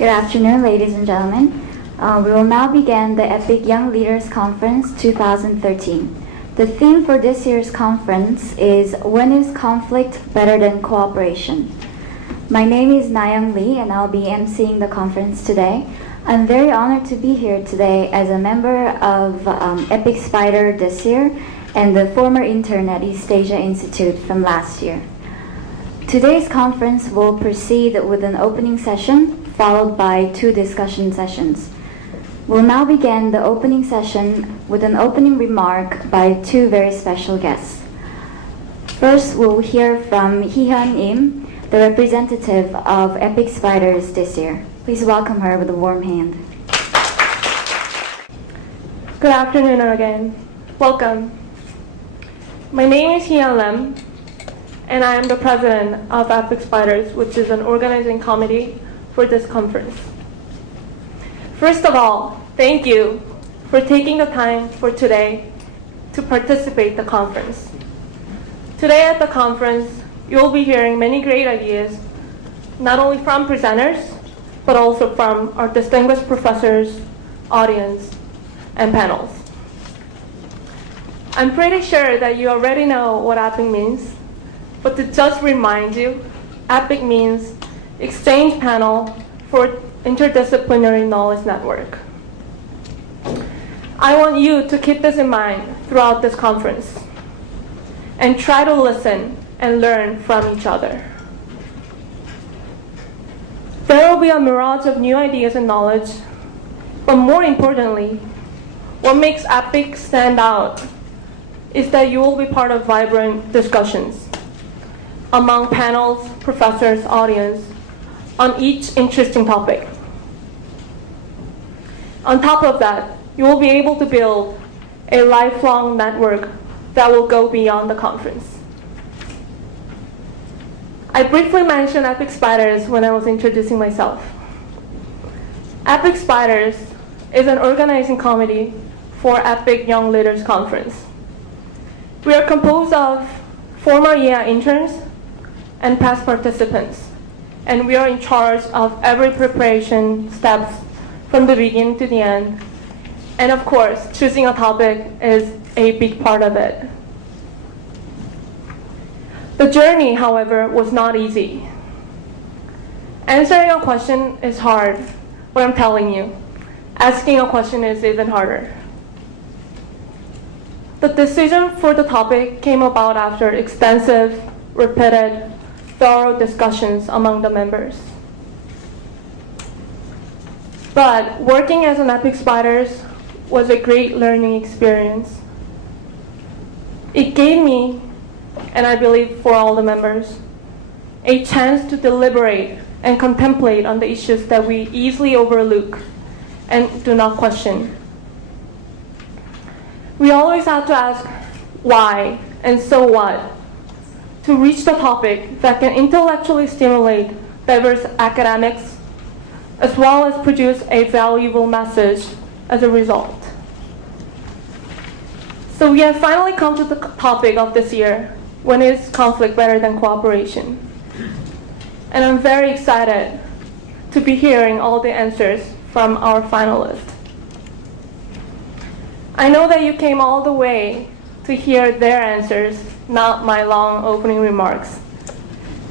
Good afternoon, ladies and gentlemen. We will now begin the EPIK Young Leaders Conference 2013. The theme for this year's conference is When is Conflict Better Than Cooperation? My name is Nayoung Lee and I'll be emceeing the conference today. I'm very honored to be here today as a member of EPIK Spiders this year and the former intern at East Asia Institute from last year. Today's conference will proceed with an opening session followed by 2 discussion sessions. We'll now begin the opening session with an opening remark by 2 very special guests. First, we'll hear from Hee-hyun Im, the representative of EPIK Spiders this year. Please welcome her with a warm hand. Good afternoon again. Welcome. My name is Hee-hyun Lim, and I am the president of EPIK Spiders, which is an organizing committee for this conference. First of all, thank you for taking the time for today to participate in the conference. Today at the conference, you'll be hearing many great ideas, not only from presenters, but also from our distinguished professors, audience, and panels. I'm pretty sure that you already know what EPIK means, but to just remind you, EPIK means Exchange Panel for Interdisciplinary Knowledge Network. I want you to keep this in mind throughout this conference and try to listen and learn from each other. There will be a mirage of new ideas and knowledge, but more importantly, what makes EPIK stand out is that you will be part of vibrant discussions among panels, professors, audience, on each interesting topic. On top of that, you will be able to build a lifelong network that will go beyond the conference. I briefly mentioned EPIK Spiders when I was introducing myself. EPIK Spiders is an organizing committee for EPIK Young Leaders Conference. We are composed of former EA interns and past participants, and we are in charge of every preparation steps from the beginning to the end. And of course, choosing a topic is a big part of it. The journey, however, was not easy. Answering a question is hard, but I'm telling you, asking a question is even harder. The decision for the topic came about after extensive, repeated, thorough discussions among the members. But working as an EPIK Spiders was a great learning experience. It gave me, and I believe for all the members, a chance to deliberate and contemplate on the issues that we easily overlook and do not question. We always have to ask why and so what to reach the topic that can intellectually stimulate diverse academics as well as produce a valuable message as a result. So we have finally come to the topic of this year, when is conflict better than cooperation? And I'm very excited to be hearing all the answers from our finalists. I know that you came all the way to hear their answers, not my long opening remarks.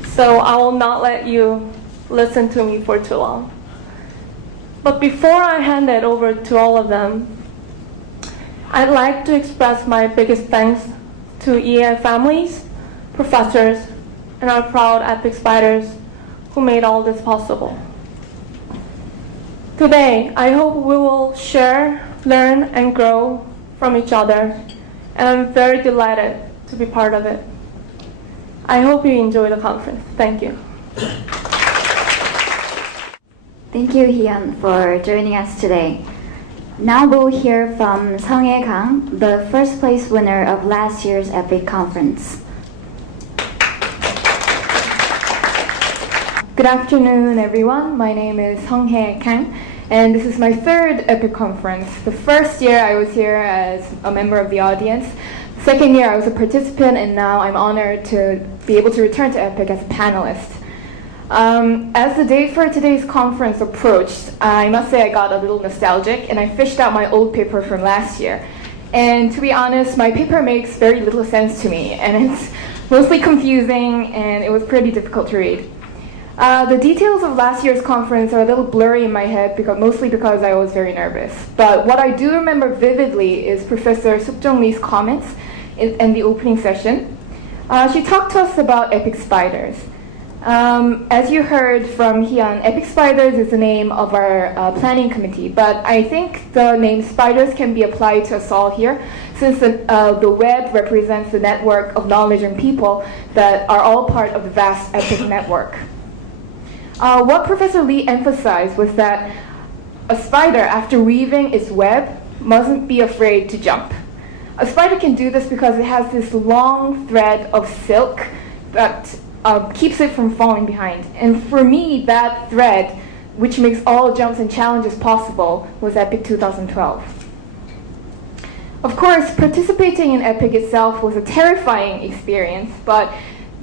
So I will not let you listen to me for too long. But before I hand it over to all of them, I'd like to express my biggest thanks to EA families, professors, and our proud EPIK Spiders who made all this possible. Today, I hope we will share, learn, and grow from each other, and I'm very delighted to be part of it. I hope you enjoy the conference. Thank you. Thank you, Hee-hyun, for joining us today. Now we'll hear from Sung-hae Kang, the first place winner of last year's EPIK conference. Good afternoon, everyone. My name is Sung-hae Kang, and this is my 3rd EPIK conference. The first year I was here as a member of the audience. The second year I was a participant, and now I'm honored to be able to return to EPIK as a panelist. As the date for today's conference approached, I must say I got a little nostalgic and I fished out my old paper from last year. And to be honest, my paper makes very little sense to me, and it's mostly confusing and it was pretty difficult to read. The details of last year's conference are a little blurry in my head, mostly because I was very nervous. But what I do remember vividly is Professor Suk-jung Lee's comments in the opening session. She talked to us about EPIK Spiders. As you heard from Hyun, EPIK Spiders is the name of our planning committee, but I think the name Spiders can be applied to us all here, since the web represents the network of knowledge and people that are all part of the vast EPIK network. What Professor Lee emphasized was that a spider, after weaving its web, mustn't be afraid to jump. A spider can do this because it has this long thread of silk that keeps it from falling behind. And for me, that thread, which makes all jumps and challenges possible, was EPIK 2012. Of course, participating in EPIK itself was a terrifying experience, but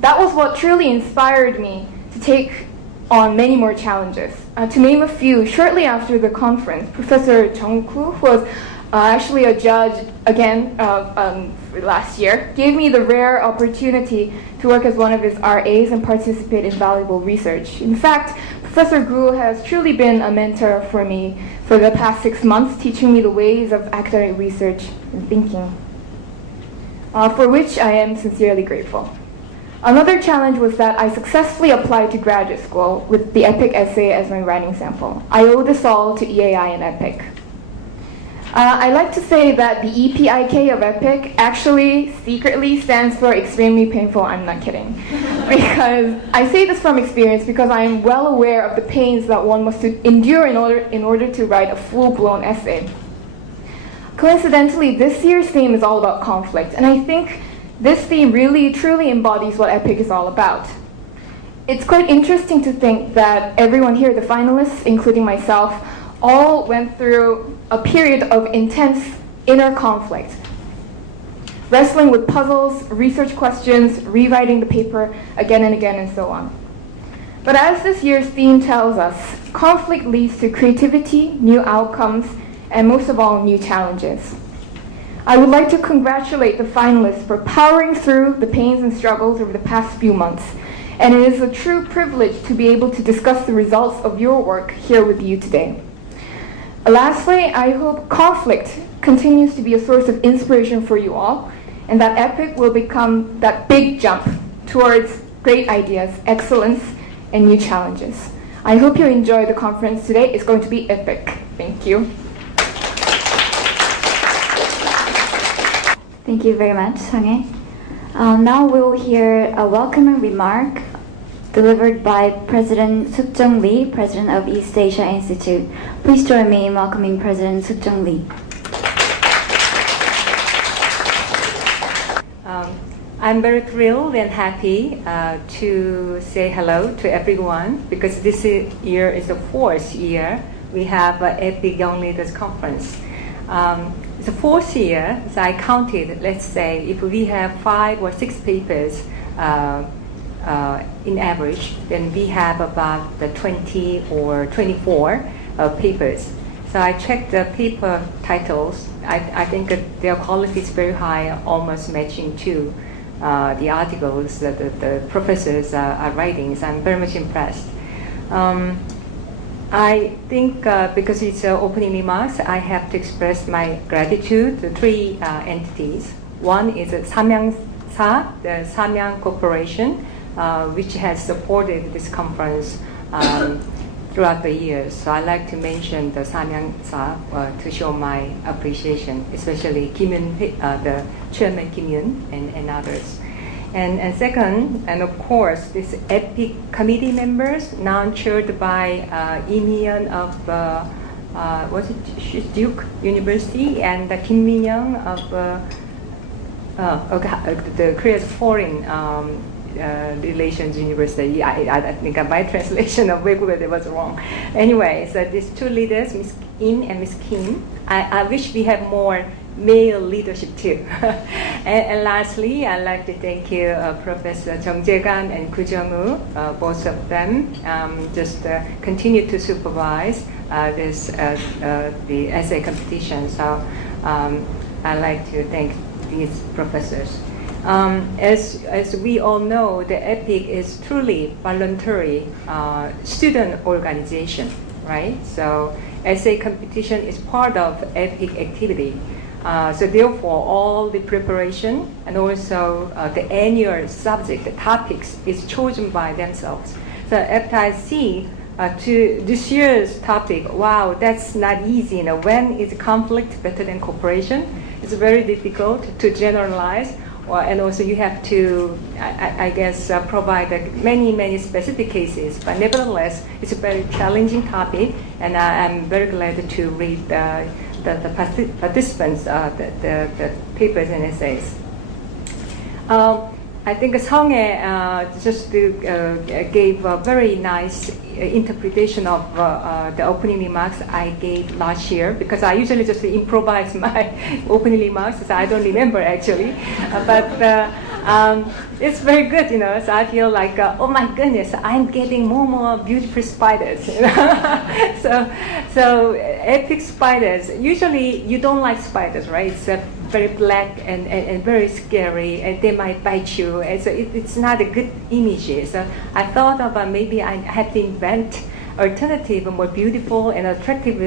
that was what truly inspired me to take on many more challenges. To name a few, shortly after the conference, Professor Jung-koo, who was actually a judge again last year, gave me the rare opportunity to work as one of his RAs and participate in valuable research. In fact, Professor Gu has truly been a mentor for me for the past 6 months, teaching me the ways of academic research and thinking, for which I am sincerely grateful. Another challenge was that I successfully applied to graduate school with the EPIK essay as my writing sample. I owe this all to EAI and EPIK. I like to say that the EPIK of EPIK actually secretly stands for extremely painful. I'm not kidding. Because I say this from experience because I am well aware of the pains that one must endure in order to write a full-blown essay. Coincidentally, this year's theme is all about conflict, and I think this theme really truly embodies what EPIK is all about. It's quite interesting to think that everyone here, the finalists, including myself, all went through a period of intense inner conflict, wrestling with puzzles, research questions, rewriting the paper again and again, and so on. But as this year's theme tells us, conflict leads to creativity, new outcomes, and most of all, new challenges. I would like to congratulate the finalists for powering through the pains and struggles over the past few months, and it is a true privilege to be able to discuss the results of your work here with you today. Lastly, I hope conflict continues to be a source of inspiration for you all, and that EPIK will become that big jump towards great ideas, excellence, and new challenges. I hope you enjoy the conference today. It's going to be epic. Thank you. Thank you very much, Sang-hye. Now we'll hear a welcoming remark delivered by President Suk-jung Lee, President of East Asia Institute. Please join me in welcoming President Suk-jung Lee. I'm very thrilled and happy to say hello to everyone because this year is the 4th year we have EPIK Young Leaders Conference. It's the 4th year, so I counted, let's say, if we have 5 or 6 papers in average, then we have about the 20 or 24 papers. So I checked the paper titles. I think that their quality is very high, almost matching to the articles that the professors are writing. So I'm very much impressed. I think because it's opening remarks, I have to express my gratitude to 3 entities. One is Samyangsa, the Samyang Corporation, which has supported this conference throughout the years. So I'd like to mention the Samyangsa to show my appreciation, especially Kim Yun, the Chairman Kim Yun and others. And second, and of course, this EPIK committee members, now chaired by Im Hee-yeon of Duke University, and Kim Min-young of the Korea's Foreign Relations University. I think my translation of Weibo was wrong. Anyway, so these 2 leaders, Ms. In and Ms. Kim, I wish we have more male leadership too. And lastly, I'd like to thank you, Professor Jung Jae-gan and Koo Jung-woo, both of them, just continue to supervise the essay competition. So I'd like to thank these professors. As we all know, the EPIK is truly voluntary student organization, right? So essay competition is part of EPIK activity. So therefore, all the preparation and also the annual subject, the topics, is chosen by themselves. So after I see to this year's topic, wow, that's not easy. When is conflict better than cooperation? It's very difficult to generalize. And also you have to, I guess, provide many specific cases. But nevertheless, it's a very challenging topic, and I'm very glad to read the participants, the papers and essays. I think Song-hye just gave a very nice interpretation of the opening remarks I gave last year, because I usually just improvise my opening remarks, so I don't remember actually. But it's very good, so I feel like, oh my goodness, I'm getting more beautiful spiders. So EPIK spiders, usually you don't like spiders, right? It's very black and very scary, and they might bite you, and so it's not a good image. So I thought about maybe I have to invent alternative, more beautiful and attractive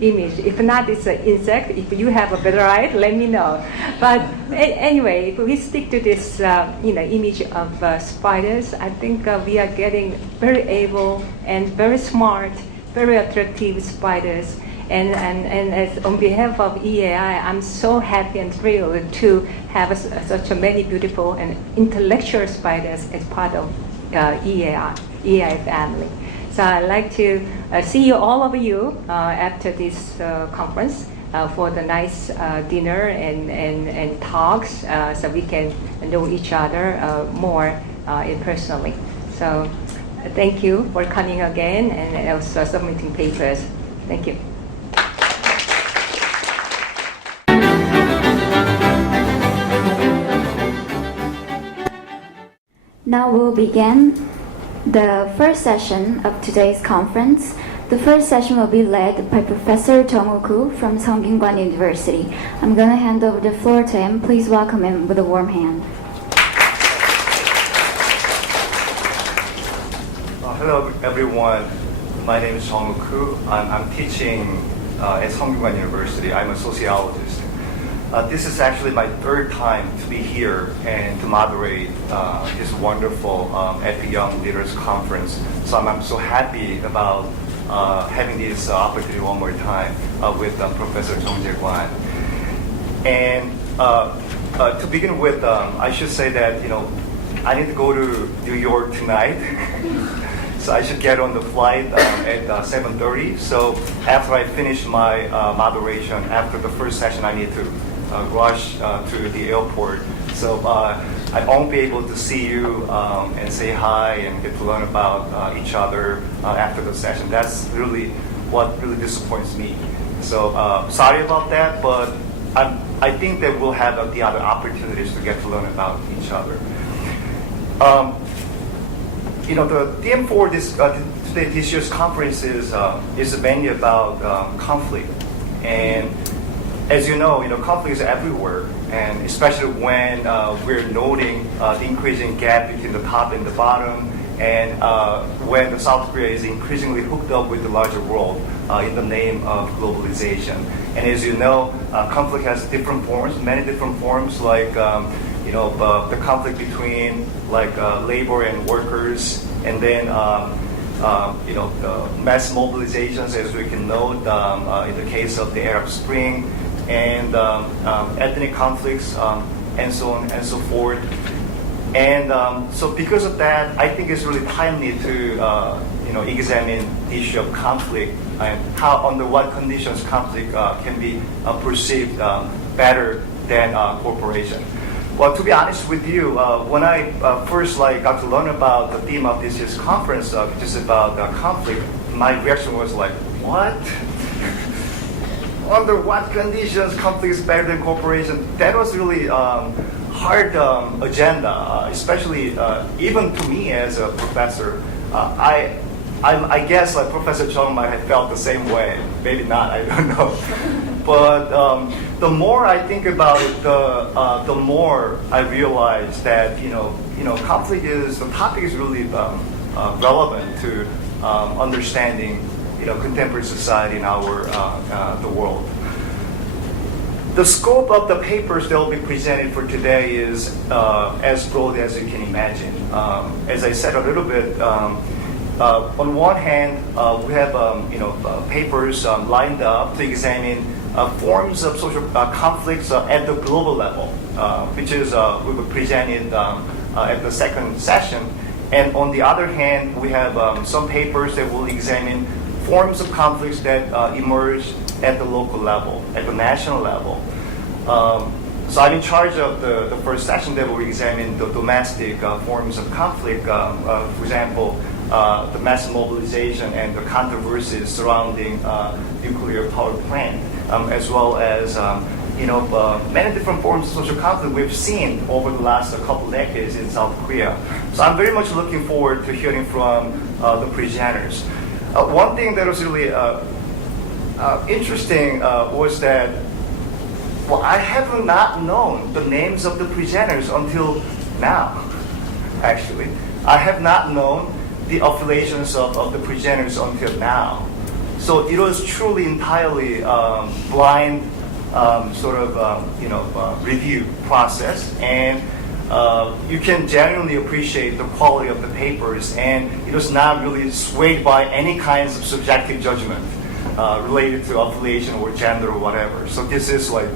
image. If not, it's an insect. If you have a better idea, let me know. But anyway, if we stick to this image of spiders, I think we are getting very able and very smart, very attractive spiders. And as on behalf of EAI, I'm so happy and thrilled to have such a many beautiful and intellectual spiders as part of EAI family. So I'd like to see all of you after this conference for the nice dinner and talks, so we can know each other more personally. So thank you for coming again and also submitting papers. Thank you. Now we'll begin the first session of today's conference. The first session will be led by Professor Jung-woo Koo from Seongkyungwan University. I'm going to hand over the floor to him. Please welcome him with a warm hand. Hello everyone, my name is Jung-woo Koo. I'm teaching at Seongkyungwan University. I'm a sociologist. This is actually my third time to be here and to moderate this wonderful EPIK Young Leaders Conference. So I'm so happy about having this opportunity one more time with Professor Jung Jae-gan. And to begin with, I should say that I need to go to New York tonight. So I should get on the flight at 7:30. So after I finish my moderation, after the first session, I need to rush to the airport. So I won't be able to see you and say hi and get to learn about each other after the session. That's really what really disappoints me. So sorry about that, but I think that we'll have the other opportunities to get to learn about each other. The theme for this year's conference is mainly about conflict. And as you know, conflict is everywhere, and especially when we're noting the increasing gap between the top and the bottom, and when the South Korea is increasingly hooked up with the larger world in the name of globalization. And as you know, conflict has different forms, many different forms, like the conflict between labor and workers, and then the mass mobilizations, as we can note in the case of the Arab Spring, and ethnic conflicts, and so on and so forth. And so because of that, I think it's really timely to examine the issue of conflict and how, under what conditions conflict can be perceived better than cooperation. Well, to be honest with you, when I first got to learn about the theme of this year's conference, which is about conflict, my reaction was like, what? under what conditions conflict is better than cooperation? That was really hard agenda, especially even to me as a professor. I guess like Professor Chung might have felt the same way. Maybe not, I don't know. But the more I think about it, the more I realize that conflict the topic is really relevant to understanding contemporary society in our the world. The scope of the papers that will be presented for today is as broad as you can imagine. As I said a little bit. On one hand, we have papers lined up to examine forms of social conflicts at the global level, which is we were presented at the second session. And on the other hand, we have some papers that will examine forms of conflicts that emerge at the local level, at the national level. So I'm in charge of the first session that will examine the domestic forms of conflict, for example, the mass mobilization and the controversies surrounding nuclear power plant, as well as many different forms of social conflict we've seen over the last couple decades in South Korea. So I'm very much looking forward to hearing from the presenters. One thing that was really interesting was that I have not known the names of the presenters until now, actually. I have not known the affiliations of the presenters until now. So it was truly entirely blind review process, and you can genuinely appreciate the quality of the papers, and it was not really swayed by any kinds of subjective judgment related to affiliation or gender or whatever. So this is like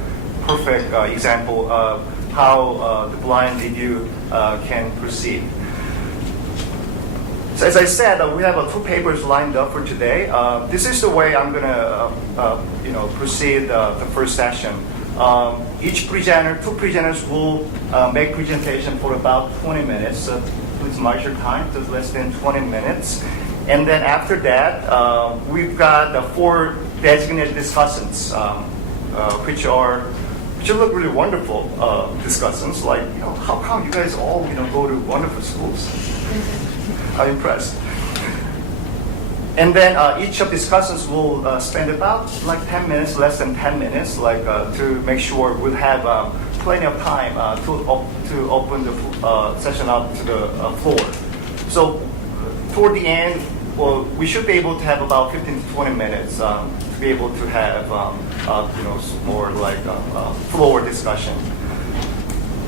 perfect example of how the blind review can proceed. So as I said, we have two papers lined up for today. This is the way I'm going to proceed the first session. Two presenters will make presentation for about 20 minutes. So please mark your time to less than 20 minutes. And then after that, we've got 4 designated discussants, which look really wonderful discussants. Like, how come you guys all go to wonderful schools? I'm impressed. And then each of the discussants will spend about 10 minutes, less than 10 minutes, to make sure we'll have plenty of time to open the session up to the floor. So toward the end, we should be able to have about 15 to 20 minutes to be able to have more floor discussion.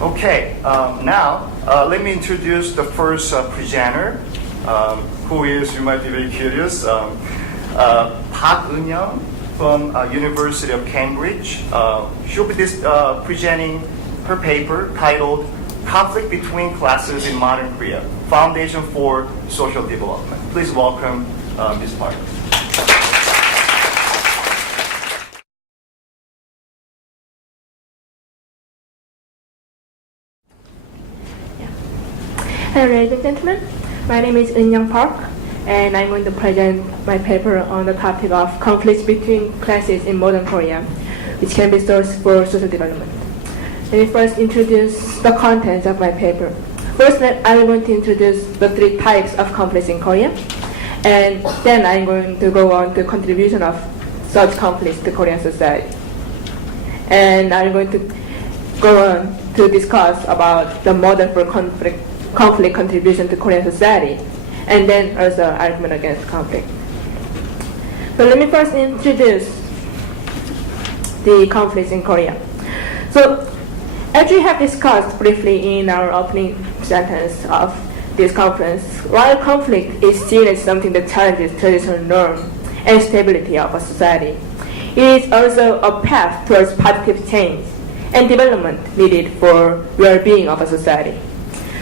Okay, now let me introduce the first presenter, who is, you might be very curious, Park Eun-young from University of Cambridge. She'll be presenting her paper titled Conflict Between Classes in Modern Korea, Foundation for Social Development. Please welcome Ms. Park. Hello, ladies and gentlemen. My name is Eun-young Park, and I'm going to present my paper on the topic of conflicts between classes in modern Korea, which can be source for social development. Let me first introduce the contents of my paper. First, I'm going to introduce the 3 types of conflicts in Korea, and then I'm going to go on to the contribution of such conflicts to Korean society. And I'm going to go on to discuss about the model for conflict contribution to Korean society, and then also argument against conflict. So let me first introduce the conflicts in Korea. So as we have discussed briefly in our opening sentence of this conference, while conflict is seen as something that challenges traditional norms and stability of a society, it is also a path towards positive change and development needed for well-being of a society.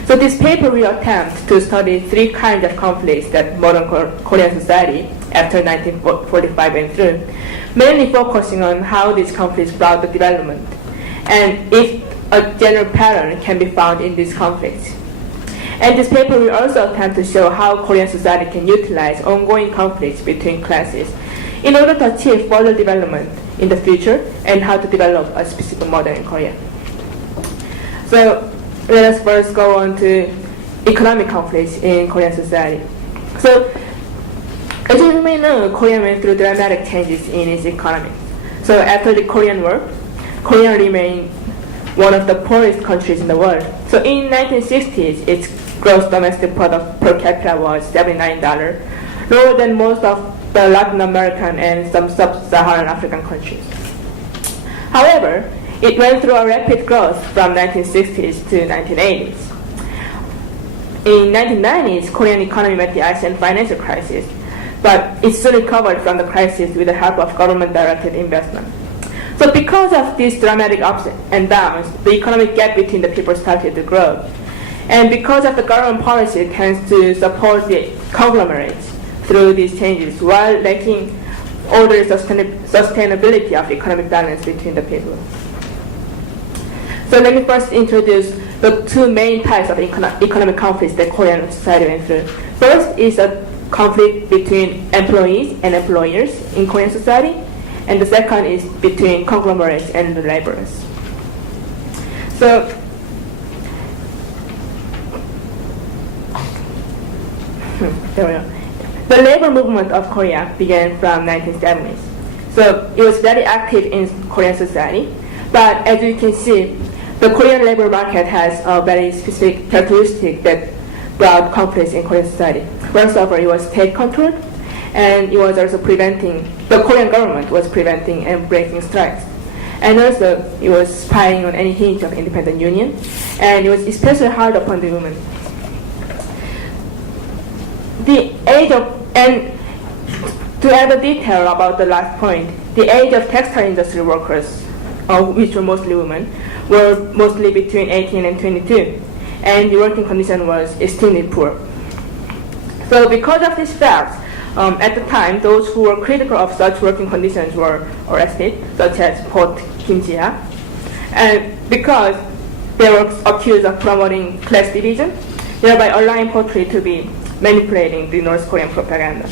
So this paper will attempt to study 3 kinds of conflicts that modern Korean society after 1945 went through, mainly focusing on how these conflicts brought the development and if a general pattern can be found in these conflicts. And this paper will also attempt to show how Korean society can utilize ongoing conflicts between classes in order to achieve further development in the future and how to develop a specific model in Korea. So let us first go on to economic conflicts in Korean society. So as you may know, Korea went through dramatic changes in its economy. So after the Korean War, Korea remained one of the poorest countries in the world. So in 1960s, its gross domestic product per capita was $79, lower than most of the Latin American and some sub-Saharan African countries. However, it went through a rapid growth from 1960s to 1980s. In 1990s, Korean economy met the Asian financial crisis, but it soon recovered from the crisis with the help of government-directed investment. So because of these dramatic ups and downs, the economic gap between the people started to grow. And because of the government policy tends to support the conglomerates through these changes while lacking order sustainability of economic balance between the people. So let me first introduce the two main types of economic conflicts that Korean society went through. First is a conflict between employees and employers in Korean society, and the second is between conglomerates and the laborers. So there we go. The labor movement of Korea began from 1970s. So it was very active in Korean society, but as you can see, the Korean labor market has a very specific characteristic that brought conflicts in Korean society. First of all, it was state-controlled, and it was also the Korean government was preventing and breaking strikes. And also, it was spying on any hint of independent union, and it was especially hard upon the women. And to add a detail about the last point, the age of textile industry workers, which were mostly women, were mostly between 18 and 22, and the working condition was extremely poor. So because of these facts, at the time, those who were critical of such working conditions were arrested, such as poet Kim Ji-ha, and because they were accused of promoting class division, thereby allowing poetry to be manipulating the North Korean propaganda.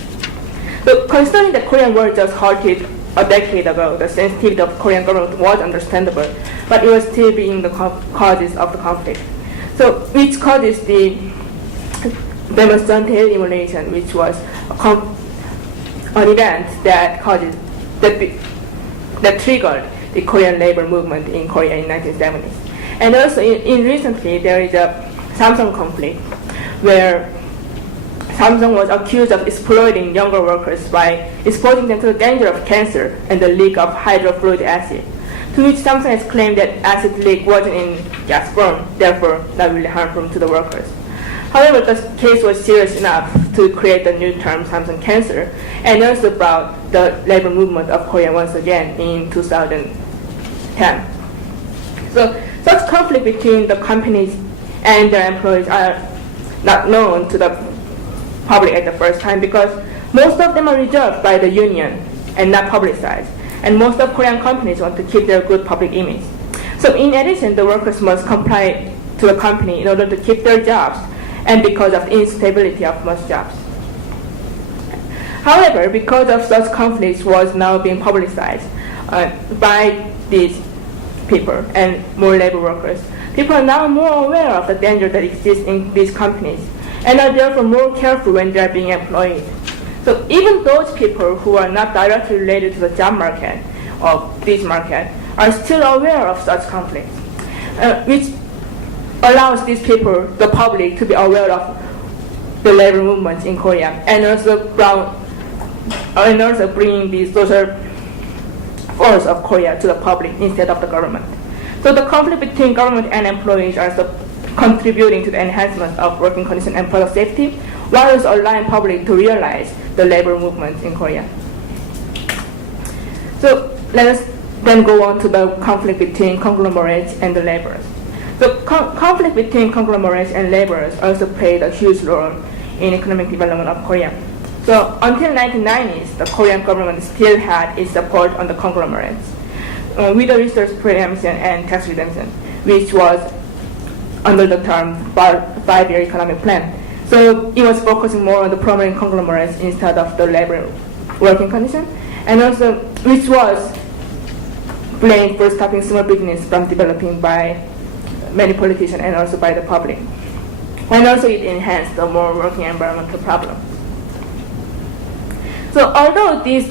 So considering the Korean War just halted a decade ago, the sensitivity of Korean government was understandable, but it was still being the causes of the conflict. So which causes the demonstrante elimination, which was an event that triggered the Korean labor movement in Korea in 1970s. And also in recently there is a Samsung conflict where Samsung was accused of exploiting younger workers by exposing them to the danger of cancer and the leak of hydrofluoric acid, to which Samsung has claimed that acid leak wasn't in gas form, therefore not really harmful to the workers. However, the case was serious enough to create the new term Samsung cancer, and also brought the labor movement of Korea once again in 2010. So such conflict between the companies and their employees are not known to the public at the first time because most of them are reserved by the union and not publicized. And most of Korean companies want to keep their good public image. So in addition, the workers must comply to the company in order to keep their jobs and because of the instability of most jobs. However, because of such conflicts was now being publicized by these people and more labor workers, people are now more aware of the danger that exists in these companies and are therefore more careful when they are being employed. So even those people who are not directly related to the job market or this market are still aware of such conflicts, which allows these people, the public, to be aware of the labor movements in Korea and also bringing the social force of Korea to the public instead of the government. So the conflict between government and employees are contributing to the enhancement of working conditions and product safety, while also allowing public to realize the labor movement in Korea. So let us then go on to the conflict between conglomerates and the laborers. The conflict between conglomerates and laborers also played a huge role in economic development of Korea. So until 1990s, the Korean government still had its support on the conglomerates with the resource preemption and tax redemption, which was under the term 5-year economic plan. So it was focusing more on the prominent conglomerates instead of the labor working condition, and also which was blamed for stopping small business from developing by many politicians and also by the public. And also it enhanced the more working environmental problem. So although these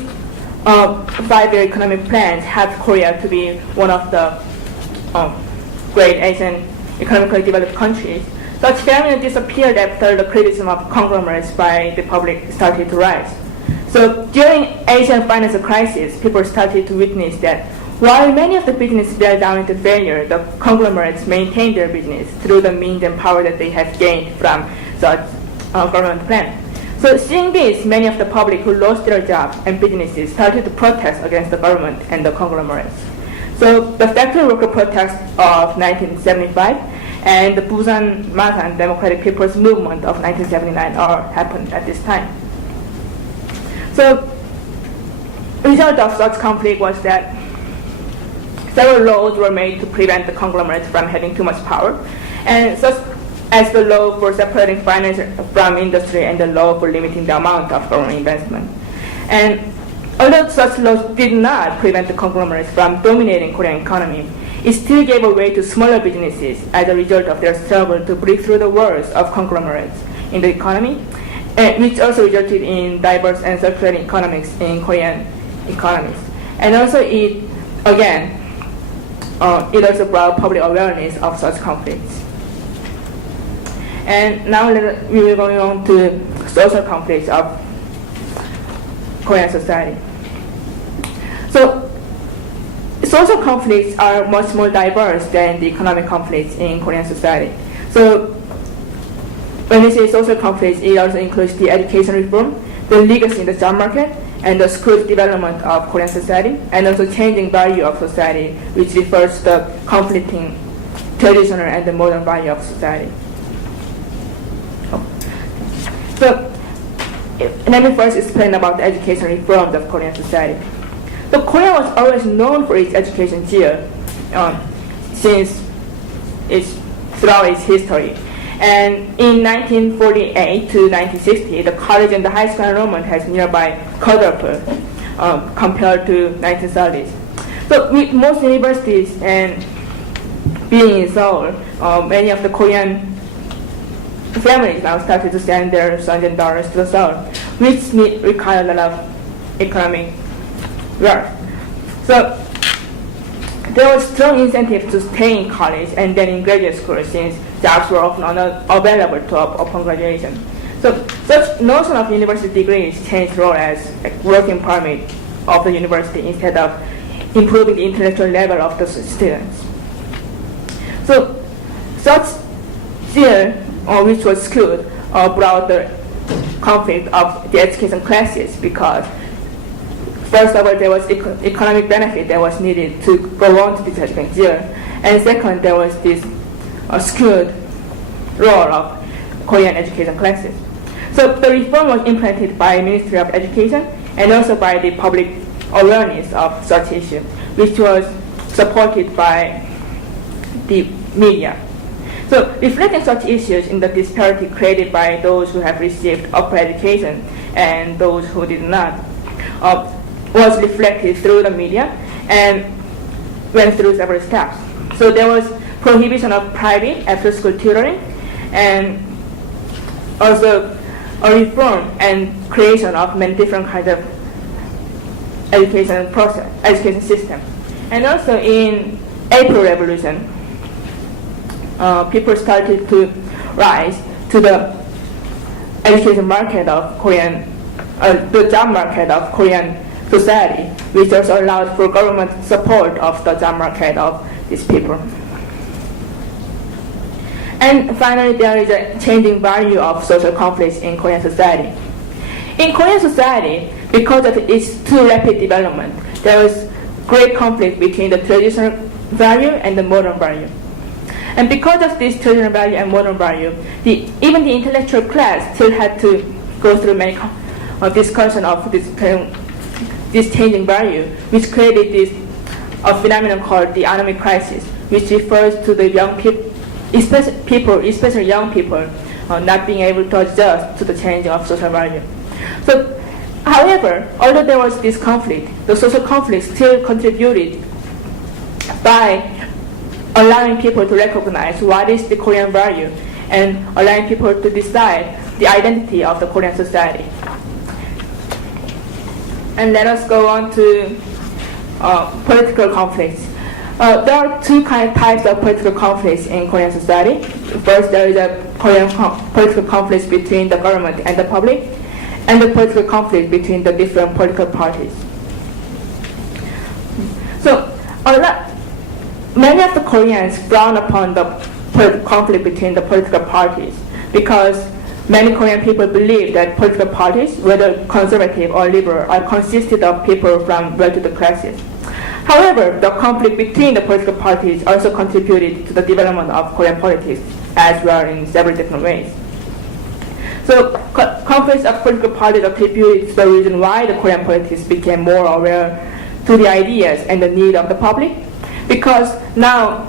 5-year economic plans helped Korea to be one of the great Asian economically developed countries, such phenomenon disappeared after the criticism of conglomerates by the public started to rise. So during Asian financial crisis, people started to witness that while many of the businesses fell down into failure, the conglomerates maintained their business through the means and power that they had gained from such government plan. So seeing this, many of the public who lost their jobs and businesses started to protest against the government and the conglomerates. So the factory worker protest of 1975 and the Busan-Masan Democratic People's Movement of 1979 all happened at this time. So the result of such conflict was that several laws were made to prevent the conglomerates from having too much power, and such as the law for separating finance from industry and the law for limiting the amount of government investment. And although such laws did not prevent the conglomerates from dominating Korean economy, it still gave way to smaller businesses as a result of their struggle to break through the walls of conglomerates in the economy, which also resulted in diverse and circular economics in Korean economies. And also it also brought public awareness of such conflicts. And now we will go on to social conflicts of Korean society. So social conflicts are much more diverse than the economic conflicts in Korean society. So when we say social conflicts, it also includes the education reform, the legacy in the job market, and the school development of Korean society, and also changing value of society, which refers to the conflicting traditional and the modern value of society. So let me first explain about the education reforms of Korean society. So Korea was always known for its education zeal since throughout its history. And in 1948 to 1960, the college and the high school enrollment has nearby quadrupled compared to 1930s. So with most universities and being in Seoul, many of the Korean families now started to send their sons and daughters to Seoul, which require a lot of economic work. So there was strong incentive to stay in college and then in graduate school, since jobs were often unavailable upon graduation. So such notion of university degrees changed role as a working permit of the university instead of improving the intellectual level of the students. So such zeal, which was skewed, brought the conflict of the education classes, because first of all, there was economic benefit that was needed to go on to this education zeal, and second, there was this skewed role of Korean education classes. So the reform was implemented by Ministry of Education and also by the public awareness of such issue, which was supported by the media. So reflecting such issues in the disparity created by those who have received upper education and those who did not was reflected through the media and went through several steps. So there was prohibition of private after-school tutoring, and also a reform and creation of many different kinds of education system. And also in April Revolution, people started to rise to the education market of Korean, the job market of Korean society, which also allowed for government support of the job market of these people. And finally, there is a changing value of social conflicts in Korean society. In Korean society, because of its too rapid development, there was great conflict between the traditional value and the modern value. And because of this traditional value and modern value, even the intellectual class still had to go through many discussion of this changing value, which created this phenomenon called the economic crisis, which refers to the young people, especially young people, not being able to adjust to the change of social value. So, however, although there was this conflict, the social conflict still contributed by allowing people to recognize what is the Korean value and allowing people to decide the identity of the Korean society. And let us go on to political conflicts. There are two types of political conflicts in Korean society. First, there is a Korean political conflict between the government and the public, and the political conflict between the different political parties. So, many of the Koreans frown upon the conflict between the political parties because many Korean people believe that political parties, whether conservative or liberal, are consisted of people from well-to-do classes. However, the conflict between the political parties also contributed to the development of Korean politics as well in several different ways. So conflicts of political parties attributed to the reason why the Korean politics became more aware to the ideas and the need of the public, because now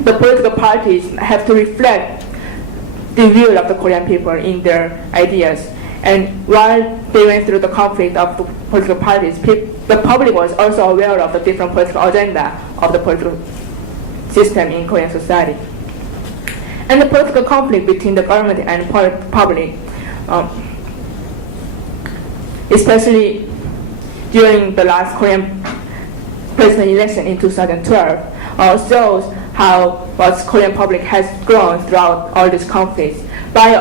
the political parties have to reflect the view of the Korean people in their ideas. And while they went through the conflict of the political parties, the public was also aware of the different political agenda of the political system in Korean society. And the political conflict between the government and public, especially during the last Korean president election in 2012, shows how much Korean public has grown throughout all these conflicts by,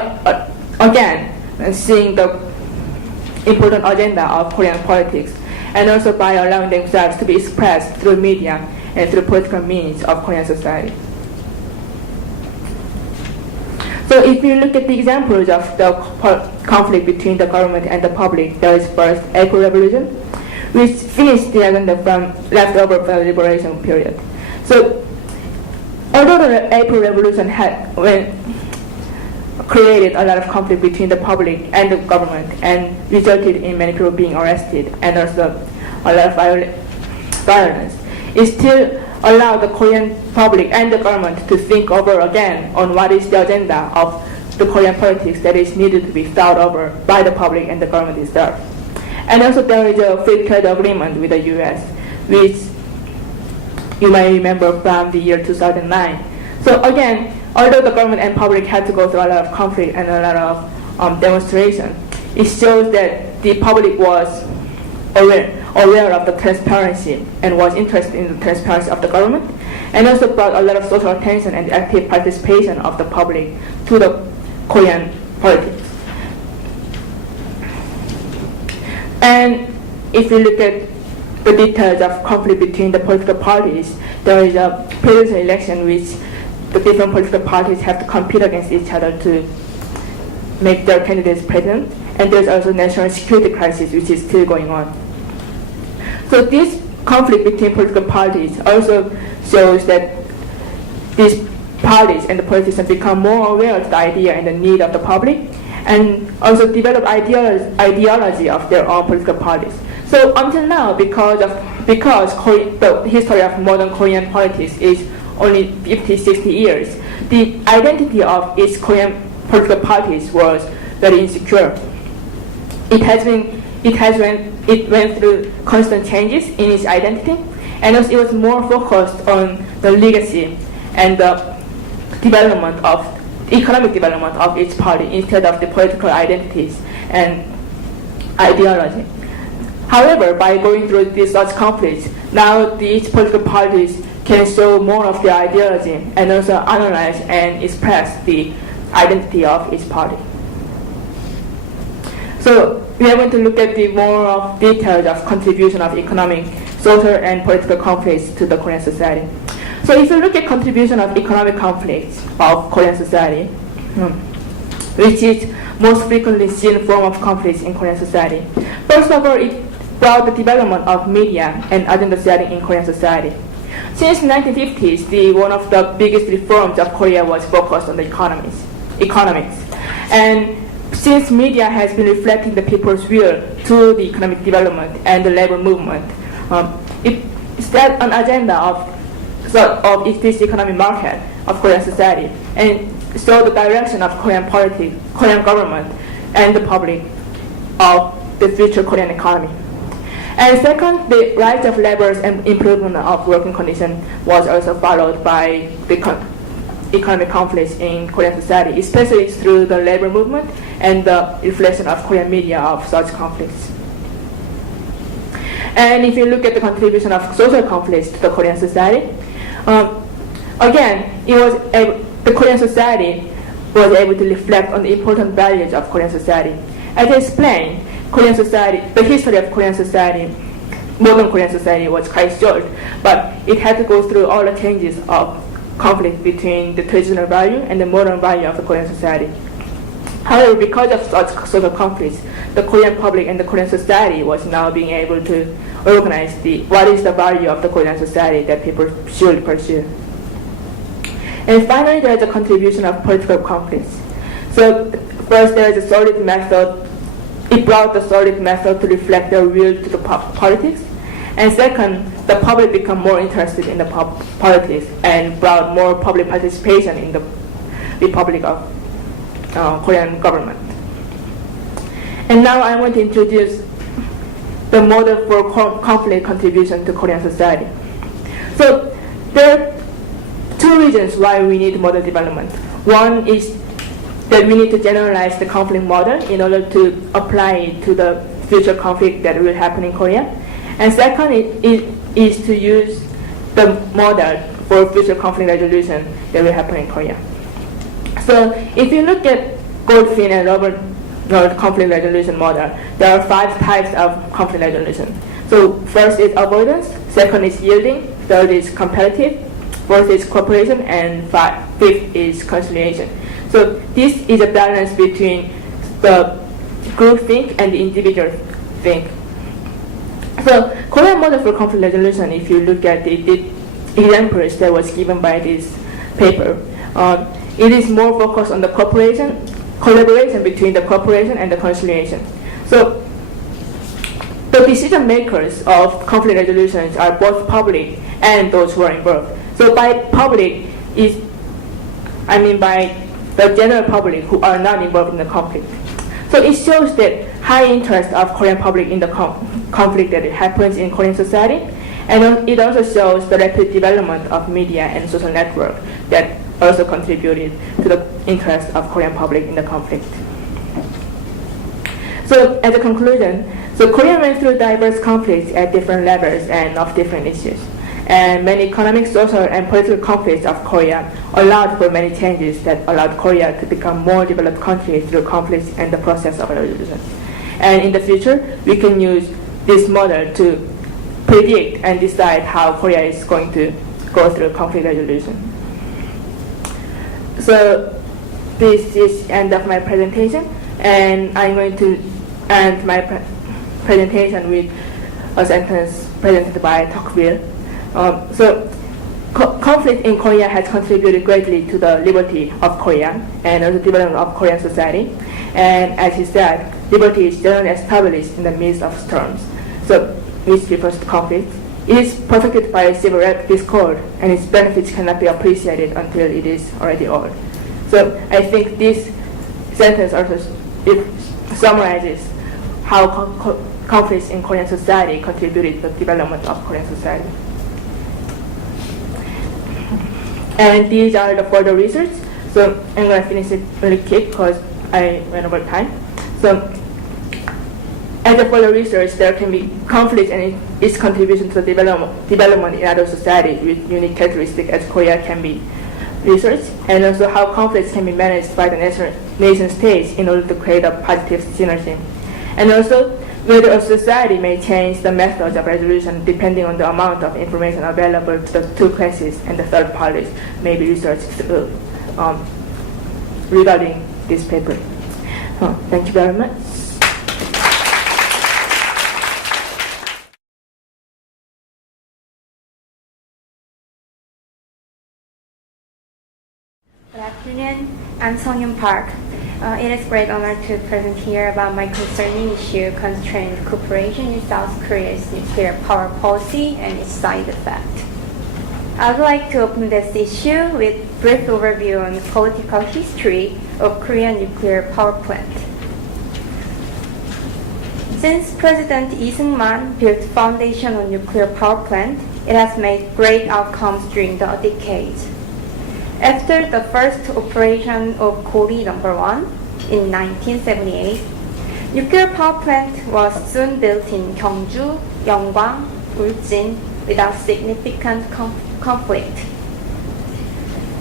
again, seeing the important agenda of Korean politics, and also by allowing themselves to be expressed through media and through political means of Korean society. So if you look at the examples of the conflict between the government and the public, there is first April Revolution, which finished the agenda from leftover from the liberation period. So although the April Revolution had created a lot of conflict between the public and the government and resulted in many people being arrested and also a lot of violence, it still allowed the Korean public and the government to think over again on what is the agenda of the Korean politics that is needed to be thought over by the public and the government itself. And also there is a free trade agreement with the US, which you may remember from the year 2009. So again, although the government and public had to go through a lot of conflict and a lot of demonstration, it shows that the public was aware of the transparency and was interested in the transparency of the government, and also brought a lot of social attention and active participation of the public to the Korean politics. And if you look at the details of conflict between the political parties, there is a presidential election which the different political parties have to compete against each other to make their candidates president, and there's also national security crisis which is still going on. So this conflict between political parties also shows that these parties and the politicians become more aware of the idea and the need of the public, and also develop ideology of their own political parties. So until now, because the history of modern Korean politics is only 50, 60 years, the identity of its Korean political parties was very insecure. It went through constant changes in its identity, and also it was more focused on the legacy and the economic development of its party instead of the political identities and ideology. However, by going through these such conflicts, now these political parties can show more of their ideology and also analyze and express the identity of its party. So we are going to look at the more of details of contribution of economic, social, and political conflicts to the Korean society. So if you look at contribution of economic conflicts of Korean society, which is most frequently seen form of conflicts in Korean society, first of all, it brought the development of media and agenda setting in Korean society. Since the 1950s, one of the biggest reforms of Korea was focused on the economics. And since media has been reflecting the people's will to the economic development and the labor movement, it set an agenda of this economic market of Korean society and show the direction of Korean politics, Korean government, and the public of the future Korean economy. And second, the rise of labor and improvement of working conditions was also followed by the economic conflicts in Korean society, especially through the labor movement and the reflection of Korean media of such conflicts. And if you look at the contribution of social conflicts to the Korean society, again, the Korean society was able to reflect on the important values of Korean society. As I explained, Korean society, the history of Korean society, modern Korean society was quite short, but it had to go through all the changes of conflict between the traditional value and the modern value of the Korean society. However, because of such social conflicts, the Korean public and the Korean society was now being able to organize what is the value of the Korean society that people should pursue. And finally, there is a contribution of political conflicts. So first, there is a solid method. It brought the solid method to reflect their will to the politics. And second, the public become more interested in the politics and brought more public participation in the Republic of Korean government. And now I want to introduce the model for conflict contribution to Korean society. So there are two reasons why we need model development. One is that we need to generalize the conflict model in order to apply it to the future conflict that will happen in Korea. And second is to use the model for future conflict resolution that will happen in Korea. So if you look at Goldfin and Robert conflict resolution model, there are 5 types of conflict resolution. So first is avoidance, second is yielding, third is competitive, fourth is cooperation, and fifth is conciliation. So this is a balance between the group think and the individual think. So Korean model for conflict resolution, if you look at the examples that was given by this paper, it is more focused on the collaboration between the cooperation and the conciliation. So the decision makers of conflict resolutions are both public and those who are involved. So by public I mean by the general public who are not involved in the conflict. So it shows that high interest of Korean public in the conflict that happens in Korean society, and it also shows the rapid development of media and social network that also contributed to the interest of Korean public in the conflict. So as a conclusion, so Korea went through diverse conflicts at different levels and of different issues. And many economic, social, and political conflicts of Korea allowed for many changes that allowed Korea to become more developed country through conflicts and the process of resolution. And in the future, we can use this model to predict and decide how Korea is going to go through conflict resolution. So this is the end of my presentation, and I'm going to end my presentation with a sentence presented by Tocqueville. Conflict in Korea has contributed greatly to the liberty of Korea and also development of Korean society. And as he said, liberty is generally established in the midst of storms. So, which refers to conflict. It is perfected by civil discord, and its benefits cannot be appreciated until it is already old. So, I think this sentence also summarizes how conflicts in Korean society contributed to the development of Korean society. And these are the further research. So I'm going to finish it really quick because I went over time. So as a further research, there can be conflict and its contribution to the development in other societies with unique characteristics as Korea can be researched, and also how conflicts can be managed by the nation states in order to create a positive synergy. And also whether a society may change the methods of resolution depending on the amount of information available to the two classes and the third parties may be researched regarding this paper. Thank you very much. Good afternoon, I'm Sung-Hyun Park. It is a great honor to present here about my concerning issue constrained cooperation in South Korea's nuclear power policy and its side effect. I would like to open this issue with a brief overview on the political history of Korean nuclear power plant. Since President Lee Seung-man built foundation on nuclear power plant, it has made great outcomes during the decades. After the first operation of Gori No. 1 in 1978, nuclear power plant was soon built in Gyeongju, Yeonggwang, Ulsan without significant conflict.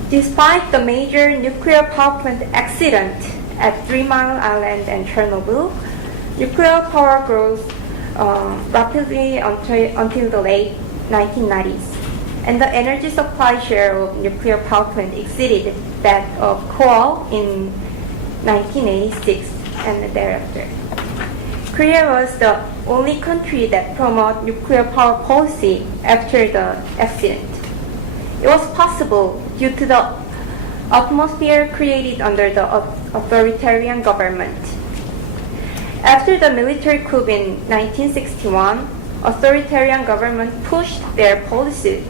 Despite the major nuclear power plant accident at 3 Mile Island and Chernobyl, nuclear power grows rapidly until the late 1990s, and the energy supply share of nuclear power plant exceeded that of coal in 1986 and thereafter. Korea was the only country that promoted nuclear power policy after the accident. It was possible due to the atmosphere created under the authoritarian government. After the military coup in 1961, authoritarian government pushed their policy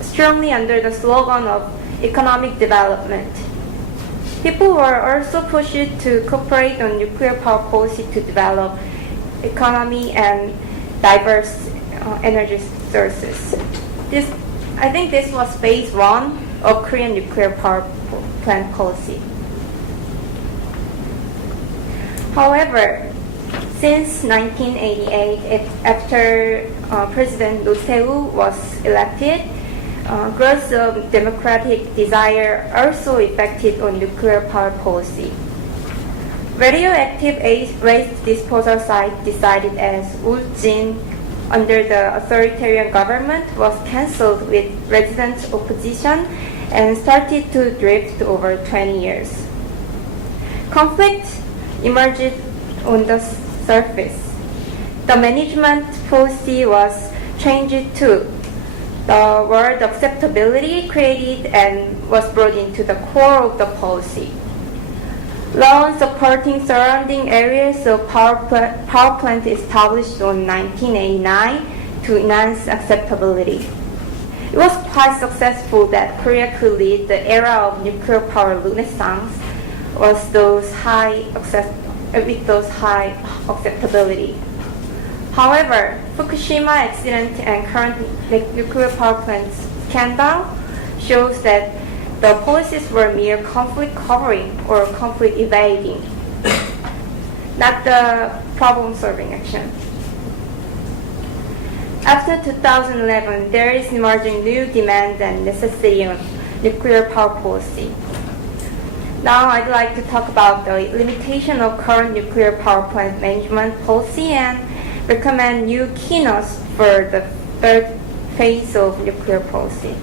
strongly under the slogan of economic development. People were also pushed to cooperate on nuclear power policy to develop economy and diverse energy sources. I think this was phase 1 of Korean nuclear power plant policy. However, since 1988, after President Roh Se-woo was elected, growth of democratic desire also affected on nuclear power policy. Radioactive waste disposal site decided as Ulsan under the authoritarian government was cancelled with residents' opposition and started to drift over 20 years. Conflict emerged on the surface. The management policy was changed too. The word acceptability created and was brought into the core of the policy. Laws supporting surrounding areas of power plant established in 1989 to enhance acceptability. It was quite successful that Korea could lead the era of nuclear power renaissance with those high acceptability. However, Fukushima accident and current nuclear power plant scandal shows that the policies were mere conflict covering or conflict evading, not the problem-solving action. After 2011, there is emerging new demand and necessity of nuclear power policy. Now I'd like to talk about the limitation of current nuclear power plant management policy and recommend new keynotes for the third phase of nuclear policy.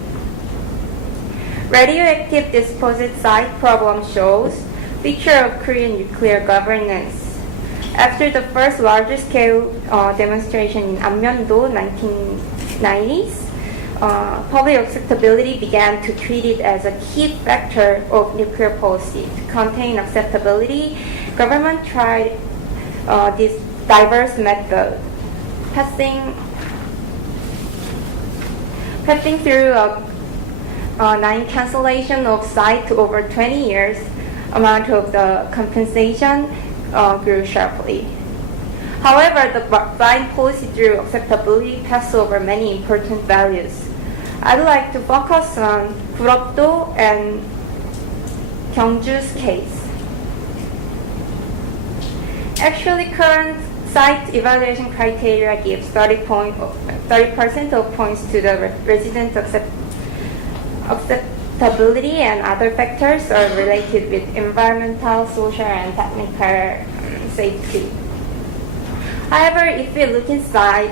Radioactive disposal site problem shows picture of Korean nuclear governance. After the first large-scale demonstration in Anmyeon-do 1990s, public acceptability began to treat it as a key factor of nuclear policy. To contain acceptability, government tried this diverse method, passing through a 9 cancellation of site over 20 years. Amount of the compensation grew sharply. However, the blind policy through acceptability passed over many important values. I'd like to focus on Kukdo and Gyeongju's case. Actually, current site evaluation criteria gives 30% of points to the resident acceptability, and other factors are related with environmental, social, and technical safety. However, if we look inside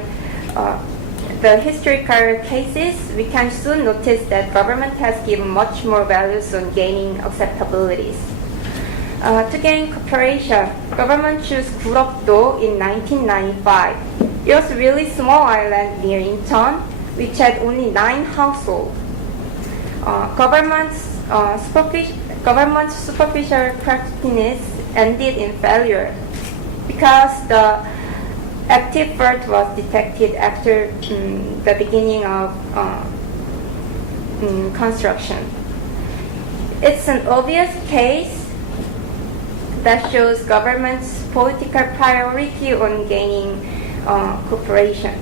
the historical cases, we can soon notice that government has given much more values on gaining acceptabilities. To gain cooperation, government chose Kukdo in 1995. It was a really small island near Incheon, which had only 9 households. Government's superficial practice ended in failure because the active fault was detected after the beginning of construction. It's an obvious case that shows government's political priority on gaining cooperation.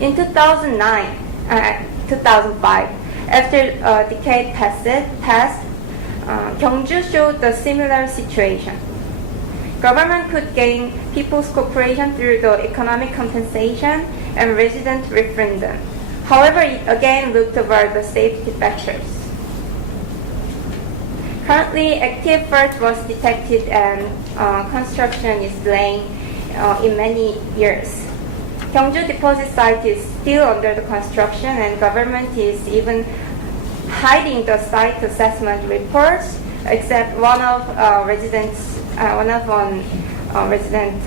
In 2005, after a decade passed, Gyeongju showed a similar situation. Government could gain people's cooperation through the economic compensation and resident referendum. However, it again looked over the safety factors. Currently, active fraud was detected and construction is delaying in many years. Gyeongju deposit site is still under the construction, and government is even hiding the site assessment reports, except one of resident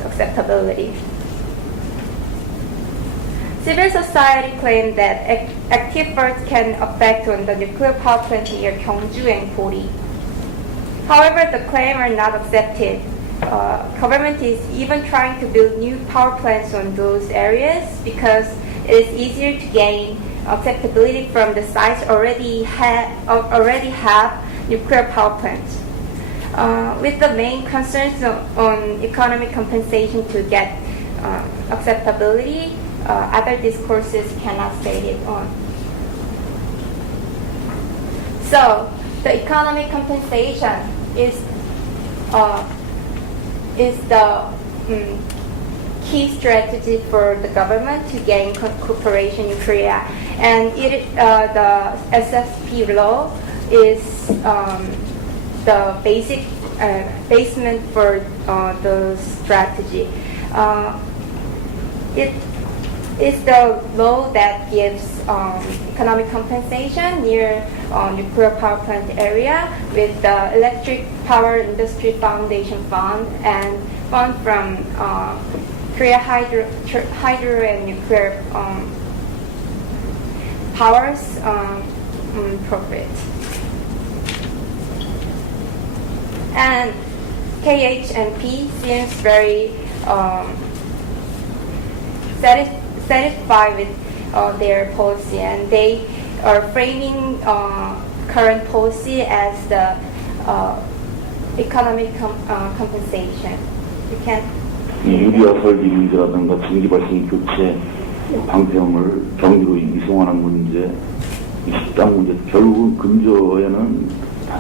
acceptability. Civil society claimed that active fraud can affect on the nuclear power plant near Gyeongju and Gori. However, the claims are not accepted. Government is even trying to build new power plants on those areas because it is easier to gain acceptability from the sites already have nuclear power plants. With the main concerns on economic compensation to get acceptability, other discourses cannot state it on. So, the economic compensation is the key strategy for the government to gain cooperation in Korea, and the SSP law is the basic basement for the strategy. It is the law that gives economic compensation near nuclear power plant area with the Electric Power Industry Foundation Fund and fund from Korea Hydro and Nuclear Powers profit. And KHNP seems very satisfied with their policy, and they are framing current policy as the economic compensation. You can. 유리화설 비밀이라든가 전기발생 교체 방패형을 경기로 이송하는 문제, 이 식당 문제, 결국은 근저에는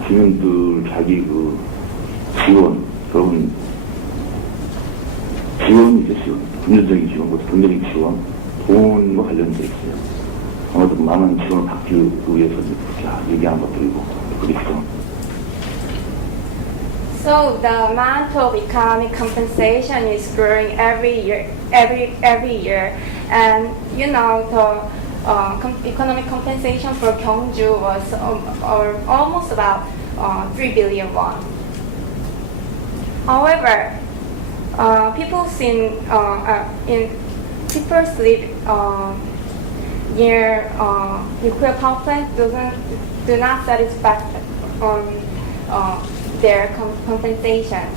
주민들 자기 그 지원, 결국은 지원이죠, 지원. 금전적인 지원, 경제적인 지원, 돈과 관련돼 있어요. 아마도 많은 지원을 받기 위해서 그렇게 얘기하는 것들이고, 그게 있어. So the amount of economic compensation is growing every year, and you know the economic compensation for Gyeongju was almost about 3 billion won. However, people sleep near nuclear power plant do not satisfy their compensation.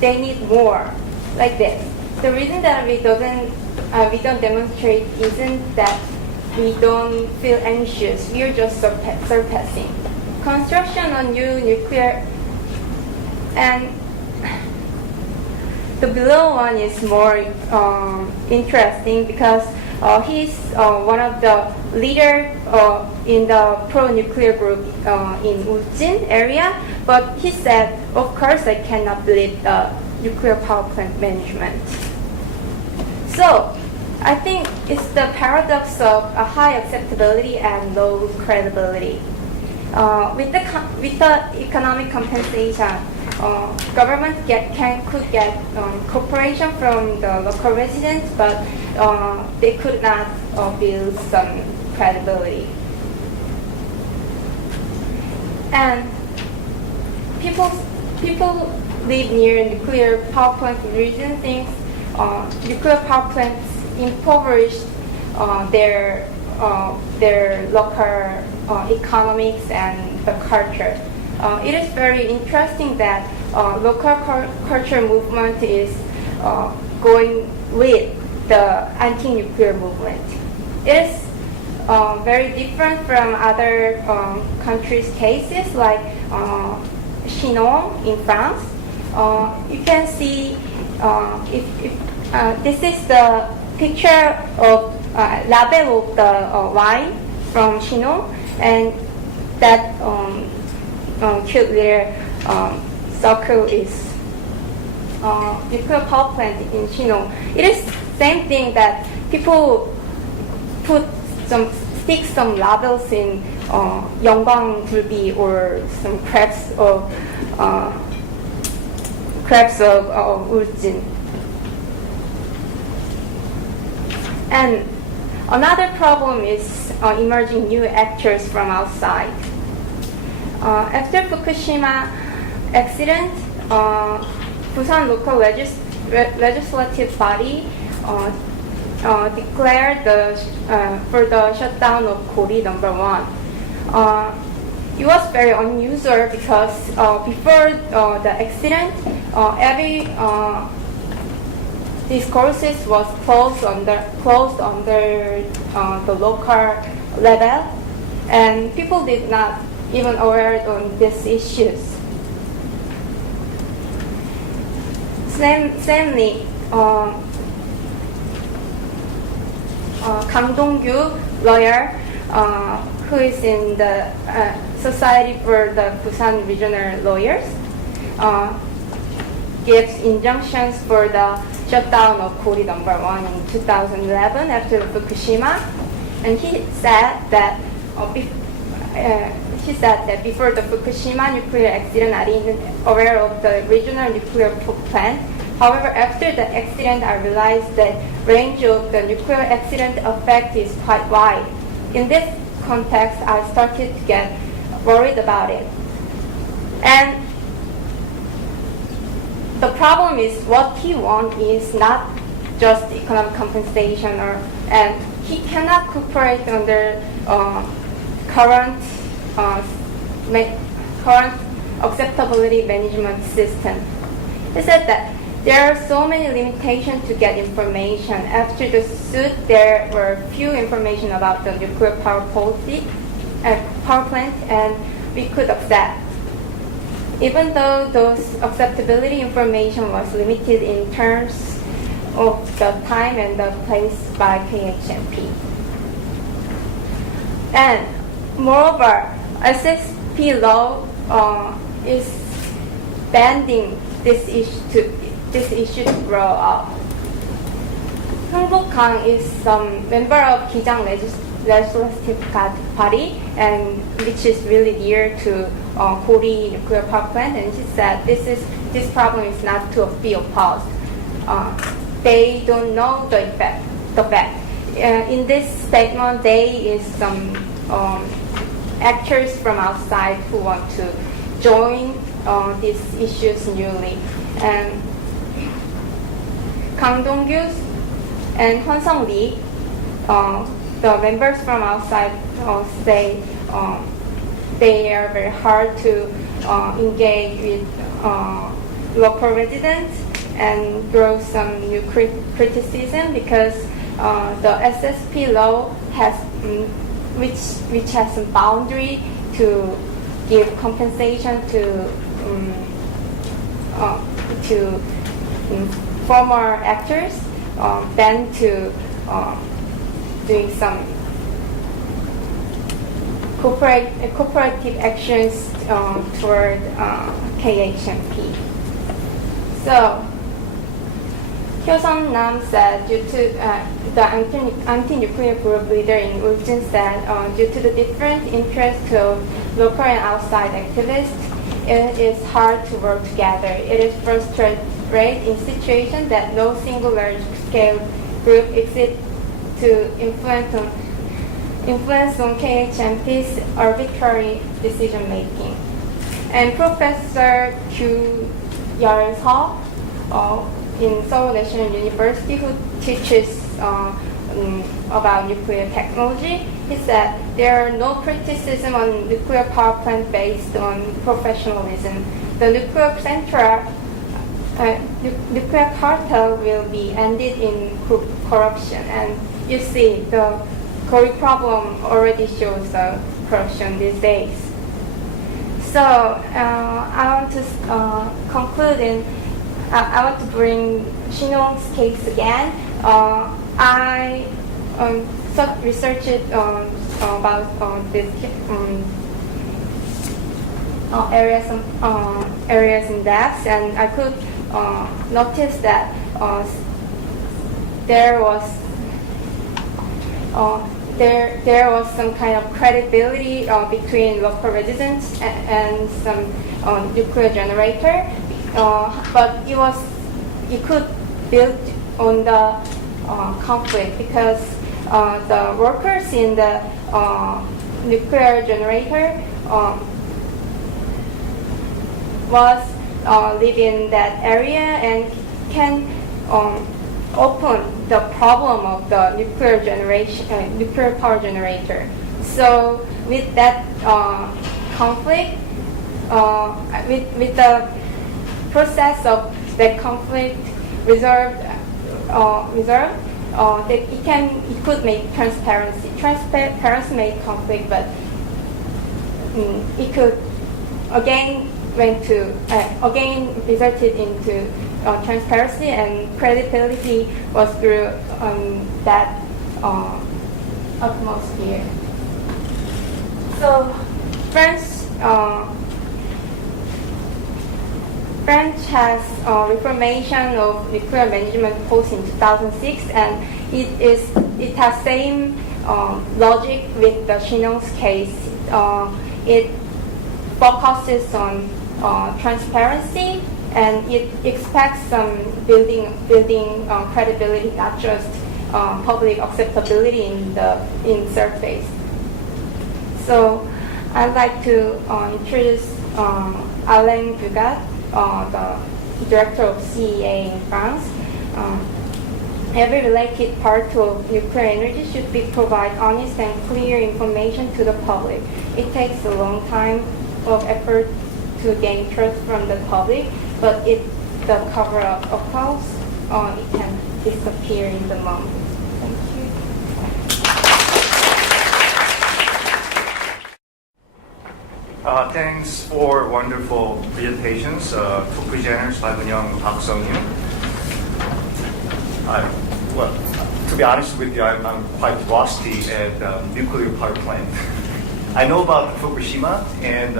They need more, like this. The reason that we don't demonstrate isn't that we don't feel anxious. We are just surpassing. Construction on new nuclear, and the below one is more interesting because he's one of the leader in the pro-nuclear group in Uljin area. But he said, of course, I cannot believe the nuclear power plant management. So I think it's the paradox of a high acceptability and low credibility. With the economic compensation, government could get cooperation from the local residents, but they could not build some credibility. And people live near nuclear power plant region thinks nuclear power plants impoverish their local economics and the culture. It is very interesting that local culture movement is going with the anti-nuclear movement. It is very different from other countries' cases like Chinon in France. you can see this is the picture of label of the wine from Shino, and that cute little circle is nuclear power plant in Shino. It is same thing that people stick some labels in Yeongbang Gulbi or some crabs of Uljin. And another problem is emerging new actors from outside. After Fukushima accident, Busan local legislative body declared for the shutdown of Kori number 1. It was very unusual because before the accident, every these courses was closed under the local level, and people did not even aware on these issues. Samely, Kang Dong-gyu, lawyer, who is in the Society for the Busan Regional Lawyers, gives injunctions for the shutdown of Kori number 1 in 2011 after Fukushima, and he said that before the Fukushima nuclear accident, I didn't aware of the regional nuclear plant. However, after the accident, I realized that range of the nuclear accident effect is quite wide. In this context, I started to get worried about it. And the problem is what he wants is not just economic compensation, and he cannot cooperate under current acceptability management system. He said that there are so many limitations to get information. After the suit, there were few information about the nuclear power policy power plant, and we could accept. Even though those acceptability information was limited in terms of the time and the place by KHMP. And moreover, SSP law is banning this issue to grow up. Hyung-Bok-kang is member of Kijang Legislative Party, and which is really dear to Kori nuclear power plant, and he said this problem is not to be opposed. They don't know the fact. In this statement, there is some actors from outside who want to join these issues newly. And Kang Dong-gyu and Hwan Sung-lee, the members from outside say they are very hard to engage with local residents and draw some new criticism because the SSP law has which has a boundary to give compensation to former actors, then to doing some cooperative actions toward KHMP. So, Hyo Sun-nam said, due to the anti-nuclear group leader in Uljin said, due to the different interests of local and outside activists, it is hard to work together. It is frustrating in situations that no single large-scale group exists to influence on KHMP's arbitrary decision-making. And Professor Kyu Yal-seo in Seoul National University, who teaches about nuclear technology, he said there are no criticism on nuclear power plant based on professionalism. The nuclear cartel will be ended in corruption, and you see the Korea problem already shows corruption these days. So I want to conclude in. I want to bring Shinong's case again. I researched about this areas in depth, and I could notice that there was some kind of credibility between local residents and some nuclear generator, but it could build on the conflict because the workers in the nuclear generator live in that area and can open the problem of the nuclear power generator. So with that conflict, with the process of the conflict resolved, it could make transparency. Transparency made conflict, but it could again resulted into transparency, and credibility was through that atmosphere. So French has reformation of nuclear management post in 2006, and it has same logic with the Shinong's case. It focuses on transparency, and it expects some building credibility, not just public acceptability in surface. So I'd like to introduce Alain Bugat, the director of CEA in France. Every related part of nuclear energy should be provide honest and clear information to the public. It takes a long time of effort to gain trust from the public, but if the cover-up occurs, it can disappear in the moment. Thank you. Thanks for wonderful presentations. Two presenters, 박은영, 박성윤. Well, to be honest with you, I'm quite rusty at nuclear power plant. I know about Fukushima, and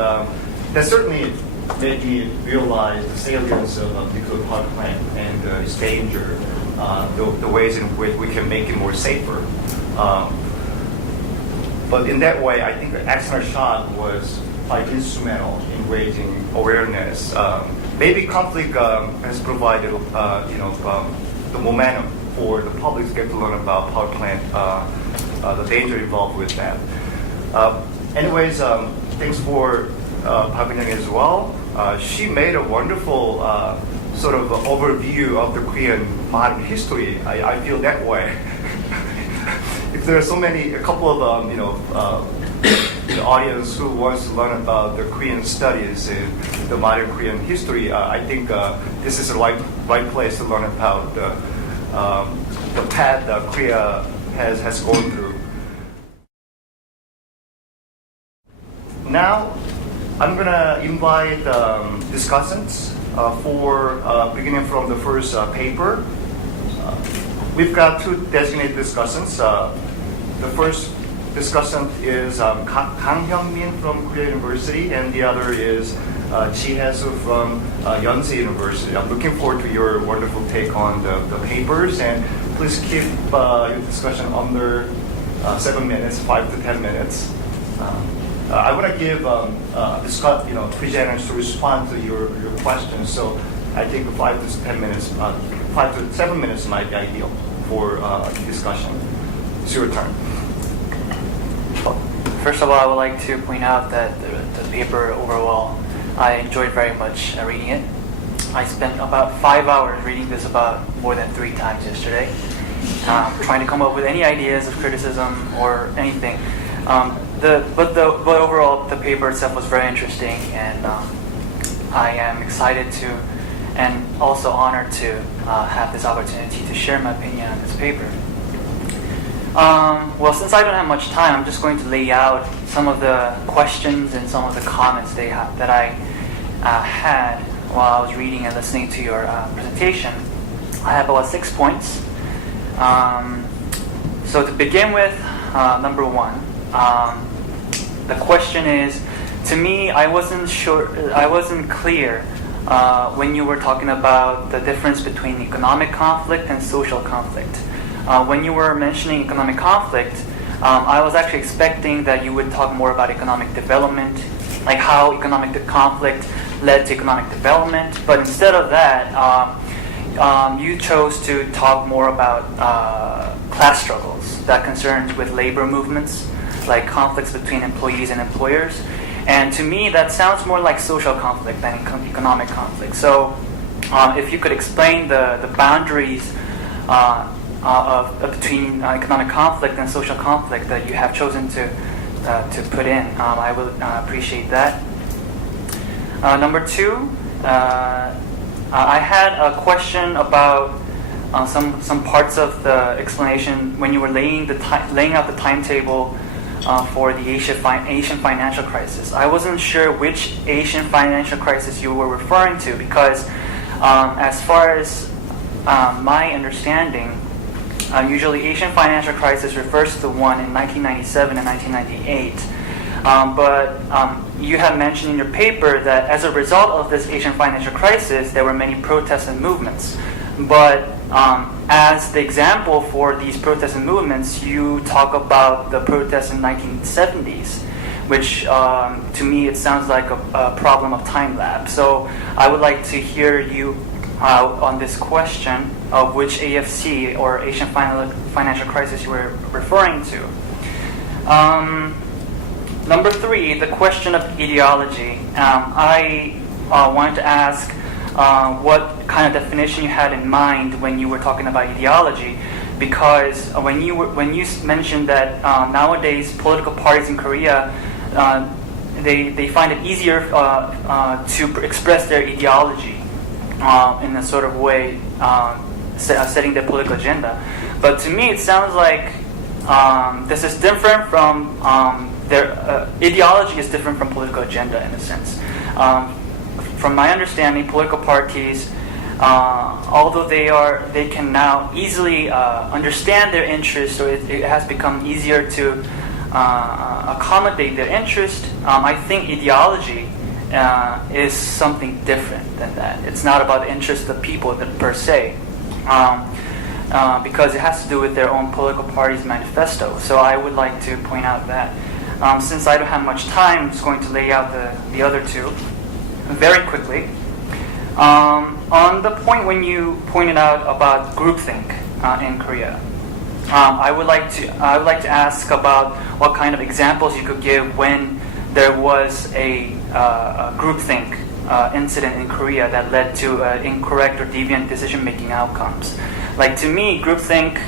that certainly made me realize the salience of nuclear power plant and its danger, the ways in which we can make it more safer. But in that way, I think the accidental shock was quite instrumental in raising awareness. Maybe conflict has provided, the momentum for the public to get to learn about power plant, the danger involved with that. Anyways, thanks for 박은영 as well. She made a wonderful sort of overview of the Korean modern history. I feel that way. If there are a couple of the audience who wants to learn about the Korean studies in the modern Korean history, I think this is the right place to learn about the path that Korea has gone through. Now, I'm going to invite discussants for beginning from the first paper. We've got two designated discussants. The first discussant is Kang Hyung-min from Korea University, and the other is Ji Hae-soo from Yonsei University. I'm looking forward to your wonderful take on the papers, and please keep your discussion under 7 minutes, 5 to 10 minutes. I want to give presenters to respond to your questions, so I think 5 to 7 minutes might be ideal for discussion. It's your turn. First of all, I would like to point out that the paper overall, I enjoyed very much reading it. I spent about 5 hours reading this about more than 3 times yesterday, trying to come up with any ideas of criticism or anything. But overall, the paper itself was very interesting, and I am excited to, and also honored to have this opportunity to share my opinion on this paper. Well, since I don't have much time, I'm just going to lay out some of the questions and some of the comments that I had while I was reading and listening to your presentation. I have about 6 points. So to begin with, number one, the question is, to me, I wasn't clear when you were talking about the difference between economic conflict and social conflict. When you were mentioning economic conflict, I was actually expecting that you would talk more about economic development, like how economic conflict led to economic development. But instead of that, you chose to talk more about class struggles that concerns with labor movements, like conflicts between employees and employers. And to me, that sounds more like social conflict than economic conflict. So if you could explain the boundaries between economic conflict and social conflict that you have chosen to put in, I would appreciate that. Number two, I had a question about some parts of the explanation when you were laying out the timetable for the Asian financial crisis. I wasn't sure which Asian financial crisis you were referring to because as far as my understanding, usually Asian financial crisis refers to the one in 1997 and 1998. But you have mentioned in your paper that as a result of this Asian financial crisis, there were many protests and movements. But as the example for these protests and movements, you talk about the protests in 1970s, which to me it sounds like a problem of time lapse. So I would like to hear you on this question of which AFC or Asian financial crisis you were referring to. Number three, the question of ideology. I wanted to ask what kind of definition you had in mind when you were talking about ideology, because when you mentioned that nowadays political parties in Korea they find it easier to express their ideology in a sort of way, setting their political agenda. But to me, it sounds like this is different from their ideology is different from political agenda in a sense. From my understanding, political parties, although they can now easily understand their interest, or it has become easier to accommodate their interest. I think ideology is something different than that. It's not about the interest of people per se, because it has to do with their own political party's manifesto. So I would like to point out that. Since I don't have much time, I'm just going to lay out the other two very quickly. On the point when you pointed out about groupthink in Korea, I would like to ask about what kind of examples you could give when there was a groupthink incident in Korea that led to incorrect or deviant decision-making outcomes. Like, to me, groupthink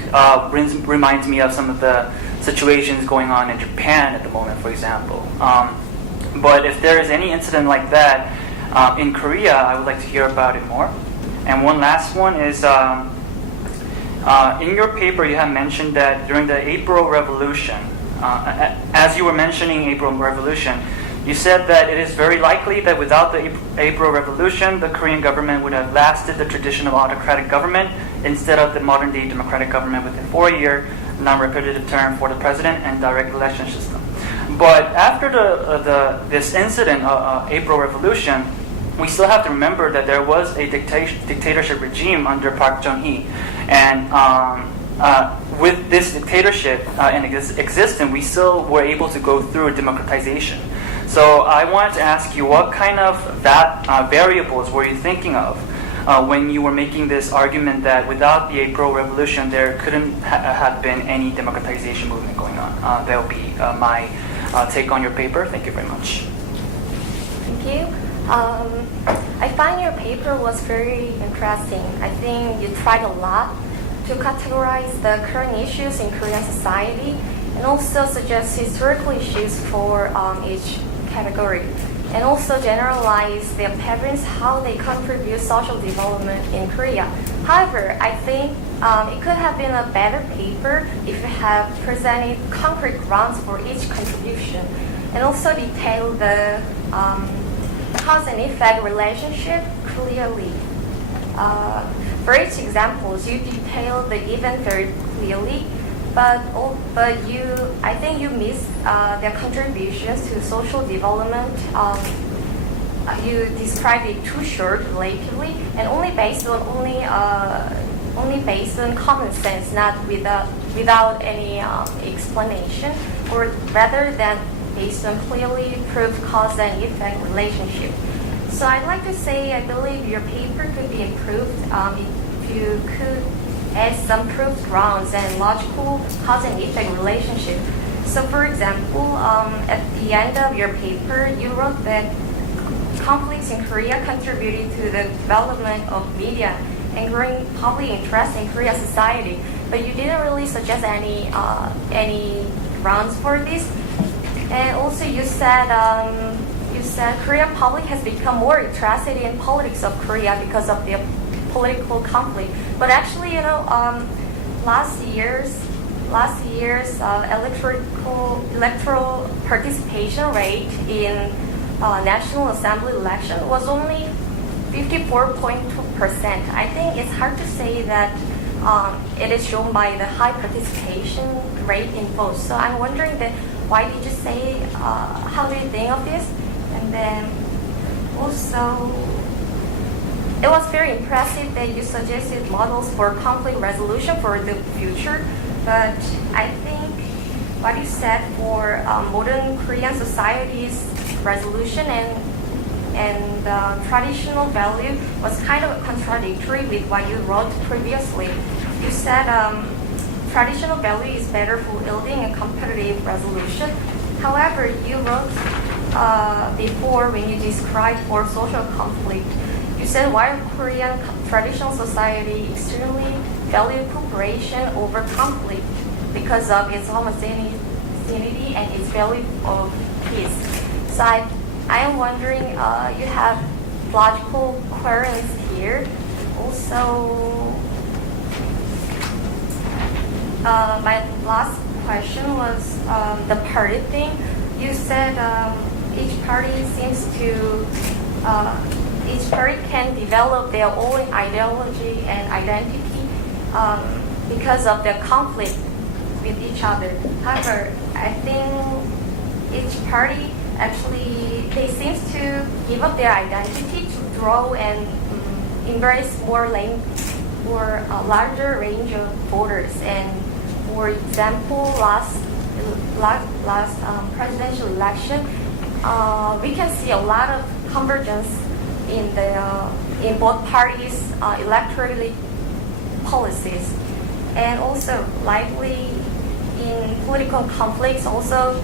reminds me of some of the situations going on in Japan at the moment, for example. But if there is any incident like that in Korea, I would like to hear about it more. And one last one is, in your paper you have mentioned that during the April Revolution, as you were mentioning April Revolution, you said that it is very likely that without the April Revolution, the Korean government would have lasted the tradition of autocratic government instead of the modern-day democratic government with a 4-year non-repetitive term for the president and direct election system. But after this incident, April Revolution, we still have to remember that there was a dictatorship regime under Park Chung-hee, and with this dictatorship in existence, we still were able to go through democratization. So I wanted to ask you, what kind of variables were you thinking of when you were making this argument that without the April Revolution, there couldn't have been any democratization movement going on? That will be my take on your paper. Thank you very much. Thank you. I find your paper was very interesting. I think you tried a lot to categorize the current issues in Korean society and also suggest historical issues for each category. and also generalize their parents, how they contribute social development in Korea. However, I think it could have been a better paper if you have presented concrete grounds for each contribution, and also detail the cause and effect relationship clearly. For each example, you detail the event very clearly, but I think you miss their contributions to social development. You described it too short, relatively, and only based on common sense, not without any explanation, or rather than based on clearly proved cause and effect relationship. So I'd like to say I believe your paper could be improved if you could add some proved grounds and logical cause and effect relationship. So for example, at the end of your paper, you wrote that conflicts in Korea contributed to the development of media and growing public interest in Korean society, but you didn't really suggest any grounds for this. And also you said Korean public has become more interested in politics of Korea because of the political conflict. But actually, last year's electoral participation rate in National Assembly election was only 54.2%. I think it's hard to say that it is shown by the high participation rate in votes. So I'm wondering that why did you say, how do you think of this? And then also, it was very impressive that you suggested models for conflict resolution for the future, but I think what you said for modern Korean society's resolution and traditional value was kind of contradictory with what you wrote previously. You said traditional value is better for yielding a competitive resolution. However, you wrote before when you described for social conflict, you said while Korean traditional society extremely value cooperation over conflict because of its homogeneity and its value of peace. So I am wondering, you have logical coherence here. Also, my last question was the party thing. You said each party can develop their own ideology and identity because of their conflict with each other. However, I think each party actually, they seem to give up their identity to grow and embrace more a larger range of voters. And for example, last presidential election, we can see a lot of convergence in both parties' electoral policies, and also likely in political conflicts. Also,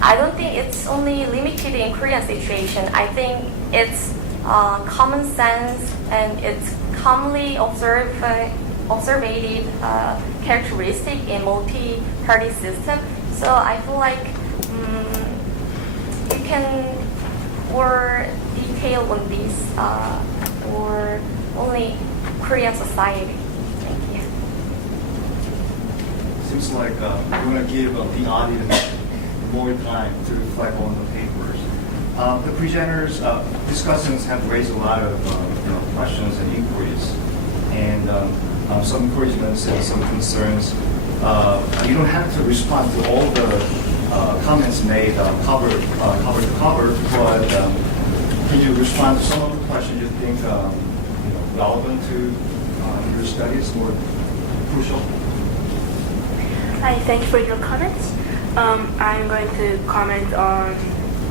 I don't think it's only limited in Korean situation. I think it's common sense and it's commonly observed characteristic in multi-party system. So I feel like you can more detail on this or only Korean society. Thank you. Seems like we want to give the audience more time to reflect on the papers. The presenters, discussants have raised a lot of questions and inquiries, and some encouragements and some concerns. You don't have to respond to all the comments made cover to cover, but can you respond to some of the questions you think relevant to your studies, more crucial? Hi, thank you for your comments. I'm going to comment on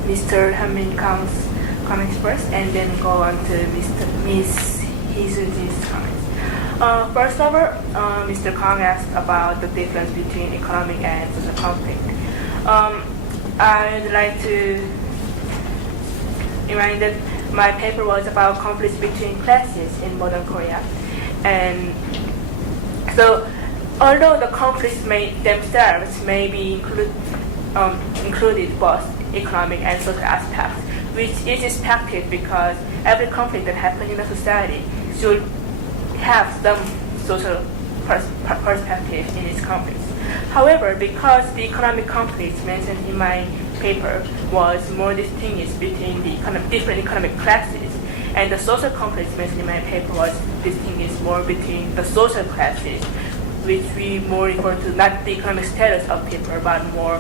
Mr. Han-min Kang's comments first, and then go on to Ms. Hee-Soo-ji's comments. First of all, Mr. Kang asked about the difference between economic and social conflict. I'd like to remind that my paper was about conflicts between classes in modern Korea. And so, although the conflicts themselves may be included both economic and social aspects, which is expected because every conflict that happens in a society should have some social perspective in its conflicts. However, because the economic conflicts mentioned in my paper was more distinguished between the different economic classes, and the social conflicts mentioned in my paper was distinguished more between the social classes, which we more refer to not the economic status of people, but more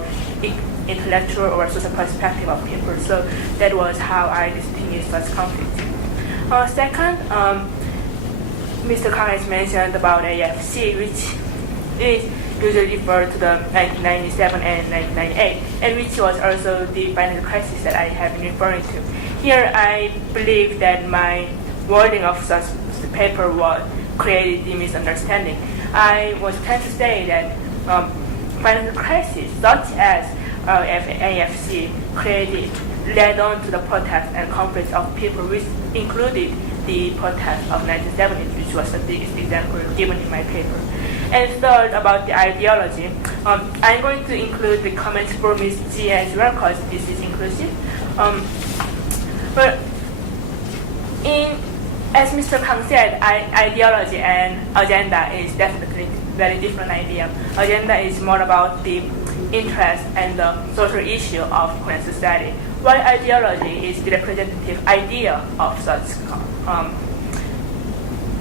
intellectual or social perspective of people. So that was how I distinguished such conflicts. Second, Mr. Kang has mentioned about AFC, which is usually referred to the 1997 and 1998, and which was also the financial crisis that I have been referring to. Here, I believe that my wording of such paper was created the misunderstanding. I was trying to say that financial crisis, such as AFC, led on to the protests and conflicts of people, which included the protest of 1970, which was the biggest example given in my paper. And third, about the ideology, I'm going to include the comments for Ms. G as well, because this is inclusive. But as Mr. Kang said, ideology and agenda is definitely very different idea. Agenda is more about the interest and the social issue of Korean society, while ideology is the representative idea of such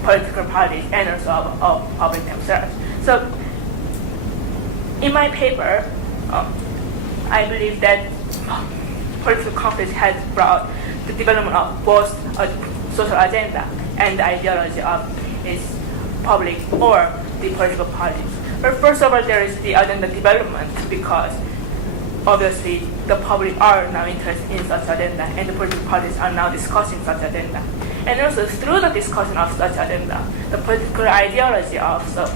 political parties and also of it themselves. So, in my paper, I believe that political conflict has brought the development of both a social agenda and the ideology of its public or the political parties. But first of all, there is the agenda development, because obviously the public are now interested in such agenda and the political parties are now discussing such agenda. And also through the discussion of such agenda, the political ideology of the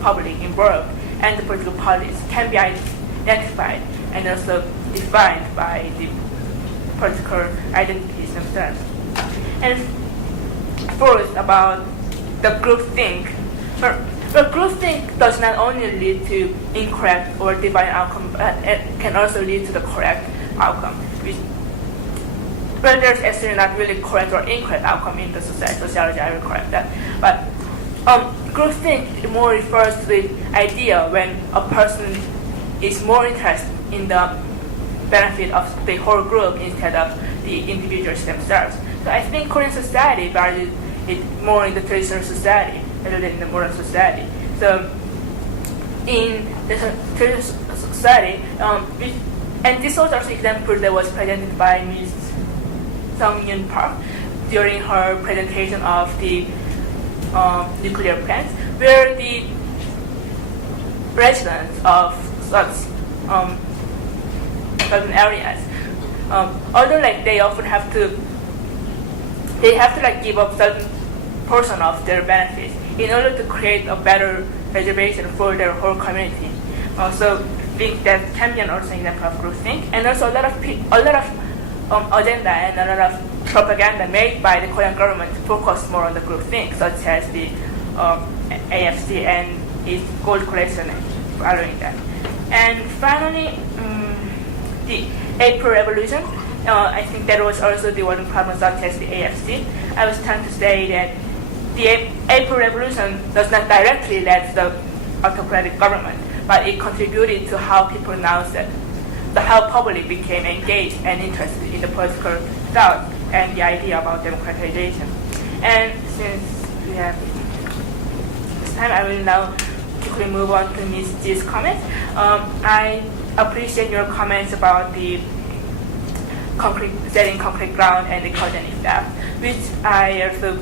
public involved and the political parties can be identified and also defined by the political identities themselves. And fourth, about the groupthink. But groupthink does not only lead to incorrect or divine outcome, but it can also lead to the correct outcome. Well, there's actually not really correct or incorrect outcome in the sociology, I will correct that. But groupthink more refers to the idea when a person is more interested in the benefit of the whole group instead of the individuals themselves. So I think Korean society values it more in the traditional society rather than in the modern society. So in the traditional society, and this was also an example that was presented by Ms. Sung-Yun Park during her presentation of the nuclear plants, where the residents of such certain areas, although they often have to give up certain portion of their benefits in order to create a better reservation for their whole community. So I think that can be an also example of groupthink, and also a lot of agenda and a lot of propaganda made by the Korean government focus more on the groupthink, such as the AFC and its gold collection following that. And finally, the April Revolution. I think that was also the one problem, such as the AFC. I was trying to say that the April Revolution does not directly lead the autocratic government, but it contributed to how people now said, how public became engaged and interested in the political thought and the idea about democratization. And since we have this time, I will now quickly move on to Ms. G's comments. I appreciate your comments about the setting concrete ground and the cause and effect, which I also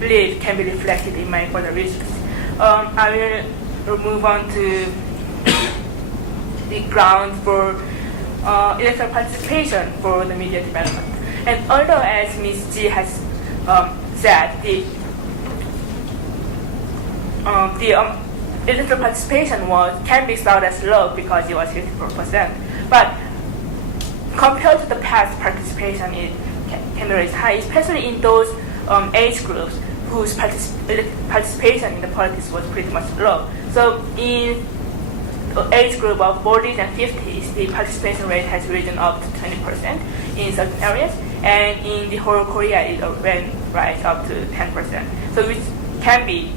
believe can be reflected in my further research. I will move on to the ground for electoral participation for the media development. And although, as Ms. G has said, the electoral participation can be thought as low because it was 54%, but compared to the past, participation can be raised high, especially in those age groups whose participation in the politics was pretty much low. So in age group of 40s and 50s, the participation rate has risen up to 20% in certain areas, and in the whole Korea it went rise up to 10%. So which can be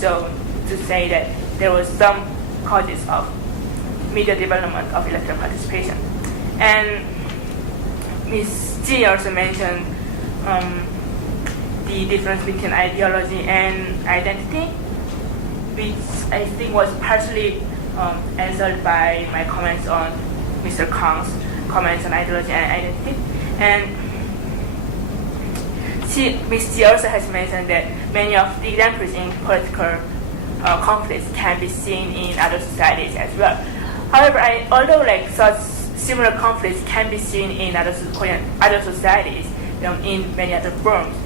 shown to say that there was some causes of media development of electoral participation. And Ms. Ji also mentioned the difference between ideology and identity, which I think was partially answered by my comments on Mr. Kang's comments on ideology and identity. And Ms. Ji also has mentioned that many of the examples in political conflicts can be seen in other societies as well. However, although such similar conflicts can be seen in other societies in many other forms,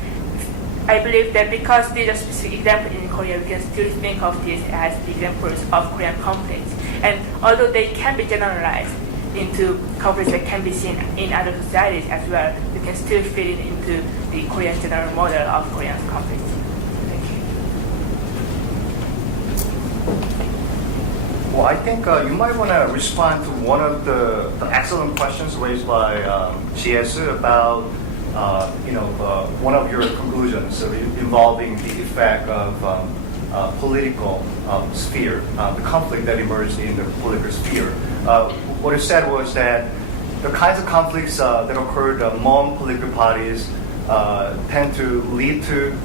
I believe that because these are specific examples in Korea, we can still think of these as examples of Korean conflicts. And although they can be generalized into conflicts that can be seen in other societies as well, we can still fit it into the Korean general model of Korean conflicts. Thank you. Well, I think you might want to respond to one of the excellent questions raised by GS about one of your conclusions involving the effect of political sphere, the conflict that emerged in the political sphere. What you said was that the kinds of conflicts that occurred among political parties tend to lead to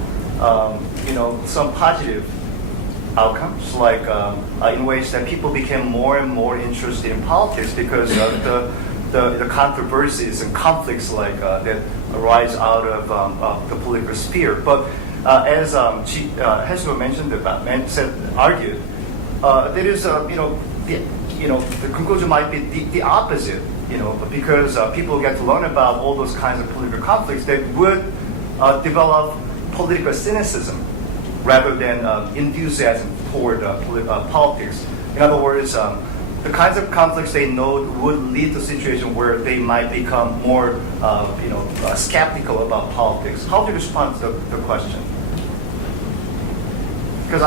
some positive outcomes, like in ways that people became more and more interested in politics because the controversies and conflicts that arise out of the political sphere. But as Hesno argued, there is the conclusion might be the opposite. Because people get to learn about all those kinds of political conflicts, they would develop political cynicism rather than enthusiasm toward politics. In other words, the kinds of conflicts they know would lead to a situation where they might become more, skeptical about politics. How do you respond to the question? Because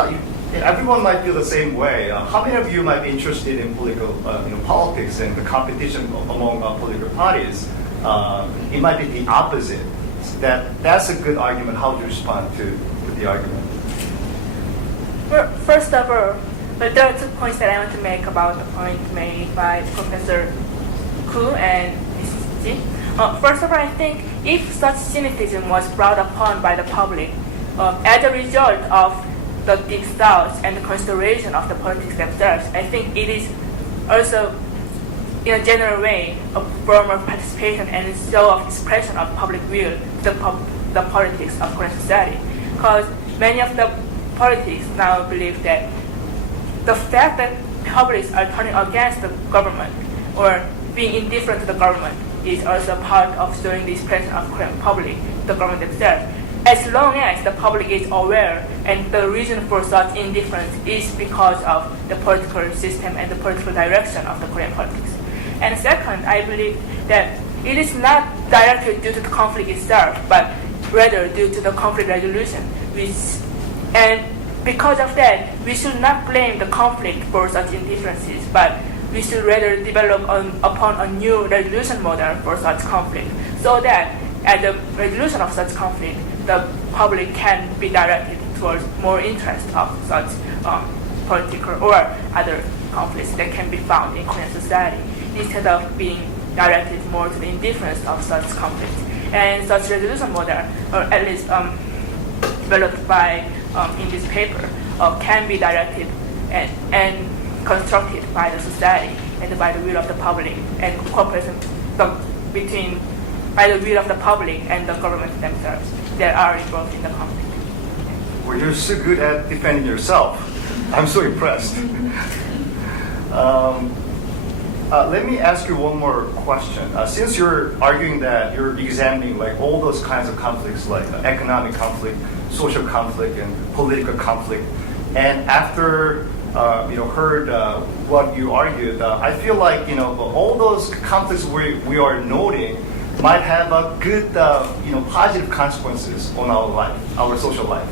everyone might feel the same way. How many of you might be interested in political, politics and the competition among political parties? It might be the opposite. That's a good argument. How do you respond to the argument? Well, first of all, there are 2 points that I want to make about the point made by Professor Koo and Mrs. Ji. First of all, I think if such cynicism was brought upon by the public as a result of the deep thoughts and the consideration of the politics themselves, I think it is also, in a general way, a form of participation and a show of expression of public will to the politics of Korean society. Because many of the politics now believe that the fact that publics are turning against the government or being indifferent to the government is also part of showing the expression of Korean public, the government themselves. As long as the public is aware and the reason for such indifference is because of the political system and the political direction of the Korean politics. And second, I believe that it is not directly due to the conflict itself, but rather due to the conflict resolution. And because of that, we should not blame the conflict for such indifferences, but we should rather develop upon a new resolution model for such conflict, so that at the resolution of such conflict, the public can be directed towards more interest of such political or other conflicts that can be found in Korean society, instead of being directed more to the indifference of such conflicts. And such resolution model, or at least developed by in this paper, can be directed and constructed by the society and by the will of the public, and cooperation between by the will of the public and the government themselves that are involved in the conflict. Well, you're so good at defending yourself. I'm so impressed. Let me ask you one more question. Since you're arguing that you're examining all those kinds of conflicts, like economic conflict, social conflict, and political conflict, and after heard what you argued, I feel like all those conflicts we are noting might have a good positive consequences on our life, our social life.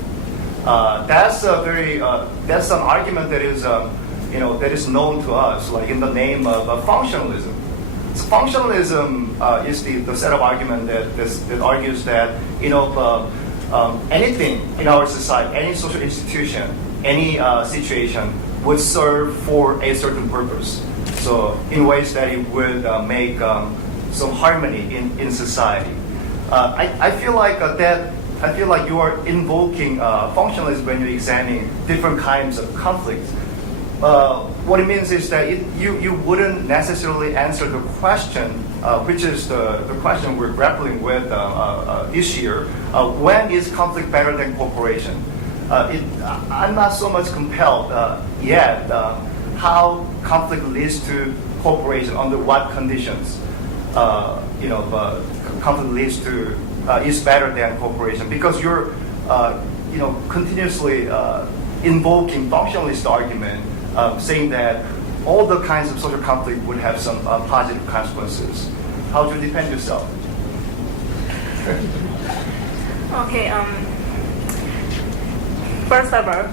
That's an argument that is that is known to us, like in the name of functionalism. So functionalism is the set of argument that argues that anything in our society, any social institution, any situation would serve for a certain purpose. So in ways that it would make some harmony in society. I feel like you are invoking functionalism when you examine different kinds of conflicts. What it means is that you wouldn't necessarily answer the question, which is the question we're grappling with this year. When is conflict better than cooperation? I'm not so much compelled yet how conflict leads to cooperation, under what conditions. Conflict leads to is better than cooperation, because you're continuously invoking functionalist argument, saying that all the kinds of social conflict would have some positive consequences. How to defend yourself? Okay. First of all,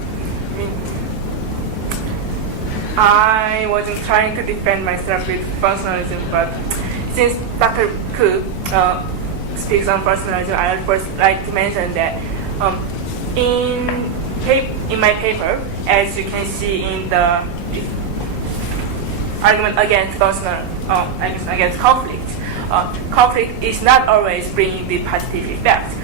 I wasn't trying to defend myself with functionalism, but since Dr. Kuk speaks on functionalism, I would first like to mention that in my paper, as you can see in the argument against against conflict, conflict is not always bringing the positive effects.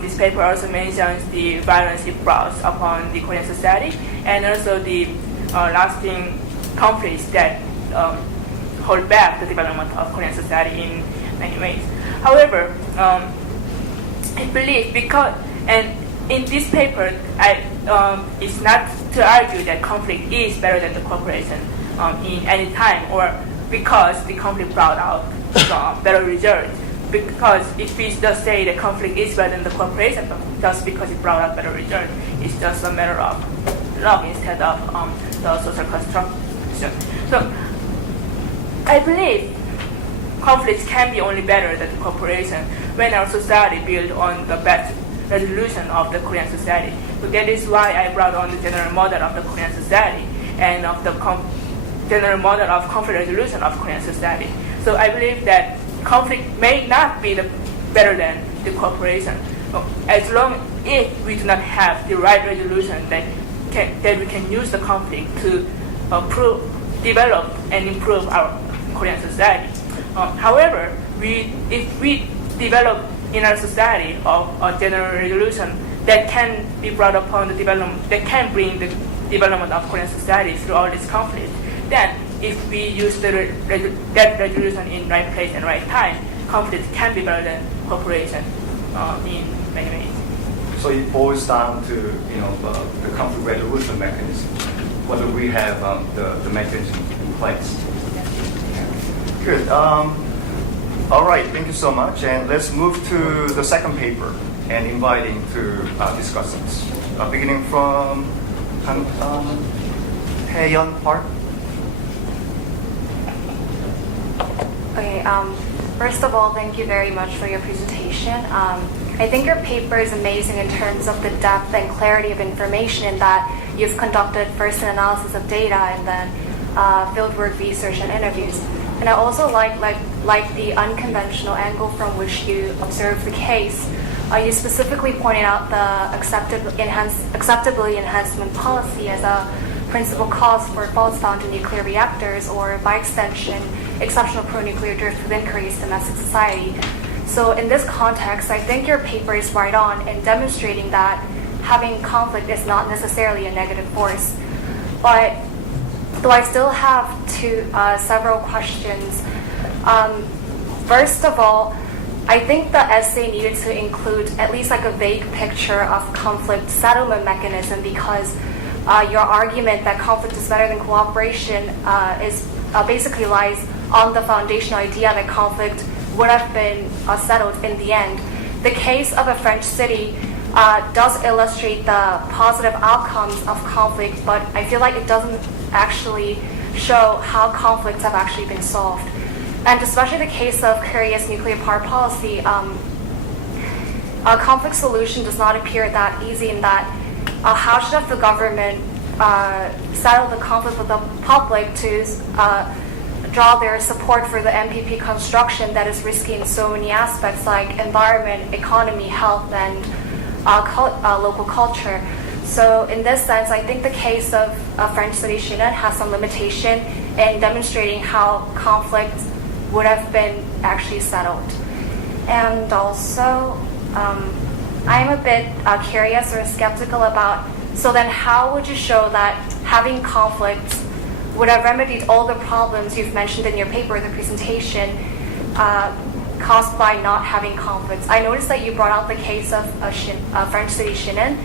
This paper also mentions the violence it brought upon the Korean society, and also the lasting conflicts that hold back the development of Korean society in many ways. However, I believe in this paper, it's not to argue that conflict is better than the cooperation in any time, or because the conflict brought out better results. Because if we just say that conflict is better than the cooperation, just because it brought out better results, it's just a matter of luck instead of the social construction. So I believe conflicts can be only better than the cooperation when our society built on the best resolution of the Korean society. So that is why I brought on the general model of the Korean society and of the general model of conflict resolution of Korean society. So I believe that conflict may not be better than the cooperation, as long as we do not have the right resolution that we can use the conflict to develop and improve our Korean society. However, if we develop in our society a general resolution that can be brought upon the development, that can bring the development of Korean society through all this conflict, then if we use that resolution in right place and right time, conflict can be better than cooperation in many ways. So it boils down to the conflict resolution mechanism, whether we have the mechanism in place. Good. All right. Thank you so much. And let's move to the second paper and inviting to discussants. Beginning from Taeyeon Park. Okay, first of all, thank you very much for your presentation. I think your paper is amazing in terms of the depth and clarity of information in that you've conducted first an analysis of data and then fieldwork research and interviews. And I also like the unconventional angle from which you observe the case. You specifically pointed out the acceptability enhancement policy as a principal cause for faults found in nuclear reactors, or by extension, exceptional pro-nuclear drift within Korea's domestic society. So in this context, I think your paper is right on in demonstrating that having conflict is not necessarily a negative force. But though I still have several questions. First of all, I think the essay needed to include at least like a vague picture of conflict settlement mechanism, because your argument that conflict is better than cooperation is basically lies on the foundational idea that conflict would have been settled in the end. The case of a French city does illustrate the positive outcomes of conflict, but I feel like it doesn't actually show how conflicts have actually been solved. And especially the case of Korea's nuclear power policy, a conflict solution does not appear that easy in that how should the government settle the conflict with the public to draw their support for the MPP construction that is risky in so many aspects like environment, economy, health, and local culture. So in this sense, I think the case of French city Chinon has some limitation in demonstrating how conflict would have been actually settled. And also, I'm a bit curious or skeptical about, so then how would you show that having conflict would have remedied all the problems you've mentioned in your paper, the presentation, caused by not having conflicts? I noticed that you brought out the case of French city Chinon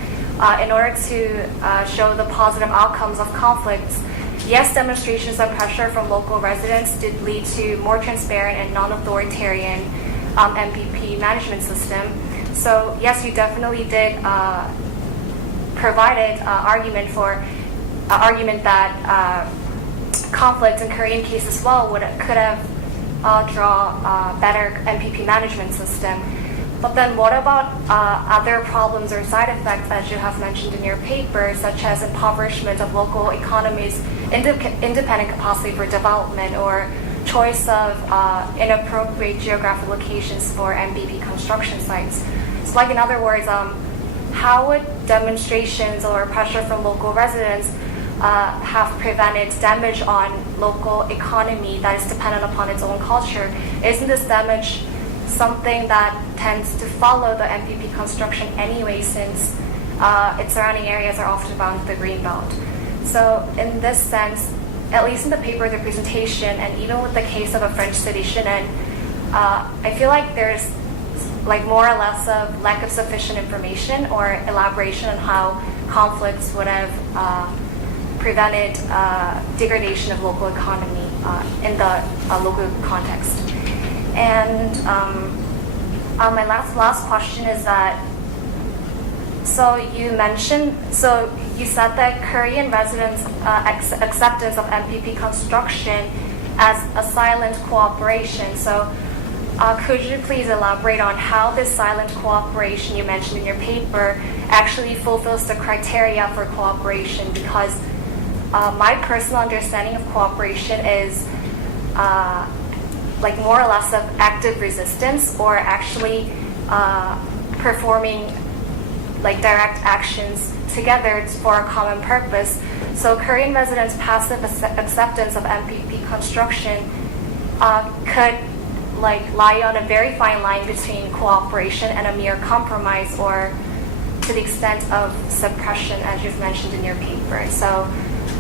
in order to show the positive outcomes of conflicts. Yes, demonstrations of pressure from local residents did lead to more transparent and non-authoritarian MPP management system. So yes, you definitely did provided argument that conflict in Korean case as well could have draw a better MPP management system. But then what about other problems or side effects that you have mentioned in your paper, such as impoverishment of local economies, independent capacity for development, or choice of inappropriate geographic locations for MPP construction sites? So like in other words, how would demonstrations or pressure from local residents have prevented damage on local economy that is dependent upon its own culture? Isn't this damage something that tends to follow the MPP construction anyway, since its surrounding areas are often bound to the green belt? So in this sense, at least in the paper, the presentation, and even with the case of a French city Chinon, I feel like there's like more or less a lack of sufficient information or elaboration on how conflicts would have prevented degradation of local economy in the local context. And my last question is that, so you said that Korean residents' acceptance of MPP construction as a silent cooperation. So could you please elaborate on how this silent cooperation you mentioned in your paper actually fulfills the criteria for cooperation? Because my personal understanding of cooperation is like more or less of active resistance, or actually performing like direct actions together for a common purpose. So Korean residents' passive acceptance of MPP construction could like lie on a very fine line between cooperation and a mere compromise, or to the extent of suppression, as you've mentioned in your paper. So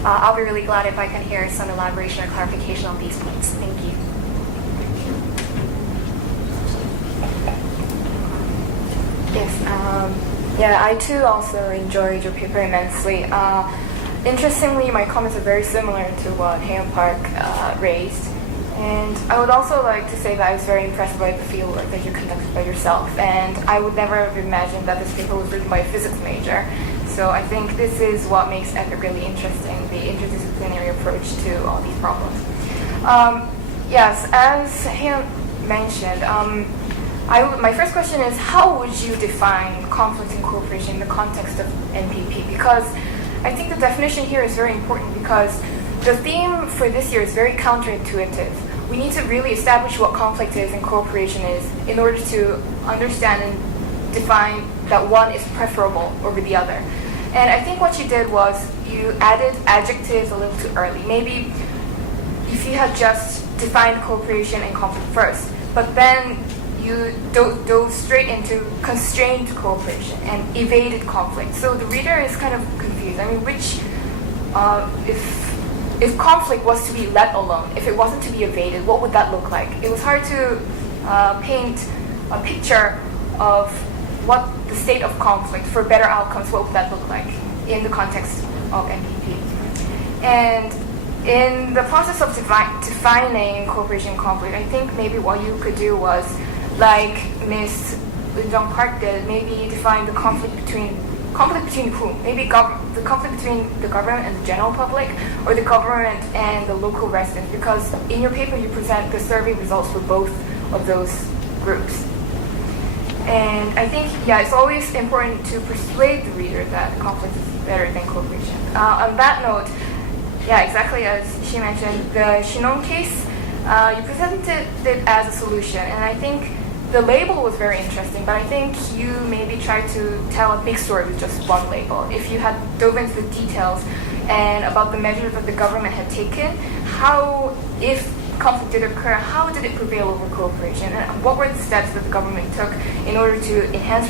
I'll be really glad if I can hear some elaboration or clarification on these points. Thank you. Yes, I too also enjoyed your paper immensely. Interestingly, my comments are very similar to what Hyun Park raised. And I would also like to say that I was very impressed by the fieldwork that you conducted by yourself. And I would never have imagined that this paper was written by a physics major. So I think this is what makes EPIK really interesting, the interdisciplinary approach to all these problems. Yes, as Hyun mentioned, my first question is, how would you define conflict and cooperation in the context of MPP? Because I think the definition here is very important, because the theme for this year is very counterintuitive. We need to really establish what conflict is and cooperation is in order to understand and define that one is preferable over the other. And I think what you did was you added adjectives a little too early. Maybe if you had just defined cooperation and conflict first, but then you dove straight into constrained cooperation and evaded conflict. So the reader is kind of confused. I mean, if conflict was to be let alone, if it wasn't to be evaded, what would that look like? It was hard to paint a picture of what the state of conflict for better outcomes, what would that look like in the context of MPP. And in the process of defining cooperation and conflict, I think maybe what you could do was, like Ms. Jung Park did, maybe define the conflict between whom? Maybe the conflict between the government and the general public, or the government and the local residents, because in your paper you present the survey results for both of those groups. And I think, it's always important to persuade the reader that conflict is better than cooperation. On that note, yeah, exactly as she mentioned, the Shinon case, you presented it as a solution, and I think the label was very interesting, but I think you maybe tried to tell a big story with just one label. If you had dove into the details and about the measures that the government had taken, how, if conflict did occur, how did it prevail over cooperation, and what were the steps that the government took in order to enhance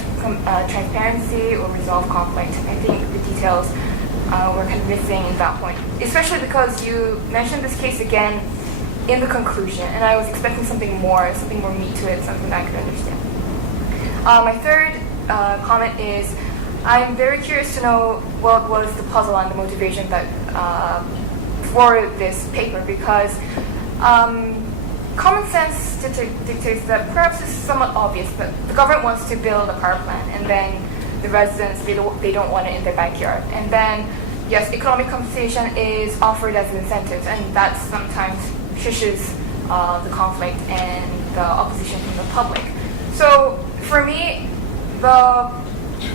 transparency or resolve conflict? I think the details were kind of missing in that point, especially because you mentioned this case again in the conclusion, and I was expecting something more meat to it, something that I could understand. My third comment is, I'm very curious to know what was the puzzle and the motivation that for this paper, because common sense dictates that perhaps it's somewhat obvious that the government wants to build a power plant, and then the residents, they don't want it in their backyard. And then, yes, economic compensation is offered as an incentive, and that sometimes shushes the conflict and the opposition from the public. So for me, the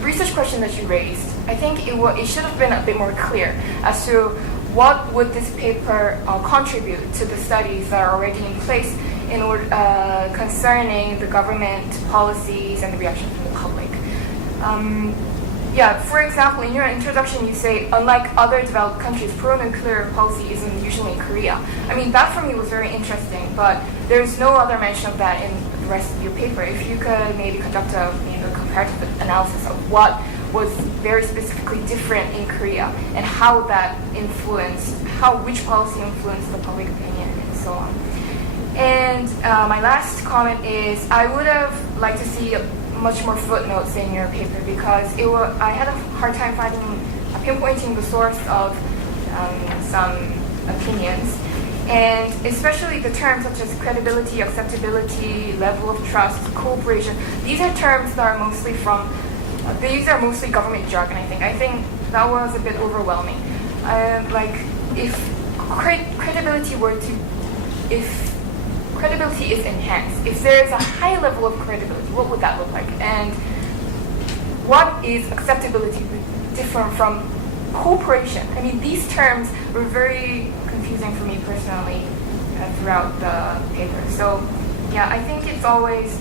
research question that you raised, I think it should have been a bit more clear as to what would this paper contribute to the studies that are already in place in order concerning the government policies and the reaction from the public. Yeah, for example, in your introduction, you say, unlike other developed countries, pro-nuclear policy isn't usually in Korea. I mean, that for me was very interesting, but there's no other mention of that in the rest of your paper. If you could maybe conduct a comparative analysis of what was very specifically different in Korea and how that influenced, which policy influenced the public opinion and so on. And my last comment is, I would have liked to see much more footnotes in your paper, because I had a hard time pinpointing the source of some opinions, and especially the terms such as credibility, acceptability, level of trust, cooperation. These are terms that are mostly mostly government jargon. I think that was a bit overwhelming. Like if credibility is enhanced, if there is a high level of credibility, what would that look like? And what is acceptability different from cooperation? I mean, these terms were very confusing for me personally throughout the paper. So yeah, I think it's always,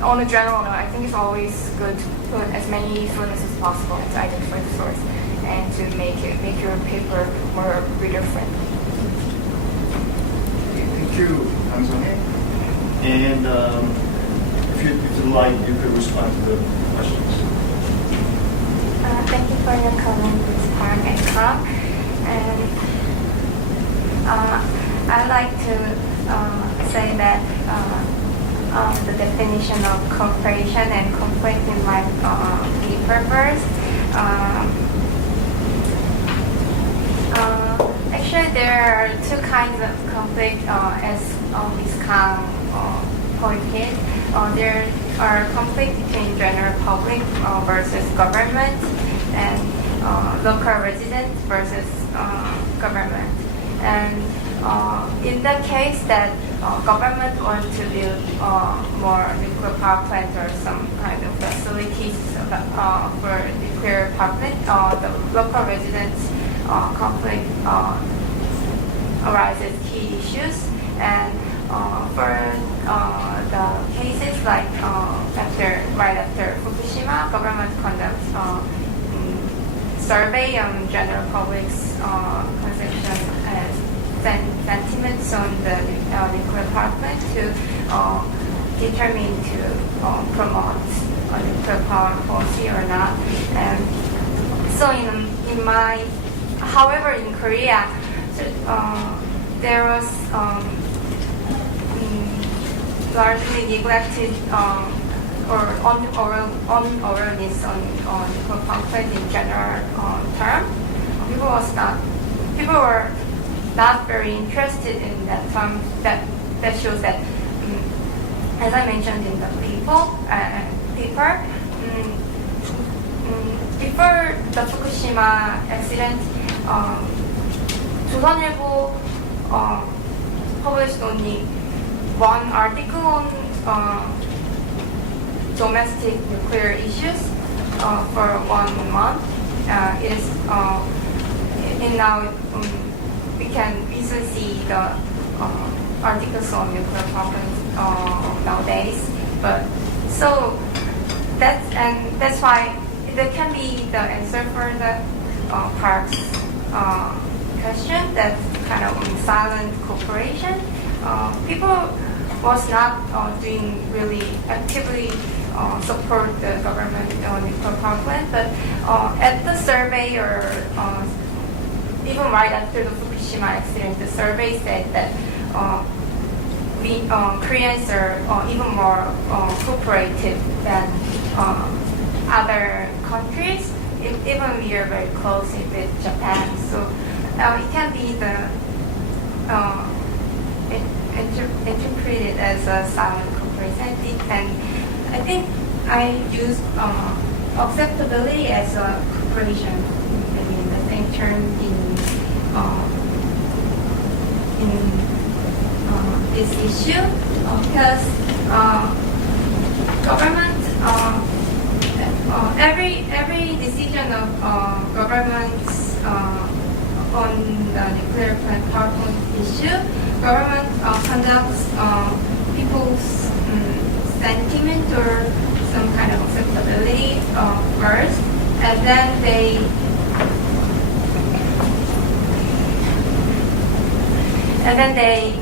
on a general note, I think it's always good to put as many footnotes as possible and to identify the source and to make your paper more reader friendly. Thank you, Anthony. And if you'd like, you could respond to the questions. Thank you for your comment, Ms. Park and Clark. And I'd like to say that the definition of cooperation and conflict in my paper first. Actually, there are two kinds of conflict, as Ms. Kang pointed. There are conflicts between general public versus government, and local residents versus government. And in the case that government wants to build more nuclear power plants or some kind of facilities for nuclear power plant, the local residents conflict arises key issues, and for the cases like right after Fukushima, government conducts survey on general public's conception and sentiments on the nuclear power plant to determine to promote a nuclear power policy or not. And so however, in Korea, there was largely neglected or unawareness on nuclear power plant in general term. People were not very interested in that term. That shows that, as I mentioned in the paper, before the Fukushima accident, 조선일보 published only one article on domestic nuclear issues for 1 month, it is in now we can easily see the articles on nuclear problems nowadays. But so that's why that can be the answer for the Park's question. That kind of silent cooperation. People was not doing really actively support the government nuclear power plant, but at the survey or even right after the Fukushima accident, the survey said that we Koreans are even more cooperative than other countries. Even we are very close with Japan, so it can be the interpreted as a silent cooperation. And I think I use acceptability as a cooperation. I mean, the same term in this issue because government every decision of governments on the nuclear plant power plant issue, government conducts people's sentiment or some kind of acceptability first, and then they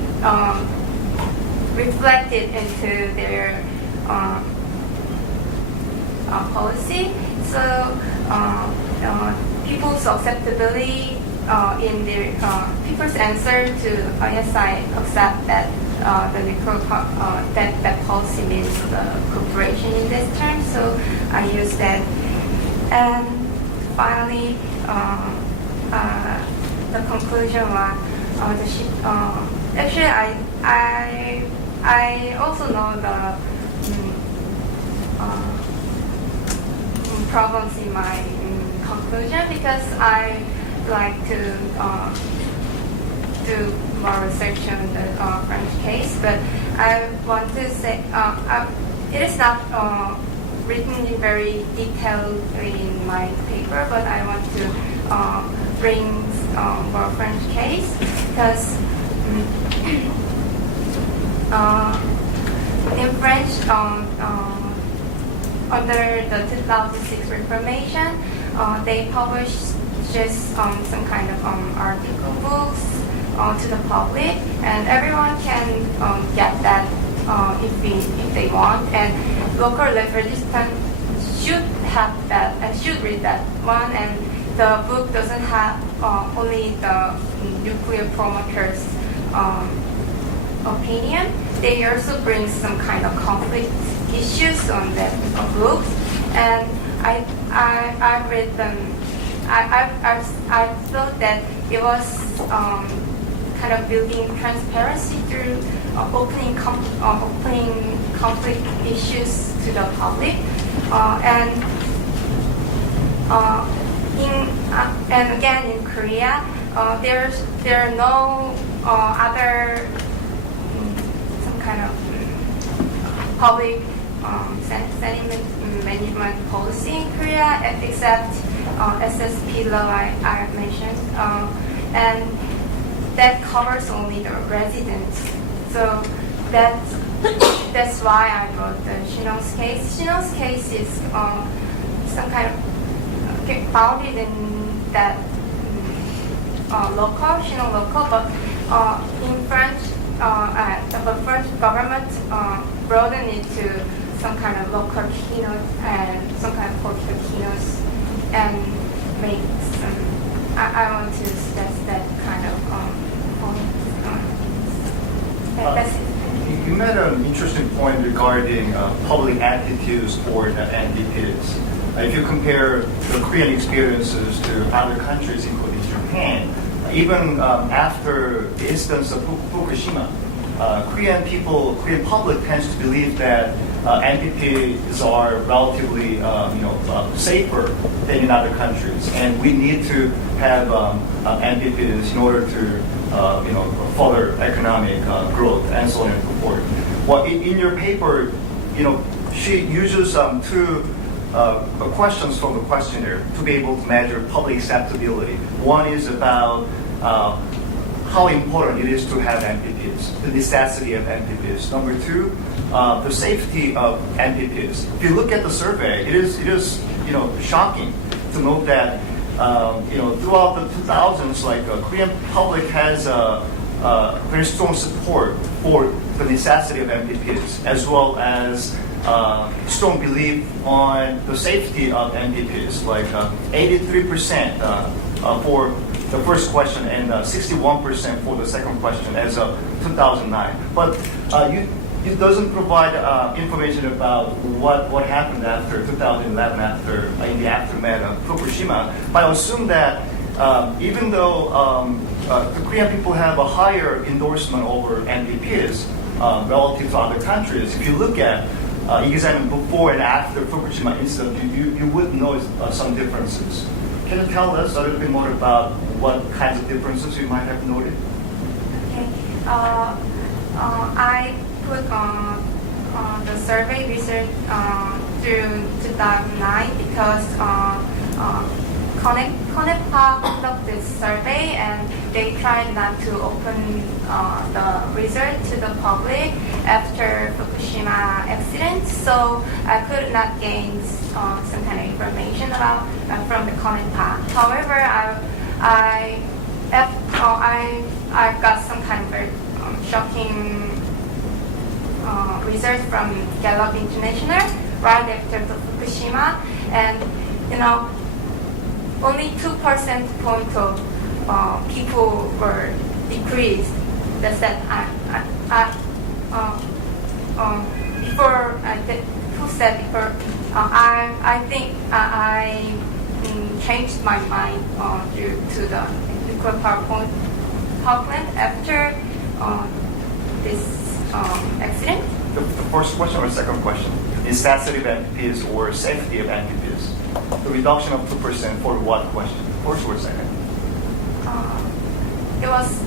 reflect it into their policy. So people's acceptability in their people's answer to yes, I accept that the nuclear that policy means the cooperation in this term. So I use that. And finally, the conclusion was actually I also know the problems in my conclusion because I like to do more research on the French case, but I want to say it is not written in very detailed in my paper, but I want to bring more French case because in French under the 2006 Reformation, they published just some kind of article books to the public, and everyone can get that if they want. And local registrants should have that and should read that one. And the book doesn't have only the nuclear promoters' opinion. They also bring some kind of conflict issues on that books, and I read them. I thought that it was kind of building transparency through opening conflict issues to the public, and again in Korea, there are no other some kind of public sentiment management policy in Korea except SSP law I mentioned, and that covers only the residents. So that's why I wrote the Shinon's case. Shinon's case is some kind of founded in that local, Shinon local, but in French, the French government broadened it to some kind of local keynote and some kind of political keynotes and make some. I want to stress that kind of point. That's it. You made an interesting point regarding public attitudes toward NPTs. If you compare the Korean experiences to other countries, including Japan, even after the instance of Fukushima, Korean public tends to believe that NPTs are relatively, safer than in other countries, and we need to have NPTs in order to, further economic growth and so on and so forth. Well, in your paper, she uses two questions from the questionnaire to be able to measure public acceptability. One is about how important it is to have MPPs, the necessity of MPPs. Number two, the safety of MPPs. If you look at the survey, it is shocking to note that throughout the 2000s, Korean public has very strong support for the necessity of MPPs, as well as strong belief on the safety of MPPs, 83% for the first question and 61% for the second question as of 2009. But it doesn't provide information about what happened after 2011, in the aftermath of Fukushima. But I assume that even though the Korean people have a higher endorsement over MPPs relative to other countries, if you look at examine before and after Fukushima incident, you would know some differences. Can you tell us a little bit more about what kinds of differences you might have noted? Okay. I put the survey research through 2009 because Conepa conducted this survey and they tried not to open the result to the public after Fukushima accident, so I could not gain some kind of information about from the Conepa. However, I got some kind of very shocking result from Gallup International right after the Fukushima, and only 2% point of people were decreased. That's that. Before who said before? I think I changed my mind due to the nuclear power plant after this accident. The first question or second question? Necessity of MPPs or safety of MPPs? The reduction of 2% for what question? First or second? It was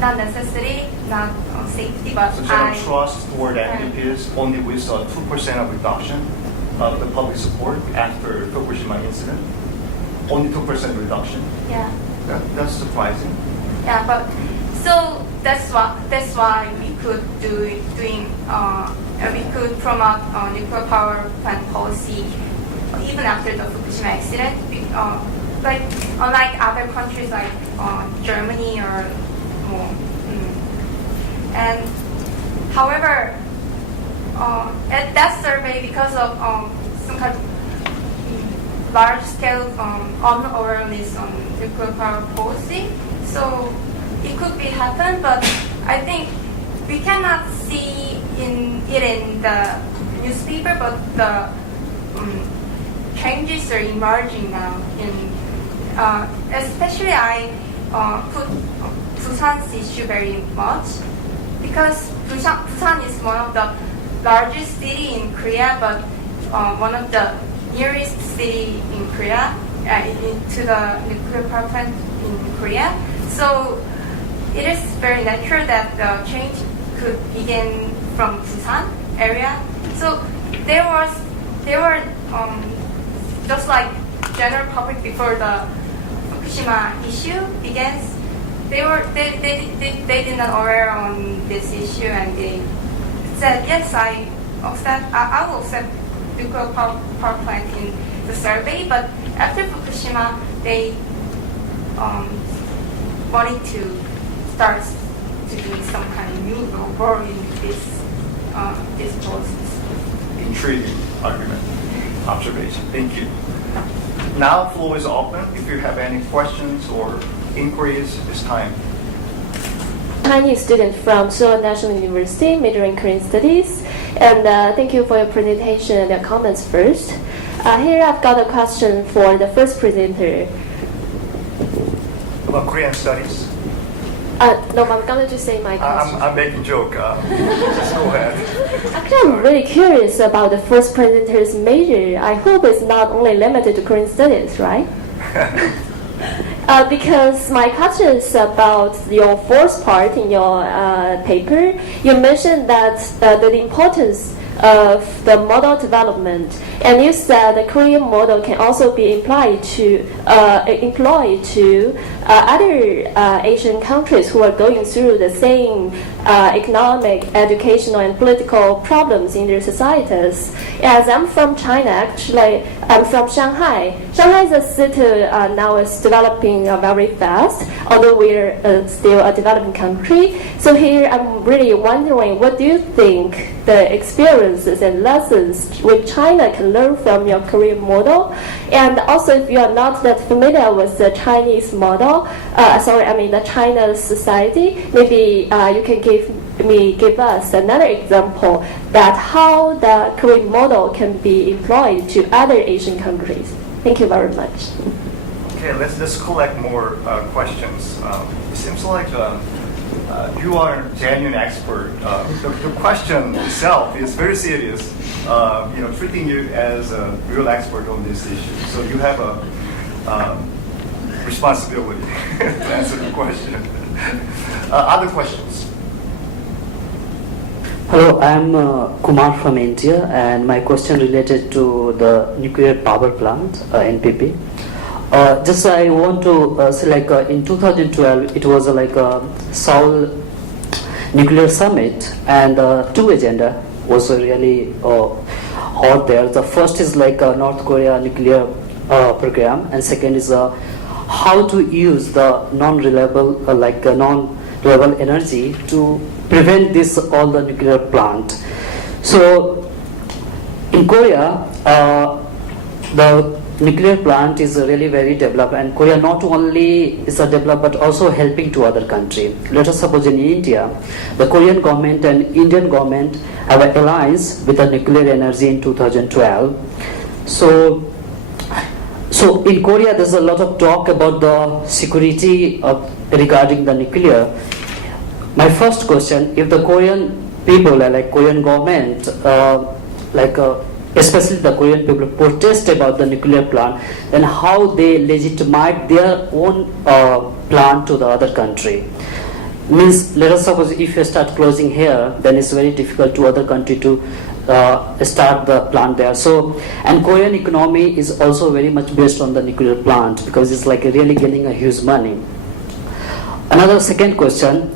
not necessity, not safety, but so general trust toward MPPs only with 2% of reduction of the public support after Fukushima incident. Only 2% reduction. Yeah. That's surprising. Yeah, but so that's why we could we could promote nuclear power plant policy even after the Fukushima accident. Unlike other countries like Germany or and however at that survey, because of some kind of large scale unawareness on nuclear power policy, so it could be happen, but I think we cannot see it in the newspaper, but the changes are emerging now. Especially I put Busan's issue very much because Busan is one of the largest city in Korea, but one of the nearest city in Korea to the nuclear power plant in Korea. So it is very natural that the change could begin from Busan area. So there were just like general public before the Fukushima issue begins. They did not aware on this issue, and they said yes, I will accept nuclear power plant in the survey. But after Fukushima, they wanted to start to do some kind of new law in this process. Intriguing argument, observation. Thank you. Now, floor is open. If you have any questions or inquiries, it's time. Chinese student from Seoul National University, majoring in Korean Studies, and thank you for your presentation and your comments first. Here I've got a question for the first presenter. About Korean studies? No, I'm going to just say my question. I'm making a joke. Just go ahead. Actually, I'm really curious about the first presenter's major. I hope it's not only limited to Korean Studies, right? Because my question is about your fourth part in your paper. You mentioned that the importance of the model development. And you said the Korean model can also be employed to other Asian countries who are going through the same economic, educational, and political problems in their societies. As I'm from China, actually, I'm from Shanghai. Shanghai is a city now is developing very fast, although we're still a developing country. So here I'm really wondering, what do you think the experiences and lessons which China can learn from your Korean model? And also, if you are not that familiar with the Chinese model, the China society, maybe you can give us another example that how the Korean model can be employed to other Asian countries. Thank you very much. Okay, let's collect more questions. It seems like you are a genuine expert. The question itself is very serious. Treating you as a real expert on this issue. So you have a responsibility to answer the question. Other questions? Hello, I'm Kumar from India, and my question related to the nuclear power plant, NPP. Just I want to say, in 2012, it was a Seoul nuclear summit, and two agenda was really hot there. The first is North Korea nuclear program, and second is how to use the non-reliable energy to prevent all the nuclear plant. So in Korea, the nuclear plant is really very developed, and Korea not only is developed but also helping to other country. Let us suppose in India, the Korean government and Indian government have an alliance with the nuclear energy in 2012. So in Korea, there's a lot of talk about the security regarding the nuclear. My first question: if the Korean people, Korean government, especially the Korean people, protest about the nuclear plant, then how they legitimize their own plant to the other country? Means, let us suppose if you start closing here, then it's very difficult to other country to start the plant there. So, and Korean economy is also very much based on the nuclear plant because it's really gaining a huge money. Another second question.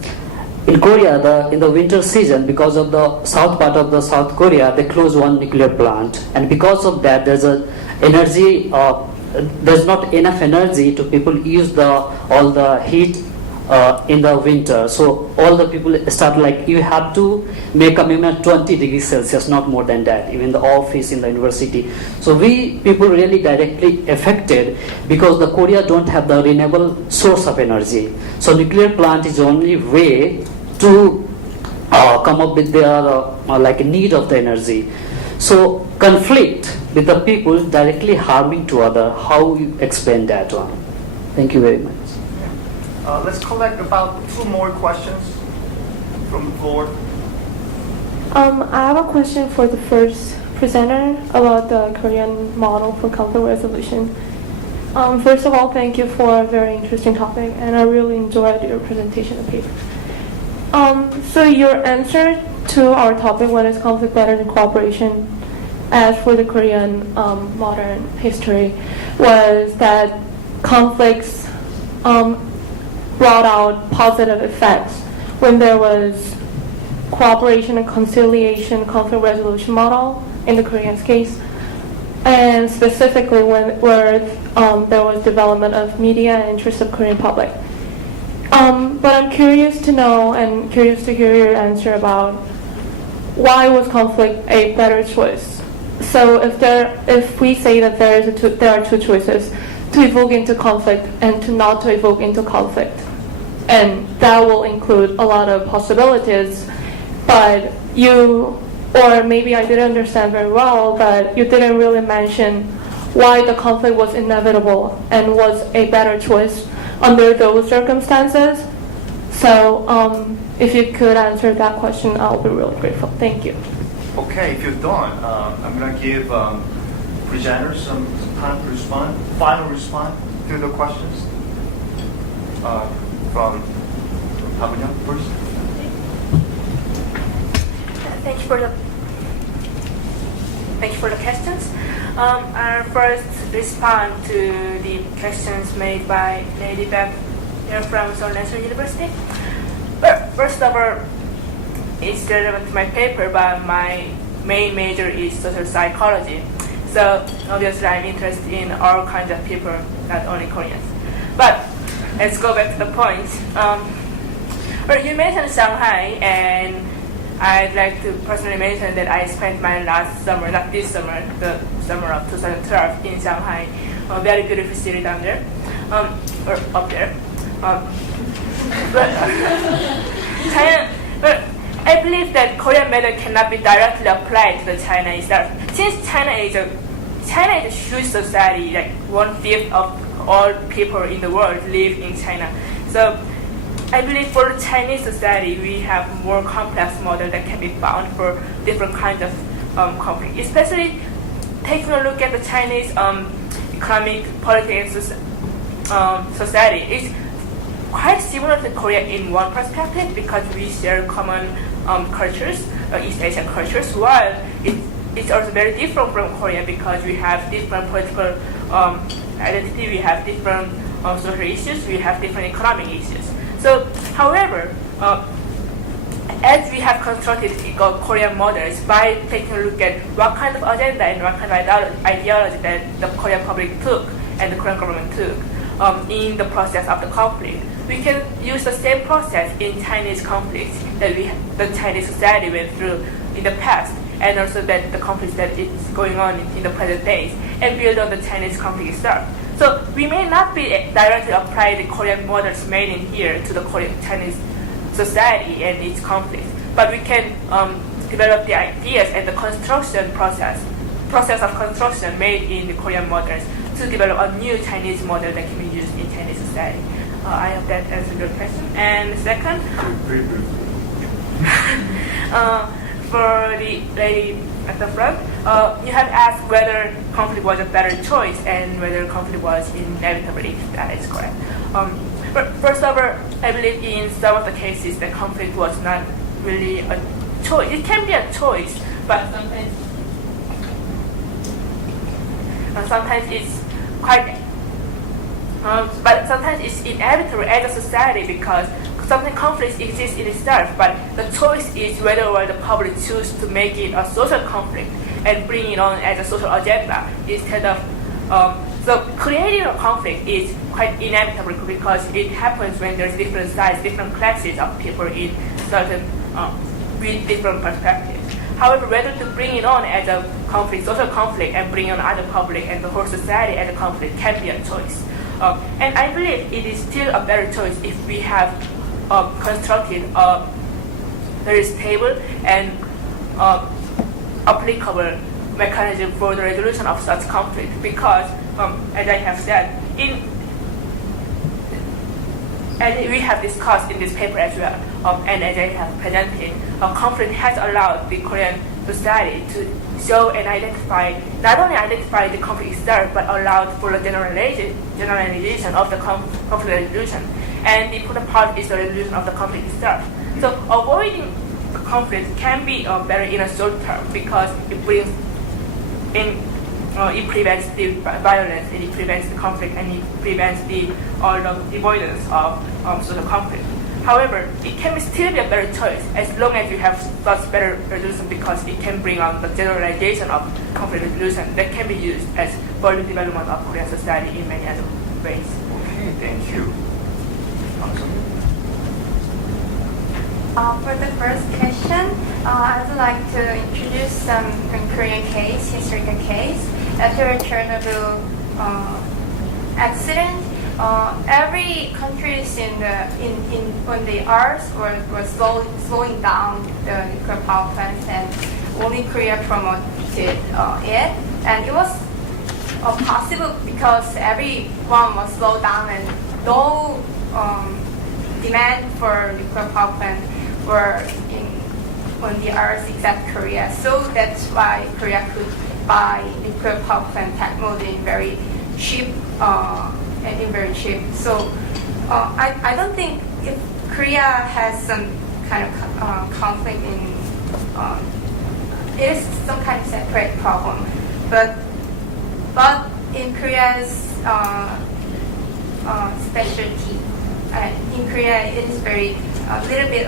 In Korea, in the winter season, because of the south part of the South Korea, they close one nuclear plant, and because of that, there's not enough energy to people use all the heat in the winter. So all the people start you have to make a minimum 20 degrees Celsius, not more than that, even the office in the university. So we people really directly affected because the Korea don't have the renewable source of energy. So nuclear plant is the only way to come up with their need of the energy. So conflict with the people directly harming to other. How you explain that one? Thank you very much. Let's collect about two more questions from the floor. I have a question for the first presenter about the Korean model for conflict resolution. First of all, thank you for a very interesting topic, and I really enjoyed your presentation of paper. So your answer to our topic, what is conflict better than cooperation, as for the Korean modern history, was that conflicts brought out positive effects when there was cooperation and conciliation conflict resolution model in the Korean's case, and specifically where there was development of media and interest of Korean public. But I'm curious to know and curious to hear your answer about why was conflict a better choice. So if we say that there are two choices, to evoke into conflict and to not to evoke into conflict, and that will include a lot of possibilities, but or maybe I didn't understand very well, but you didn't really mention why the conflict was inevitable and was a better choice under those circumstances. So if you could answer that question, I'll be really grateful. Thank you. Okay, if you're done, I'm going to give presenters some time to respond, final response to the questions. From Habunya first. Thank you for the Thank you for the questions. I'll first respond to the questions made by Lady Beth here from Seoul National University. First of all, it's relevant to my paper, but my main major is social psychology. So obviously I'm interested in all kinds of people, not only Koreans. But let's go back to the point. Well, you mentioned Shanghai, and I'd like to personally mention that I spent my last summer, not this summer, the summer of 2012 in Shanghai. A very beautiful city down there, or up there. But I believe that Korean method cannot be directly applied to the China itself. Since China is a huge society, like 1/5 of all people in the world live in China. So I believe for the Chinese society, we have more complex model that can be found for different kinds of conflict. Especially taking a look at the Chinese economic, politics, society. It's quite similar to Korea in one perspective because we share common cultures, East Asian cultures, while it's also very different from Korea because we have different political identity, we have different social issues, we have different economic issues. So, however, as we have constructed Korean models by taking a look at what kind of agenda and what kind of ideology that the Korean public took and the Korean government took in the process of the conflict, we can use the same process in Chinese conflicts that the Chinese society went through in the past, and also that the conflicts that is going on in the present days, and build on the Chinese conflict itself. So we may not be directly apply the Korean models made in here to the Chinese society and its conflicts, but we can develop the ideas and the construction process of construction made in the Korean models to develop a new Chinese model that can be used in Chinese society. I hope that answers your question. And second, for the lady at the front, you have asked whether conflict was a better choice and whether conflict was inevitable, if that is correct. But first of all, I believe in some of the cases that conflict was not really a choice. It can be a choice, but sometimes it's quite, but sometimes it's inevitable as a society because sometimes conflict exists in itself, but the choice is whether or the public choose to make it a social conflict and bring it on as a social agenda instead of. So creating a conflict is quite inevitable because it happens when there's different sides, different classes of people in certain with different perspectives. However, whether to bring it on as a conflict, social conflict, and bring on other public and the whole society as a conflict can be a choice. And I believe it is still a better choice if we have constructed a very stable and applicable mechanism for the resolution of such conflict because, as I have said, and we have discussed in this paper as well, and as I have presented, conflict has allowed the Korean society to show and identify, not only identify the conflict itself, but allowed for the generalization of the conflict resolution. And the important part is the resolution of the conflict itself. So avoiding the conflict can be better in a short term because it brings in, it prevents the violence, and it prevents the conflict, and it prevents the avoidance of social conflict. However, it can still be a better choice as long as you have such better resolution because it can bring on the generalization of conflict resolution that can be used as for the development of Korean society in many other ways. Okay, thank you. For the first question, I would like to introduce some Korean case, historical case. After Chernobyl accident, every countries on the earth were slowing down the nuclear power plants, and only Korea promoted it. And it was possible because everyone was slowed down and no demand for nuclear power plant were on the earth except Korea. So that's why Korea could buy nuclear power plant technology in very cheap. So I don't think if Korea has some kind of conflict in it is some kind of separate problem. But in Korea's specialty, in Korea it is very a little bit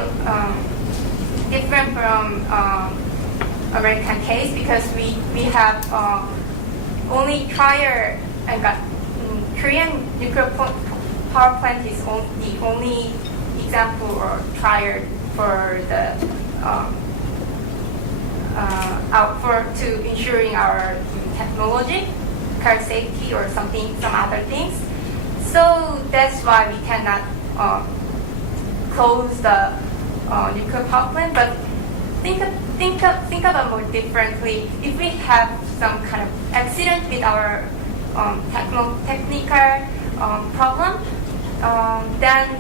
different from American case because we have only trial and Korean nuclear power plant is the only example or trial for the to ensuring our technology, car safety or some other things. So that's why we cannot close the nuclear power plant. But think about more differently. If we have some kind of accident with our technical problem, then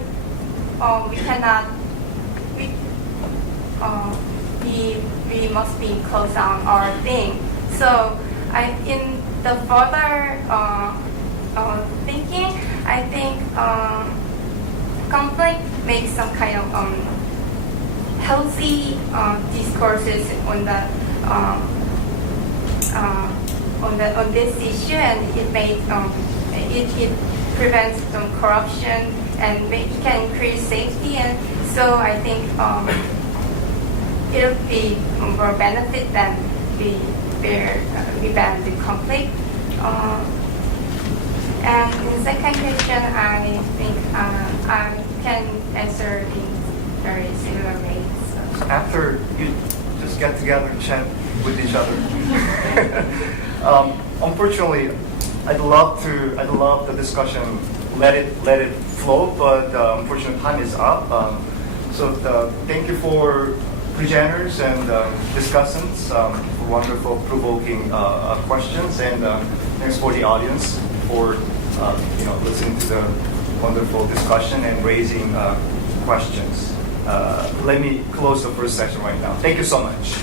we cannot. We must be close on our thing. So in the further thinking, I think conflict makes some kind of healthy discourses on this issue, and it makes it prevents some corruption and it can increase safety. And so I think it'll be more benefit than we ban the conflict. And in the second question, I think I can answer in very similar ways. So. After you just get together and chat with each other. Unfortunately, I'd love the discussion, let it flow, but unfortunately time is up. So thank you for presenters and discussants for wonderful, provoking questions, and thanks for the audience for listening to the wonderful discussion and raising questions. Let me close the first section right now. Thank you so much.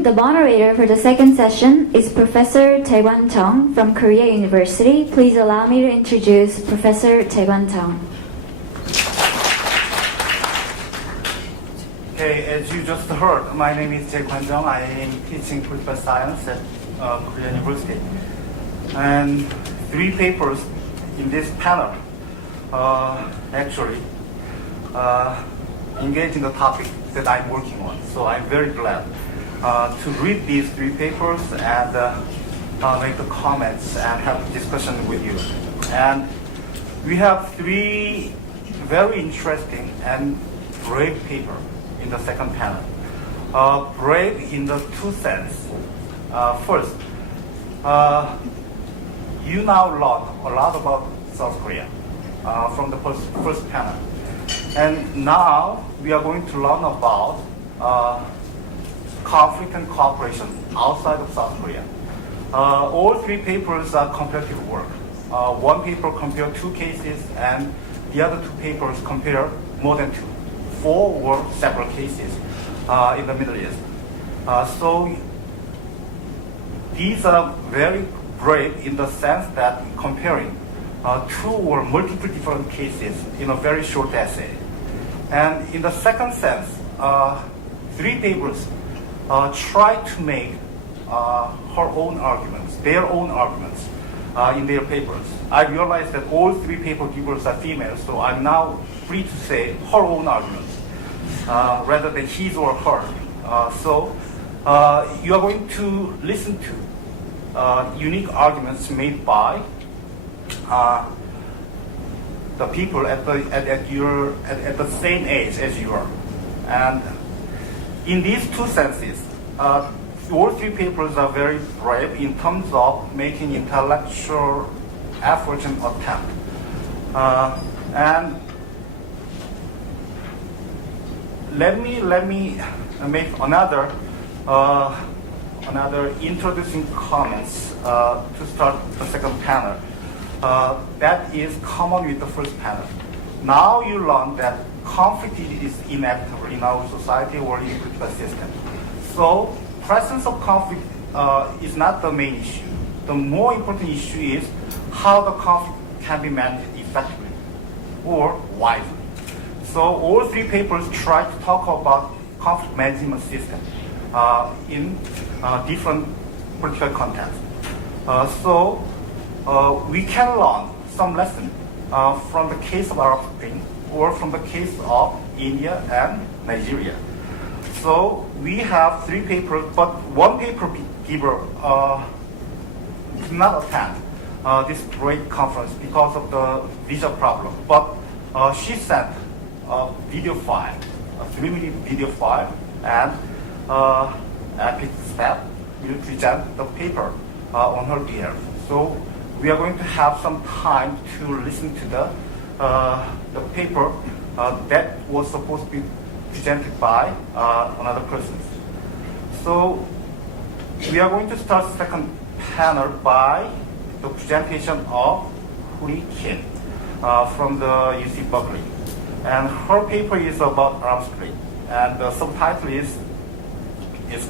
The moderator for the second session is Professor Tae-Kwan Chung from Korea University. Please allow me to introduce Professor Tae-Kwan Chung. Okay, as you just heard, my name is Tae-Kwan Chung. I am teaching political science at Korea University. And 3 papers in this panel actually engage in the topic that I'm working on. So I'm very glad to read these 3 papers and make the comments and have a discussion with you. And we have 3 very interesting and brave papers in the second panel. Brave in the 2 senses. First, you now learn a lot about South Korea from the first panel. And now we are going to learn about conflict and cooperation outside of South Korea. All 3 papers are comparative work. 1 paper compared 2 cases, and the other 2 papers compare more than 2. 4 were separate cases in the Middle East. So these are very brave in the sense that comparing 2 or multiple different cases in a very short essay. And in the second sense, 3 papers try to make their own arguments in their papers. I realize that all 3 paper givers are female, so I'm now free to say her own arguments rather than his or her. So you are going to listen to unique arguments made by the people at the same age as you are. And in these 2 senses, all 3 papers are very brave in terms of making intellectual efforts and attempt. And let me make another introducing comments to start the second panel. That is common with the first panel. Now you learn that conflict is inevitable in our society or in the political system. So presence of conflict is not the main issue. The more important issue is how the conflict can be managed effectively or wisely. So all three papers try to talk about conflict management system in different political contexts. So we can learn some lessons from the case of Arab Spring or from the case of India and Nigeria. So we have three papers, but one paper giver did not attend this great conference because of the visa problem. But she sent a video file, a 3-minute video file, and EPIK staff will present the paper on her behalf. So we are going to have some time to listen to the paper that was supposed to be presented by another person. So we are going to start the second panel by the presentation of Huri Kim from the UC Berkeley. And her paper is about Arab Spring. And the subtitle is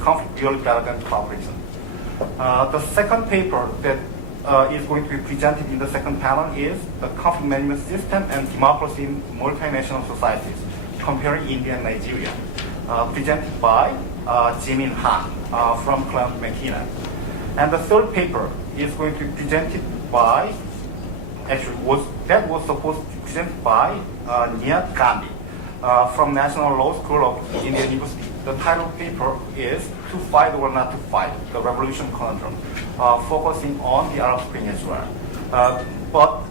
Conflict Really Better Than Cooperation. The second paper that is going to be presented in the second panel is the conflict management system and democracy in multinational societies, comparing India and Nigeria, presented by Jimin Han from Clarence McKenna. And the third paper is going to be presented by, that was supposed to be presented by Niyat Gandhi from National Law School of Indian University. The title of the paper is To Fight or Not to Fight, the Revolution Conundrum, focusing on the Arab Spring as well. But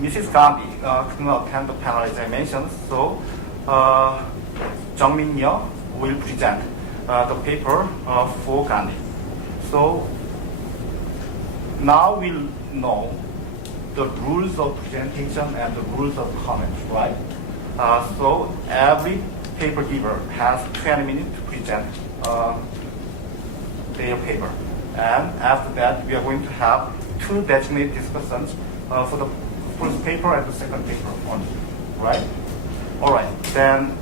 Mrs. Gandhi could not attend the panel as I mentioned, so Jung Min-yeol will present the paper for Gandhi. So now we'll know the rules of presentation and the rules of comments, right? So every paper giver has 20 minutes to present their paper. And after that, we are going to have two designated discussions for the first paper and the second paper only, right? All right, then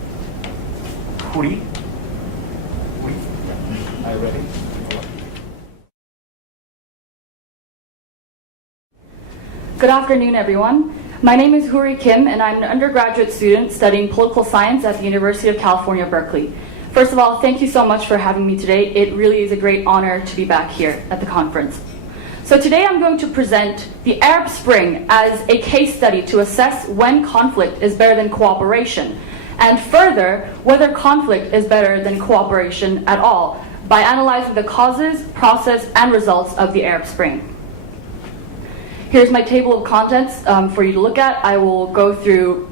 Huri, are you ready? Good afternoon, everyone. My name is Huri Kim, and I'm an undergraduate student studying political science at the University of California, Berkeley. First of all, thank you so much for having me today. It really is a great honor to be back here at the conference. So today I'm going to present the Arab Spring as a case study to assess when conflict is better than cooperation, and further, whether conflict is better than cooperation at all, by analyzing the causes, process, and results of the Arab Spring. Here's my table of contents for you to look at. I will go through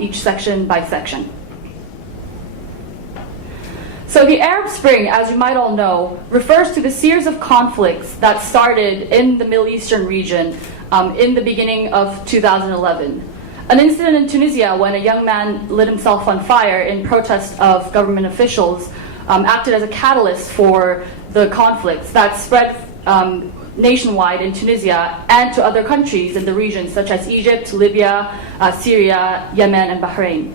each section by section. So the Arab Spring, as you might all know, refers to the series of conflicts that started in the Middle Eastern region in the beginning of 2011. An incident in Tunisia when a young man lit himself on fire in protest of government officials acted as a catalyst for the conflicts that spread nationwide in Tunisia and to other countries in the region such as Egypt, Libya, Syria, Yemen, and Bahrain.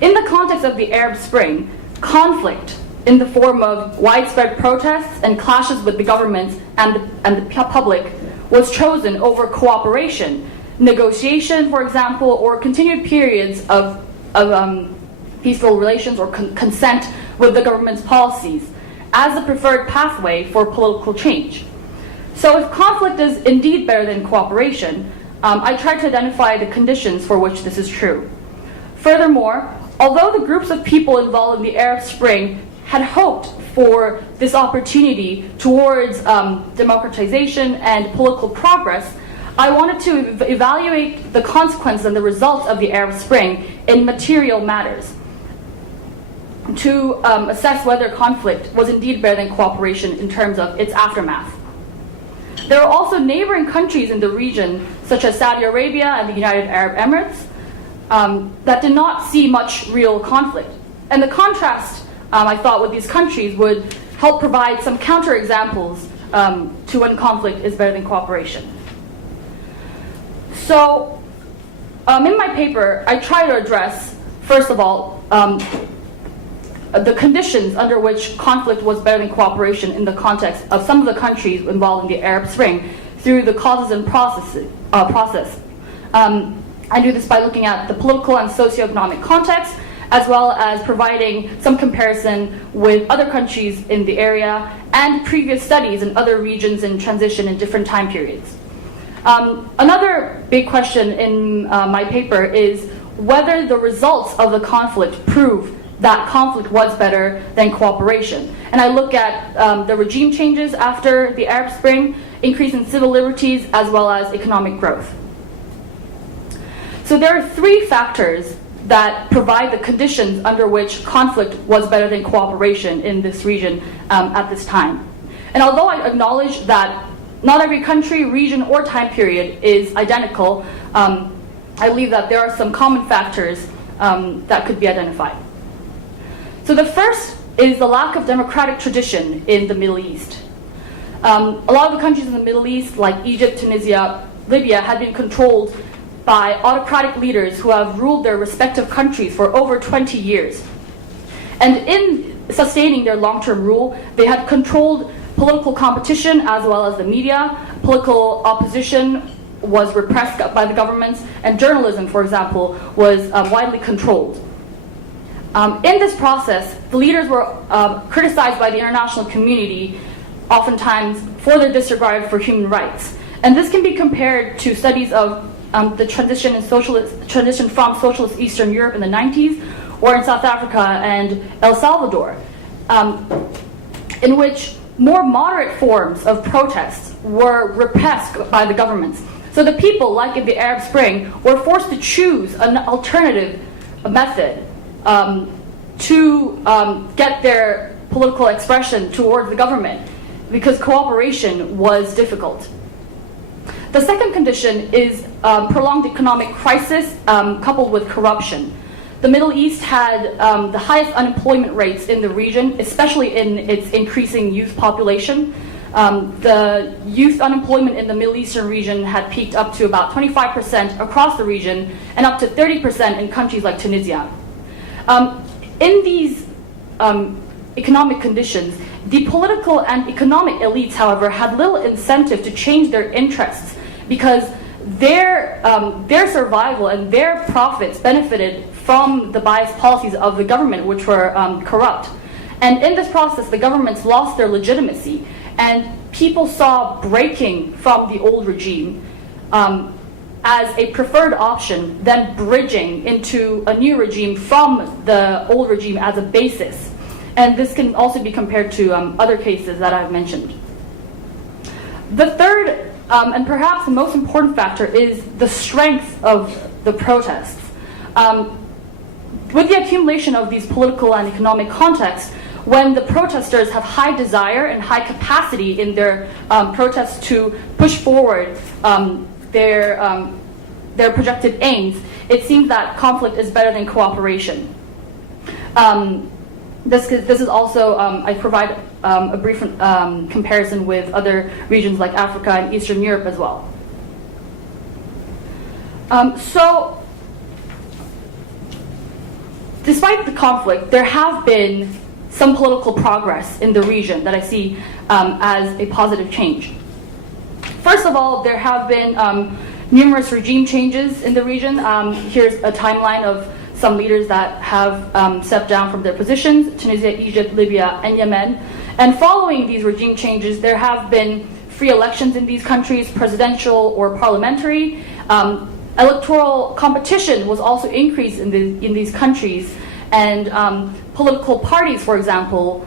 In the context of the Arab Spring, conflict in the form of widespread protests and clashes with the government and the public was chosen over cooperation, negotiation, for example, or continued periods of peaceful relations or consent with the government's policies as the preferred pathway for political change. So if conflict is indeed better than cooperation, I tried to identify the conditions for which this is true. Furthermore, although the groups of people involved in the Arab Spring had hoped for this opportunity towards democratization and political progress, I wanted to evaluate the consequences and the results of the Arab Spring in material matters, to assess whether conflict was indeed better than cooperation in terms of its aftermath. There are also neighboring countries in the region, such as Saudi Arabia and the United Arab Emirates, that did not see much real conflict. And the contrast, I thought, with these countries would help provide some counterexamples to when conflict is better than cooperation. So, in my paper, I try to address, first of all, the conditions under which conflict was better than cooperation in the context of some of the countries involved in the Arab Spring, through the causes and process. I do this by looking at the political and socioeconomic context, as well as providing some comparison with other countries in the area and previous studies in other regions in transition in different time periods. Another big question in my paper is whether the results of the conflict prove that conflict was better than cooperation. And I look at the regime changes after the Arab Spring, increase in civil liberties, as well as economic growth. So there are three factors that provide the conditions under which conflict was better than cooperation in this region at this time. And although I acknowledge that not every country, region, or time period is identical, I believe that there are some common factors that could be identified. So the first is the lack of democratic tradition in the Middle East. A lot of the countries in the Middle East, like Egypt, Tunisia, Libya, had been controlled by autocratic leaders who have ruled their respective countries for over 20 years. And in sustaining their long-term rule, they had controlled political competition as well as the media. Political opposition was repressed by the governments, and journalism, for example, was widely controlled. In this process, the leaders were criticized by the international community, oftentimes for their disregard for human rights. And this can be compared to studies of the transition from socialist Eastern Europe in the 90s, or in South Africa and El Salvador, in which more moderate forms of protests were repressed by the governments. So the people, like in the Arab Spring, were forced to choose an alternative method to get their political expression towards the government, because cooperation was difficult. The second condition is prolonged economic crisis coupled with corruption. The Middle East had the highest unemployment rates in the region, especially in its increasing youth population. The youth unemployment in the Middle Eastern region had peaked up to about 25% across the region and up to 30% in countries like Tunisia. In these economic conditions, the political and economic elites, however, had little incentive to change their interests, because their survival and their profits benefited from the biased policies of the government, which were corrupt. And in this process, the governments lost their legitimacy, and people saw breaking from the old regime as a preferred option, then bridging into a new regime from the old regime as a basis. And this can also be compared to other cases that I've mentioned. The third and perhaps the most important factor is the strength of the protests. With the accumulation of these political and economic contexts, when the protesters have high desire and high capacity in their protests to push forward their projected aims, it seems that conflict is better than cooperation. This is also, I provide a brief comparison with other regions like Africa and Eastern Europe as well. So, despite the conflict, there have been some political progress in the region that I see as a positive change. First of all, there have been numerous regime changes in the region. Here's a timeline of some leaders that have stepped down from their positions: Tunisia, Egypt, Libya, and Yemen. And following these regime changes, there have been free elections in these countries, presidential or parliamentary. Electoral competition was also increased in these countries, and political parties, for example,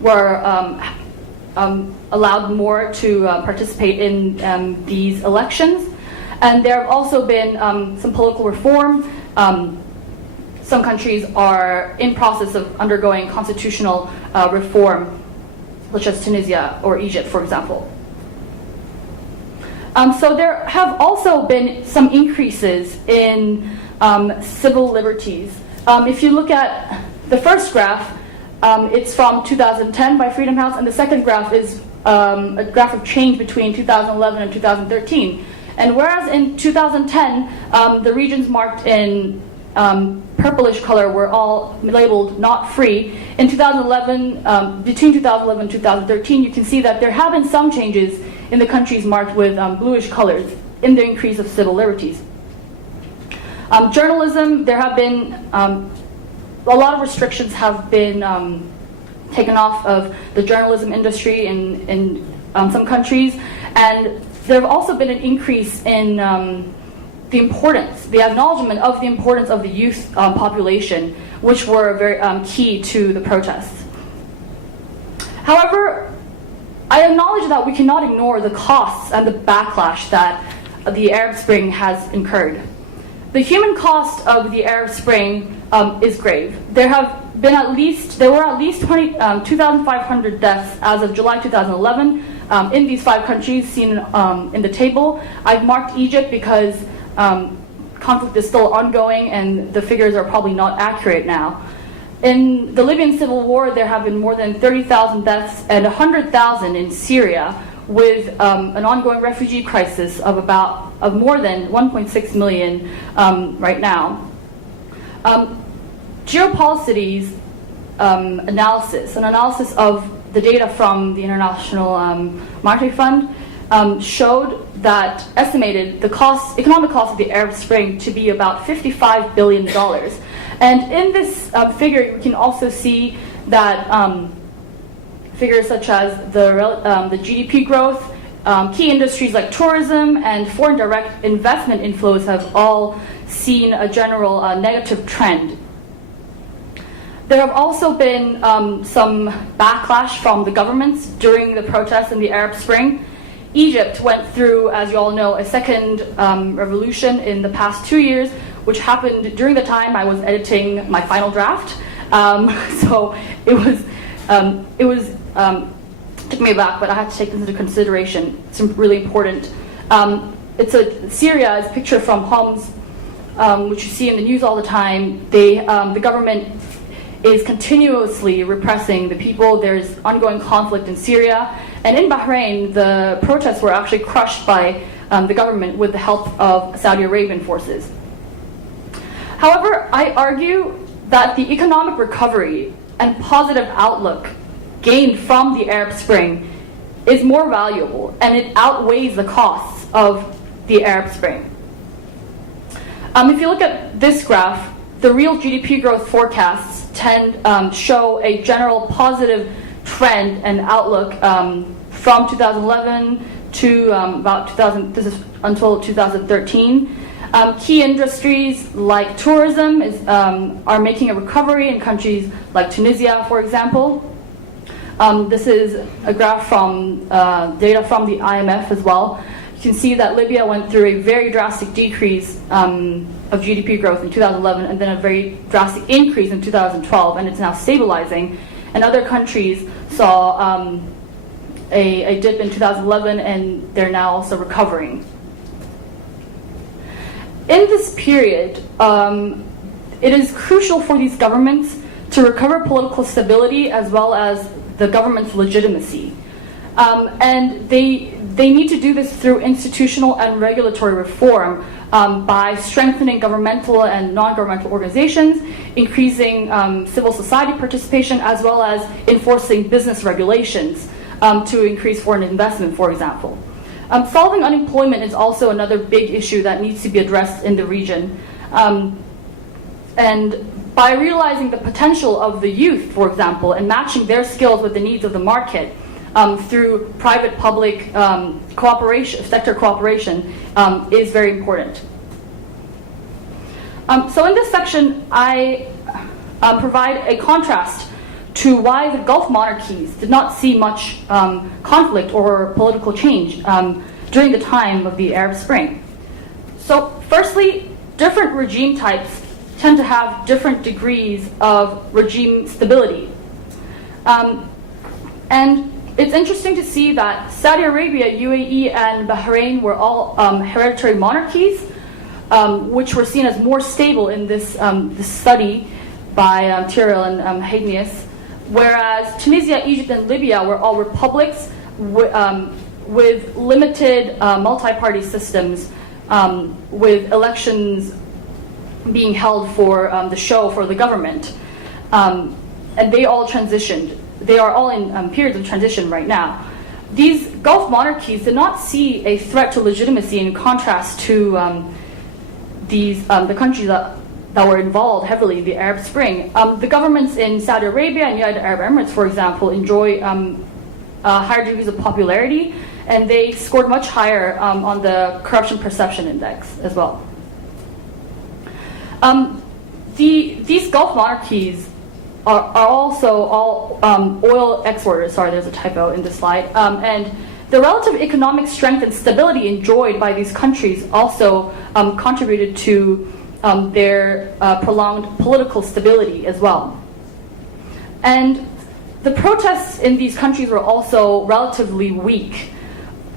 were allowed more to participate in these elections. And there have also been some political reform. Some countries are in process of undergoing constitutional reform, such as Tunisia or Egypt, for example. So there have also been some increases in civil liberties. If you look at the first graph, it's from 2010 by Freedom House, and the second graph is a graph of change between 2011 and 2013. And whereas in 2010, the regions marked in purplish color were all labeled not free, in 2011, between 2011 and 2013, you can see that there have been some changes in the countries marked with bluish colors in the increase of civil liberties. Journalism, there have been a lot of restrictions have been taken off of the journalism industry in some countries, and there have also been an increase in the importance, the acknowledgement of the importance of the youth population, which were very key to the protests. However, I acknowledge that we cannot ignore the costs and the backlash that the Arab Spring has incurred. The human cost of the Arab Spring is grave. There were at least 2,500 deaths as of July 2011 in these 5 countries seen in the table. I've marked Egypt because conflict is still ongoing and the figures are probably not accurate now. In the Libyan civil war, there have been more than 30,000 deaths and 100,000 in Syria, with an ongoing refugee crisis of more than 1.6 million right now. Geopolity's analysis, an analysis of the data from the International Monetary Fund, showed that estimated the economic cost of the Arab Spring to be about $55 billion. And in this figure, you can also see that figures such as the GDP growth, key industries like tourism and foreign direct investment inflows have all seen a general negative trend. There have also been some backlash from the governments during the protests in the Arab Spring. Egypt went through, as you all know, a second revolution in the past 2 years, which happened during the time I was editing my final draft. So it took me aback, but I had to take this into consideration. It's really important. Syria is a picture from Homs, which you see in the news all the time. The government is continuously repressing the people. There's ongoing conflict in Syria. And in Bahrain, the protests were actually crushed by the government with the help of Saudi Arabian forces. However, I argue that the economic recovery and positive outlook gained from the Arab Spring is more valuable, and it outweighs the costs of the Arab Spring. If you look at this graph, the real GDP growth forecasts show a general positive trend and outlook from 2011 to until 2013. Key industries like tourism are making a recovery in countries like Tunisia, for example. This is a graph from data from the IMF as well. You can see that Libya went through a very drastic decrease of GDP growth in 2011 and then a very drastic increase in 2012, and it's now stabilizing. And other countries saw a dip in 2011, and they're now also recovering. In this period, it is crucial for these governments to recover political stability as well as the government's legitimacy. And they need to do this through institutional and regulatory reform by strengthening governmental and non-governmental organizations, increasing civil society participation, as well as enforcing business regulations to increase foreign investment, for example. Solving unemployment is also another big issue that needs to be addressed in the region. And by realizing the potential of the youth, for example, and matching their skills with the needs of the market through private-public cooperation, sector cooperation, is very important. So in this section, I provide a contrast to why the Gulf monarchies did not see much conflict or political change during the time of the Arab Spring. So firstly, different regime types tend to have different degrees of regime stability. And it's interesting to see that Saudi Arabia, UAE, and Bahrain were all hereditary monarchies, which were seen as more stable in this study by Tyrrell and Haydnius, whereas Tunisia, Egypt, and Libya were all republics with limited multi-party systems, with elections being held for the show for the government. And they all transitioned. They are all in periods of transition right now. these Gulf monarchies did not see a threat to legitimacy in contrast to the countries that were involved heavily in the Arab Spring. The governments in Saudi Arabia and United Arab Emirates, for example, enjoy higher degrees of popularity, and they scored much higher on the corruption perception index as well. These Gulf monarchies are also all oil exporters. Sorry, there's a typo in this slide. And the relative economic strength and stability enjoyed by these countries also contributed to their prolonged political stability as well. And the protests in these countries were also relatively weak.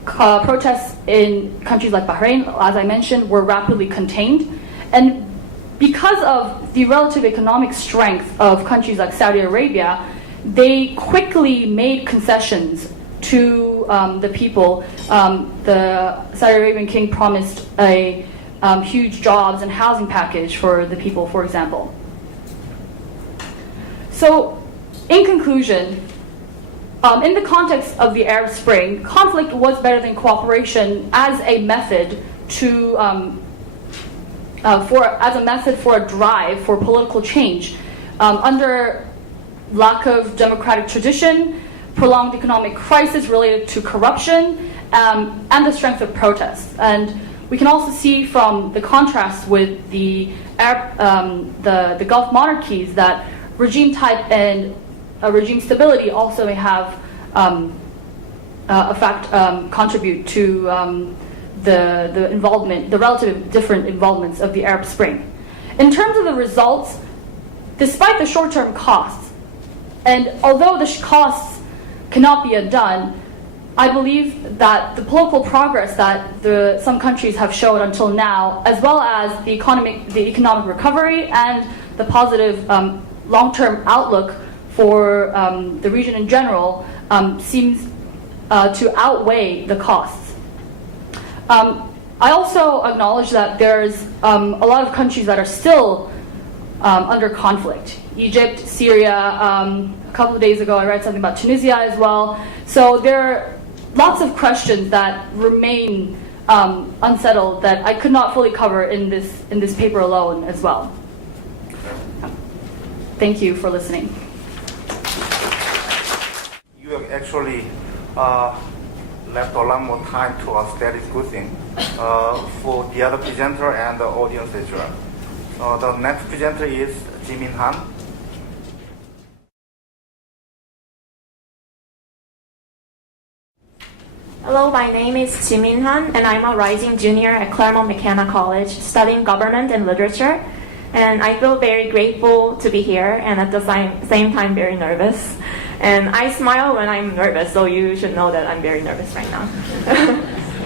Protests in countries like Bahrain, as I mentioned, were rapidly contained. And because of the relative economic strength of countries like Saudi Arabia, they quickly made concessions to the people. The Saudi Arabian king promised a huge jobs and housing package for the people, for example. So, in conclusion, in the context of the Arab Spring, conflict was better than cooperation as a method to for a drive for political change. Under lack of democratic tradition, prolonged economic crisis related to corruption, and the strength of protests. And we can also see from the contrast with the Gulf monarchies that regime type and regime stability also may have contribute to the involvement, the relative different involvements of the Arab Spring. In terms of the results, despite the short-term costs, and although the costs cannot be undone, I believe that the political progress that some countries have showed until now, as well as the economic recovery and the positive long-term outlook for the region in general, seems to outweigh the costs. I also acknowledge that there's a lot of countries that are still under conflict. Egypt, Syria, a couple of days ago I read something about Tunisia as well. So there are lots of questions that remain unsettled that I could not fully cover in this paper alone as well. Thank you for listening. You have actually left a lot more time to us. That is a good thing for the other presenter and the audience as well. The next presenter is Jinenghanen. Hello, my name is Jinenghanen, and I'm a rising junior at Claremont McKenna College studying government and literature. And I feel very grateful to be here and at the same time very nervous. And I smile when I'm nervous, so you should know that I'm very nervous right now.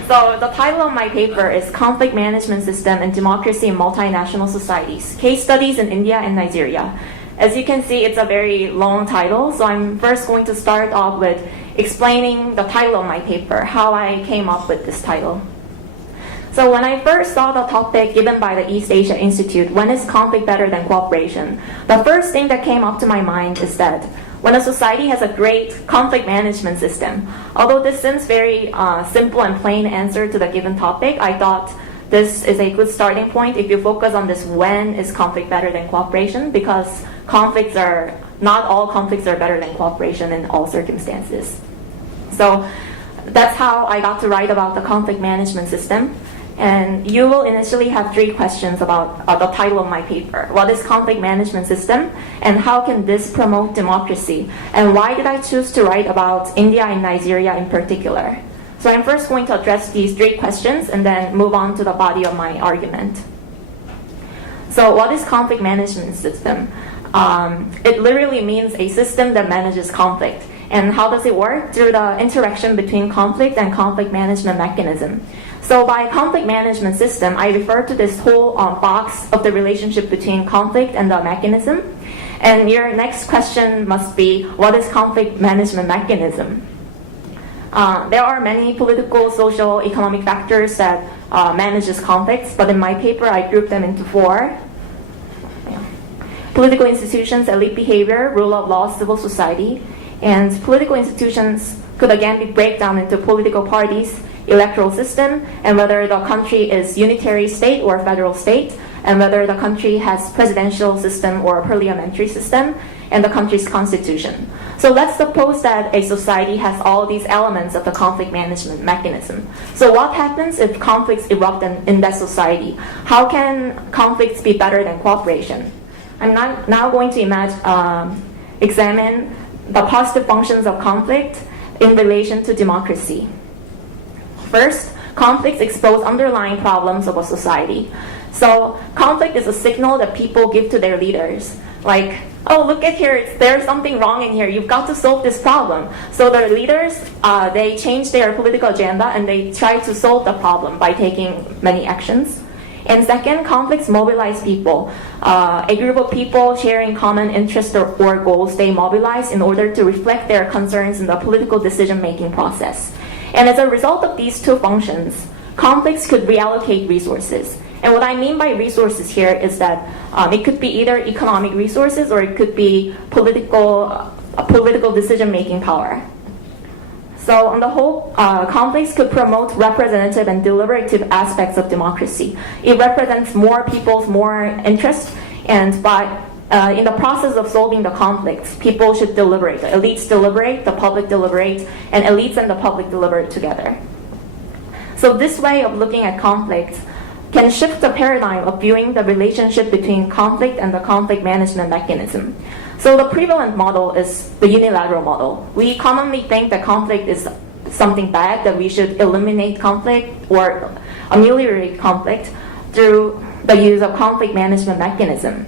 So the title of my paper is Conflict Management System and Democracy in Multinational Societies, Case Studies in India and Nigeria. As you can see, it's a very long title, so I'm first going to start off with explaining the title of my paper, how I came up with this title. So when I first saw the topic given by the East Asia Institute, when is conflict better than cooperation, the first thing that came up to my mind is that when a society has a great conflict management system, although this seems very simple and plain answer to the given topic, I thought this is a good starting point if you focus on this, when is conflict better than cooperation, because not all conflicts are better than cooperation in all circumstances. So that's how I got to write about the conflict management system. And you will initially have 3 questions about the title of my paper. What is conflict management system? And how can this promote democracy? And why did I choose to write about India and Nigeria in particular? So I'm first going to address these 3 questions and then move on to the body of my argument. So what is conflict management system? It literally means a system that manages conflict. And how does it work? Through the interaction between conflict and conflict management mechanism. So by conflict management system, I refer to this whole box of the relationship between conflict and the mechanism. And your next question must be, what is conflict management mechanism? There are many political, social, economic factors that manages conflicts, but in my paper I grouped them into 4. Political institutions, elite behavior, rule of law, civil society. And political institutions could again be break down into political parties, electoral system, and whether the country is unitary state or federal state, and whether the country has presidential system or parliamentary system, and the country's constitution. So let's suppose that a society has all these elements of the conflict management mechanism. So what happens if conflicts erupt in that society? How can conflicts be better than cooperation? I'm now going to examine the positive functions of conflict in relation to democracy. First, conflicts expose underlying problems of a society. So conflict is a signal that people give to their leaders. Like, oh, look at here, there's something wrong in here. You've got to solve this problem. So the leaders, they change their political agenda and they try to solve the problem by taking many actions. And second, conflicts mobilize people. A group of people sharing common interests or goals, they mobilize in order to reflect their concerns in the political decision-making process. And as a result of these two functions, conflicts could reallocate resources. And what I mean by resources here is that it could be either economic resources or it could be political decision-making power. So on the whole, conflicts could promote representative and deliberative aspects of democracy. It represents more people's more interests, and in the process of solving the conflicts, people should deliberate. The elites deliberate, the public deliberate, and elites and the public deliberate together. So this way of looking at conflict can shift the paradigm of viewing the relationship between conflict and the conflict management mechanism. So the prevalent model is the unilateral model. We commonly think that conflict is something bad, that we should eliminate conflict or ameliorate conflict through the use of conflict management mechanism.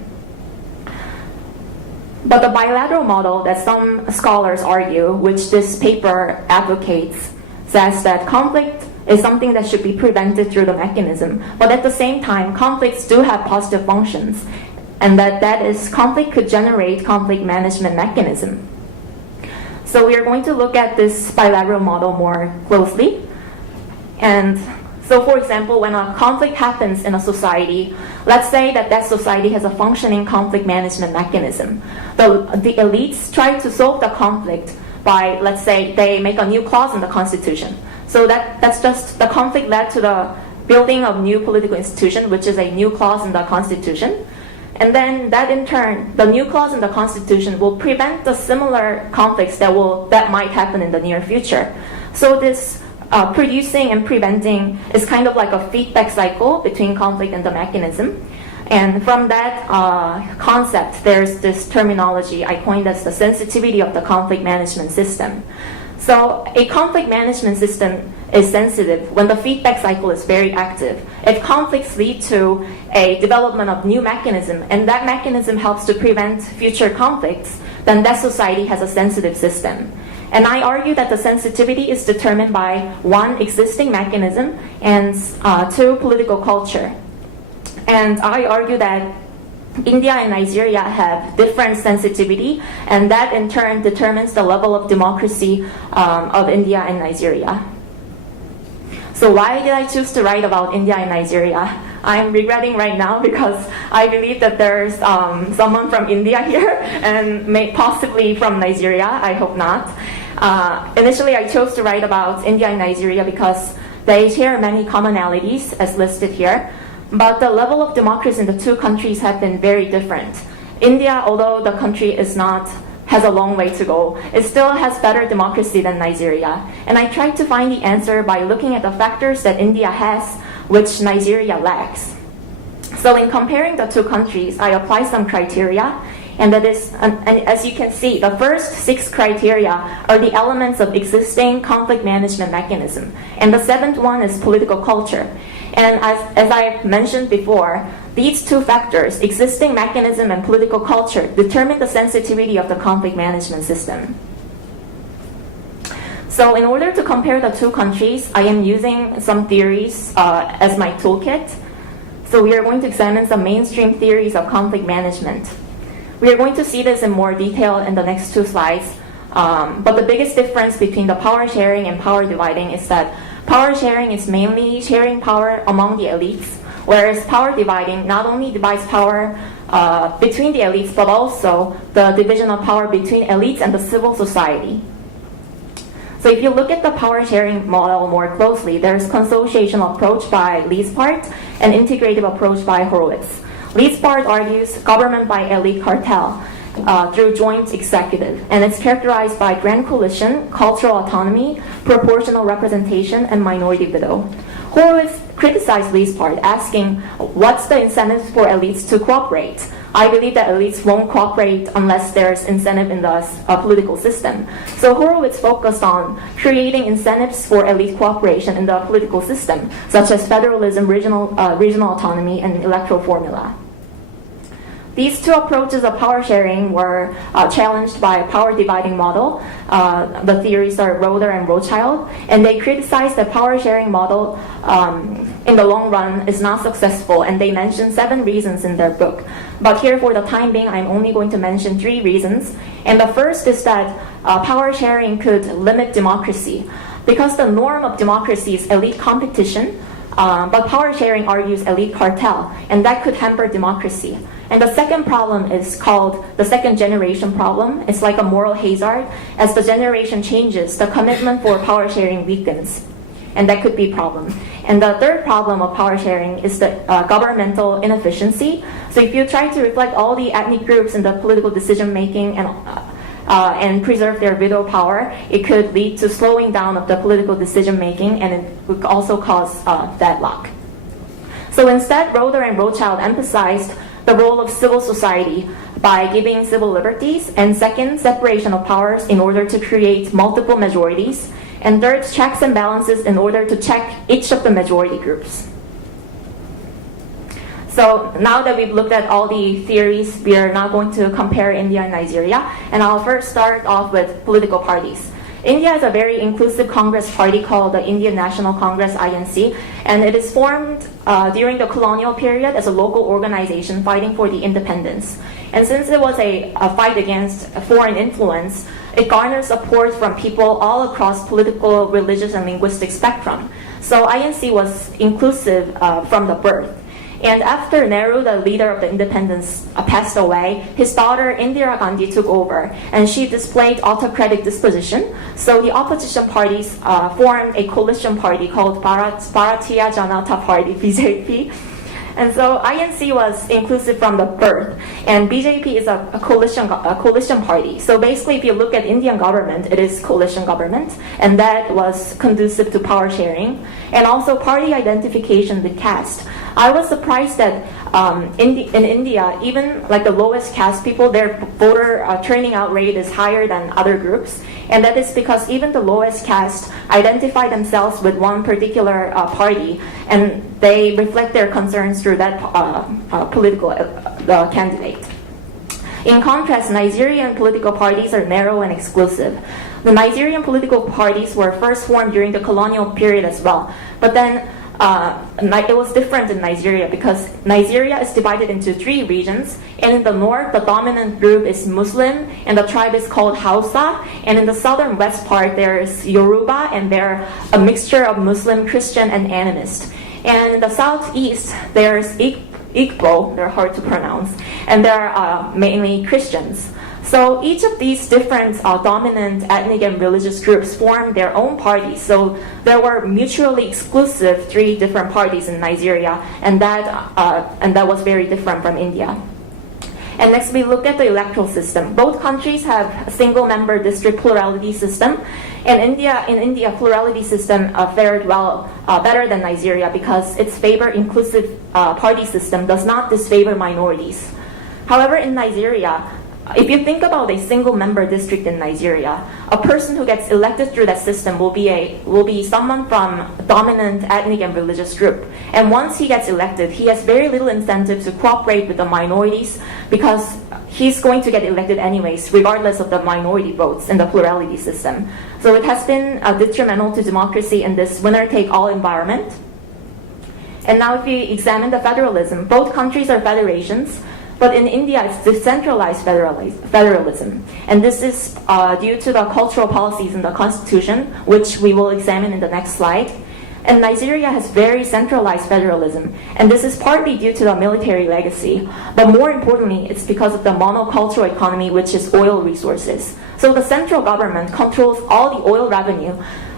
But the bilateral model that some scholars argue, which this paper advocates, says that conflict is something that should be prevented through the mechanism. But at the same time, conflicts do have positive functions, and that is conflict could generate conflict management mechanism. So we are going to look at this bilateral model more closely. And so for example, when a conflict happens in a society, let's say that society has a functioning conflict management mechanism. The elites try to solve the conflict by, let's say, they make a new clause in the constitution. So that's just the conflict led to the building of new political institution, which is a new clause in the constitution. And then that in turn, the new clause in the constitution will prevent the similar conflicts that might happen in the near future. So this producing and preventing is kind of like a feedback cycle between conflict and the mechanism. And from that concept, there's this terminology I coined as the sensitivity of the conflict management system. So a conflict management system is sensitive when the feedback cycle is very active. If conflicts lead to a development of new mechanism, and that mechanism helps to prevent future conflicts, then that society has a sensitive system. And I argue that the sensitivity is determined by one, existing mechanism, and two, political culture. And I argue that India and Nigeria have different sensitivity, and that in turn determines the level of democracy of India and Nigeria. So why did I choose to write about India and Nigeria? I'm regretting right now because I believe that there's someone from India here and possibly from Nigeria. I hope not. Initially, I chose to write about India and Nigeria because they share many commonalities as listed here. But the level of democracy in the two countries have been very different. India, although the country has a long way to go, it still has better democracy than Nigeria. And I tried to find the answer by looking at the factors that India has, which Nigeria lacks. So in comparing the two countries, I applied some criteria, and that is, and as you can see, the first 6 criteria are the elements of existing conflict management mechanism. And the 7th one is political culture. And as I mentioned before, these two factors, existing mechanism and political culture, determine the sensitivity of the conflict management system. So in order to compare the two countries, I am using some theories as my toolkit. So we are going to examine some mainstream theories of conflict management. We are going to see this in more detail in the next 2 slides. But the biggest difference between the power sharing and power dividing is that power sharing is mainly sharing power among the elites, whereas power dividing not only divides power between the elites, but also the division of power between elites and the civil society. So if you look at the power sharing model more closely, there's consociational approach by Liespart and integrative approach by Horowitz. Liespart argues government by elite cartel through joint executive, and it's characterized by grand coalition, cultural autonomy, proportional representation, and minority veto. Horowitz criticized Liespart, asking, what's the incentive for elites to cooperate? I believe that elites won't cooperate unless there's incentive in the political system. So Horowitz focused on creating incentives for elite cooperation in the political system, such as federalism, regional autonomy, and electoral formula. These two approaches of power sharing were challenged by a power dividing model. The theories are Roeder and Rothschild, and they criticized the power sharing model in the long run is not successful, and they mentioned 7 reasons in their book. But here, for the time being, I'm only going to mention 3 reasons. And the first is that power sharing could limit democracy, because the norm of democracy is elite competition. But power sharing argues elite cartel, and that could hamper democracy. And the second problem is called the second generation problem. It's like a moral hazard. As the generation changes, the commitment for power sharing weakens, and that could be a problem. And the third problem of power sharing is the governmental inefficiency. So if you try to reflect all the ethnic groups in the political decision making and preserve their veto power, it could lead to slowing down of the political decision making, and it would also cause deadlock. So instead, Roeder and Rothschild emphasized the role of civil society by giving civil liberties, and second, separation of powers in order to create multiple majorities, and third, checks and balances in order to check each of the majority groups. So now that we've looked at all the theories, we are now going to compare India and Nigeria. And I'll first start off with political parties. India has a very inclusive Congress party called the Indian National Congress, INC, and it is formed during the colonial period as a local organization fighting for the independence. And since it was a fight against foreign influence, it garnered support from people all across political, religious, and linguistic spectrum. So INC was inclusive from the birth. And after Nehru, the leader of the independence, passed away, his daughter Indira Gandhi took over, and she displayed autocratic disposition. So the opposition parties formed a coalition party called Bharatiya Janata Party, BJP. And so INC was inclusive from the birth, and BJP is a coalition party. So basically, if you look at Indian government, it is coalition government, and that was conducive to power sharing, and also party identification with caste. I was surprised that in India, even like the lowest caste people, their voter turning out rate is higher than other groups. And that is because even the lowest caste identify themselves with one particular party, and they reflect their concerns through that political candidate. In contrast, Nigerian political parties are narrow and exclusive. The Nigerian political parties were first formed during the colonial period as well, but then it was different in Nigeria because Nigeria is divided into 3 regions, and in the north, the dominant group is Muslim, and the tribe is called Hausa, and in the southern west part, there is Yoruba, and they're a mixture of Muslim, Christian, and animist. And in the southeast, there's Igbo, they're hard to pronounce, and they're mainly Christians. So each of these different dominant ethnic and religious groups formed their own parties. So there were mutually exclusive 3 different parties in Nigeria, and that was very different from India. And next, we look at the electoral system. Both countries have a single-member district plurality system, and in India, plurality system fared better than Nigeria because its inclusive party system does not disfavor minorities. However, in Nigeria, if you think about a single-member district in Nigeria, a person who gets elected through that system will be someone from a dominant ethnic and religious group. And once he gets elected, he has very little incentive to cooperate with the minorities because he's going to get elected anyways, regardless of the minority votes in the plurality system. So it has been detrimental to democracy in this winner-take-all environment. And now if we examine the federalism, both countries are federations. But in India, it's decentralized federalism. And this is due to the cultural policies in the constitution, which we will examine in the next slide. And Nigeria has very centralized federalism. And this is partly due to the military legacy. But more importantly, it's because of the monocultural economy, which is oil resources. So the central government controls all the oil revenue.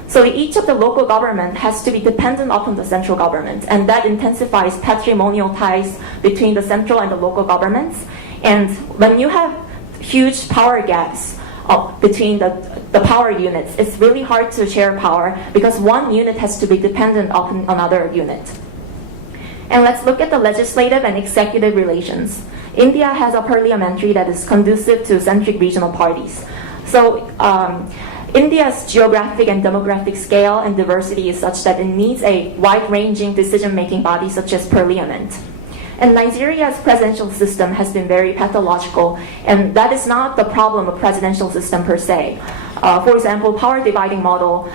So each of the local government has to be dependent upon the central government, and that intensifies patrimonial ties between the central and the local governments. And when you have huge power gaps between the power units, it's really hard to share power because one unit has to be dependent upon another unit. And let's look at the legislative and executive relations. India has a parliamentary that is conducive to centric regional parties. So India's geographic and demographic scale and diversity is such that it needs a wide-ranging decision-making body such as parliament. And Nigeria's presidential system has been very pathological, and that is not the problem of presidential system per se. For example, power dividing model,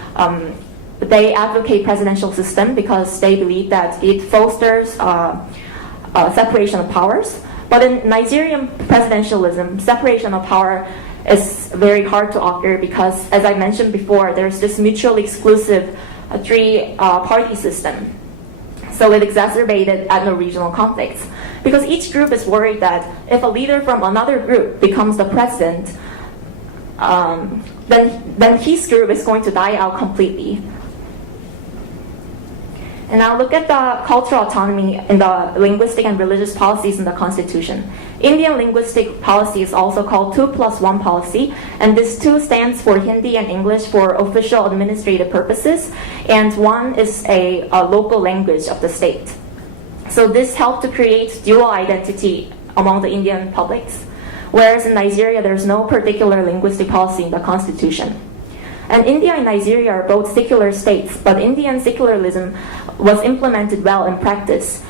they advocate presidential system because they believe that it fosters separation of powers. But in Nigerian presidentialism, separation of power is very hard to occur because, as I mentioned before, there's this mutually exclusive three-party system. So it exacerbated ethno-regional conflicts because each group is worried that if a leader from another group becomes the president, then his group is going to die out completely. And now look at the cultural autonomy in the linguistic and religious policies in the Constitution. Indian linguistic policy is also called 2+1 policy, and this 2 stands for Hindi and English for official administrative purposes, and 1 is a local language of the state. So this helped to create dual identity among the Indian publics, whereas in Nigeria there's no particular linguistic policy in the Constitution. And India and Nigeria are both secular states, but Indian secularism was implemented well in practice.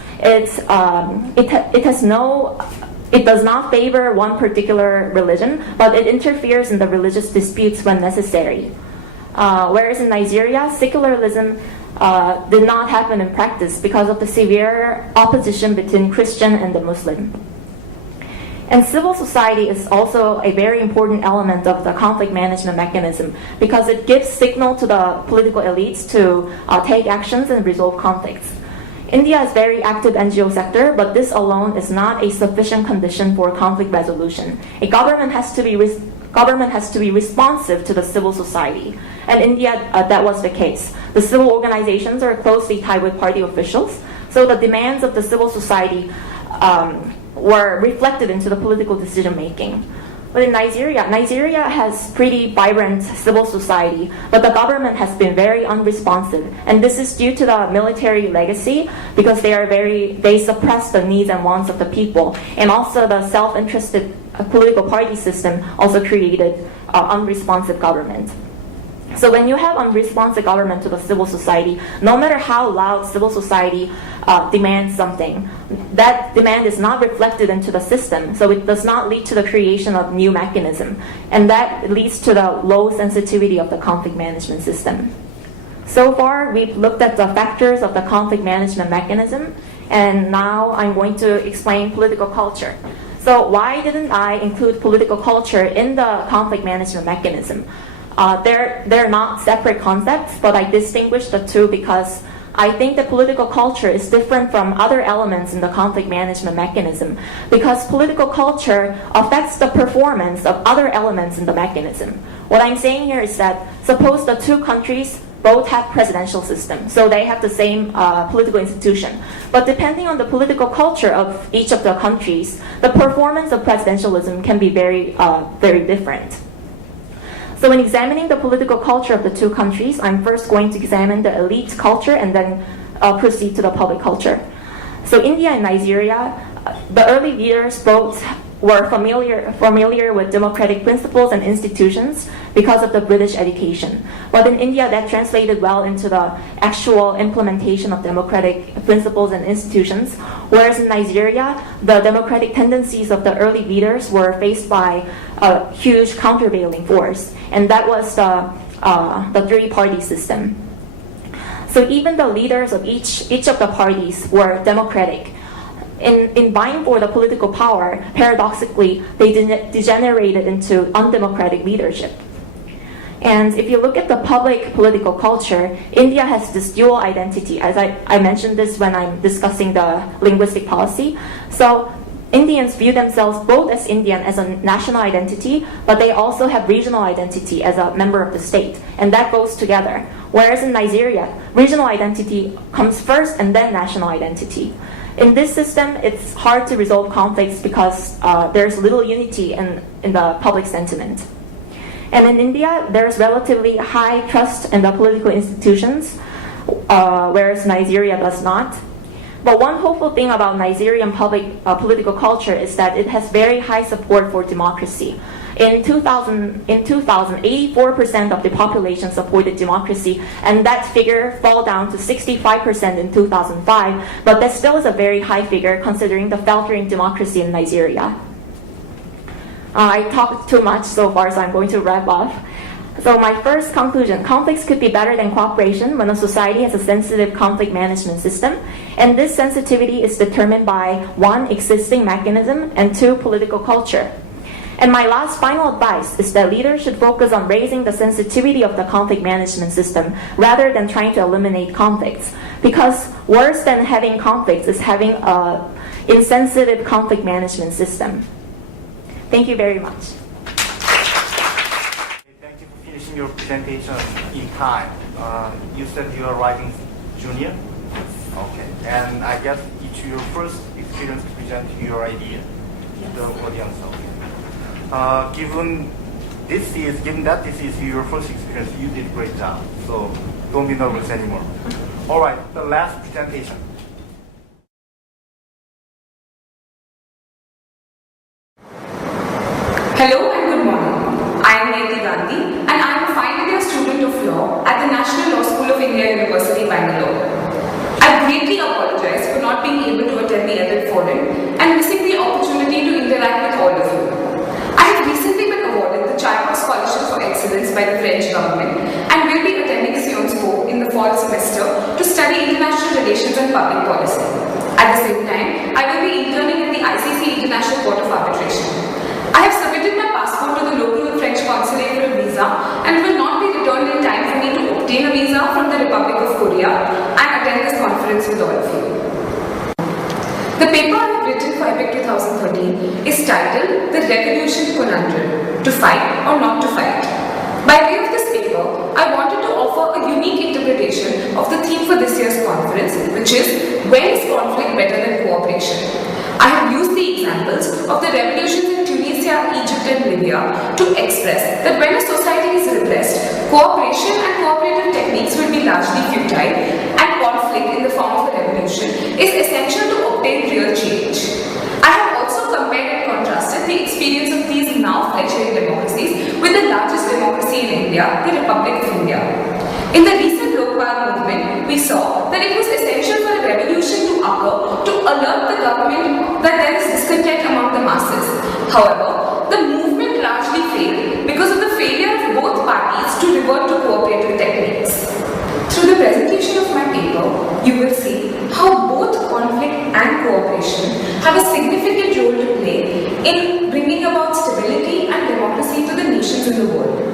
It does not favor one particular religion, but it interferes in the religious disputes when necessary. Whereas in Nigeria, secularism did not happen in practice because of the severe opposition between Christian and the Muslim. And civil society is also a very important element of the conflict management mechanism because it gives signal to the political elites to take actions and resolve conflicts. India is very active NGO sector, but this alone is not a sufficient condition for conflict resolution. A government has to be responsive to the civil society. And in India, that was the case. The civil organizations are closely tied with party officials, so the demands of the civil society were reflected into the political decision making. But in Nigeria has pretty vibrant civil society, but the government has been very unresponsive. And this is due to the military legacy because they suppress the needs and wants of the people. And also the self-interested political party system also created unresponsive government. So when you have unresponsive government to the civil society, no matter how loud civil society demands something, that demand is not reflected into the system, so it does not lead to the creation of new mechanism, and that leads to the low sensitivity of the conflict management system. So far, we've looked at the factors of the conflict management mechanism, and now I'm going to explain political culture. So why didn't I include political culture in the conflict management mechanism? They're not separate concepts, but I distinguish the two because I think that political culture is different from other elements in the conflict management mechanism because political culture affects the performance of other elements in the mechanism. What I'm saying here is that suppose the two countries both have presidential systems, so they have the same political institution. But depending on the political culture of each of the countries, the performance of presidentialism can be very different. So in examining the political culture of the two countries, I'm first going to examine the elite culture and then proceed to the public culture. So India and Nigeria, the early leaders both were familiar with democratic principles and institutions because of the British education. But in India, that translated well into the actual implementation of democratic principles and institutions, whereas in Nigeria, the democratic tendencies of the early leaders were faced by a huge countervailing force, and that was the three-party system. So even the leaders of each of the parties were democratic. In vying for the political power, paradoxically, they degenerated into undemocratic leadership. And if you look at the public political culture, India has this dual identity, as I mentioned this when I'm discussing the linguistic policy. So Indians view themselves both as Indian as a national identity, but they also have regional identity as a member of the state, and that goes together. Whereas in Nigeria, regional identity comes first and then national identity. In this system, it's hard to resolve conflicts because there's little unity in the public sentiment. And in India, there's relatively high trust in the political institutions, whereas Nigeria does not. But one hopeful thing about Nigerian public political culture is that it has very high support for democracy. In 2000, 84% of the population supported democracy, and that figure fell down to 65% in 2005, but that still is a very high figure considering the faltering democracy in Nigeria. I talked too much so far, so I'm going to wrap up. So my first conclusion, conflicts could be better than cooperation when a society has a sensitive conflict management system. And this sensitivity is determined by 1, existing mechanism, and 2, political culture. And my last final advice is that leaders should focus on raising the sensitivity of the conflict management system rather than trying to eliminate conflicts. Because worse than having conflicts is having an insensitive conflict management system. Thank you very much. Your presentation in time. You said you are writing junior? Okay. And I guess it's your first experience to present your idea to the audience. Okay. Given that this is your first experience, you did a great job. So don't be nervous anymore. All right, the last presentation. Hello and good morning. I am Neti Gandhi and I am a final year student of law at the National Law School of India, University, Bangalore. I greatly apologize for not being able to attend the EPIK Forum and missing the opportunity to interact with all of you. I have recently been awarded the Chaipar Scholarship for Excellence by the French government and will be attending Sciences Po in the fall semester to study international relations and public policy. At the same time, I will be interning at the ICC International Court of Arbitration. I have submitted my passport to the local French consulate for a visa and it will not be returned in time for me to obtain a visa from the Republic of Korea and attend this conference with all of you. The paper I have written for EPIK 2013 is titled The Revolution Conundrum, To Fight or Not to Fight. By way of this paper, I wanted to offer a unique interpretation of the theme for this year's conference, which is, when is conflict better than cooperation? I have used the examples of the revolutions in Tunisia, Egypt and Libya to express that when a society is repressed, cooperation and cooperative techniques will be largely futile and conflict in the form of a revolution is essential to obtain real change. I have also compared and contrasted the experience of these now fledgling democracies with the largest democracy in India, the Republic of India. In the recent Lokpal movement, we saw that it was essential for a revolution to occur to alert the government that there is discontent among the masses. However, the movement largely failed because of the failure of both parties to revert to cooperative techniques. Through the presentation of my paper, you will see how both conflict and cooperation have a significant role to play in bringing about stability and democracy to the nations in the world.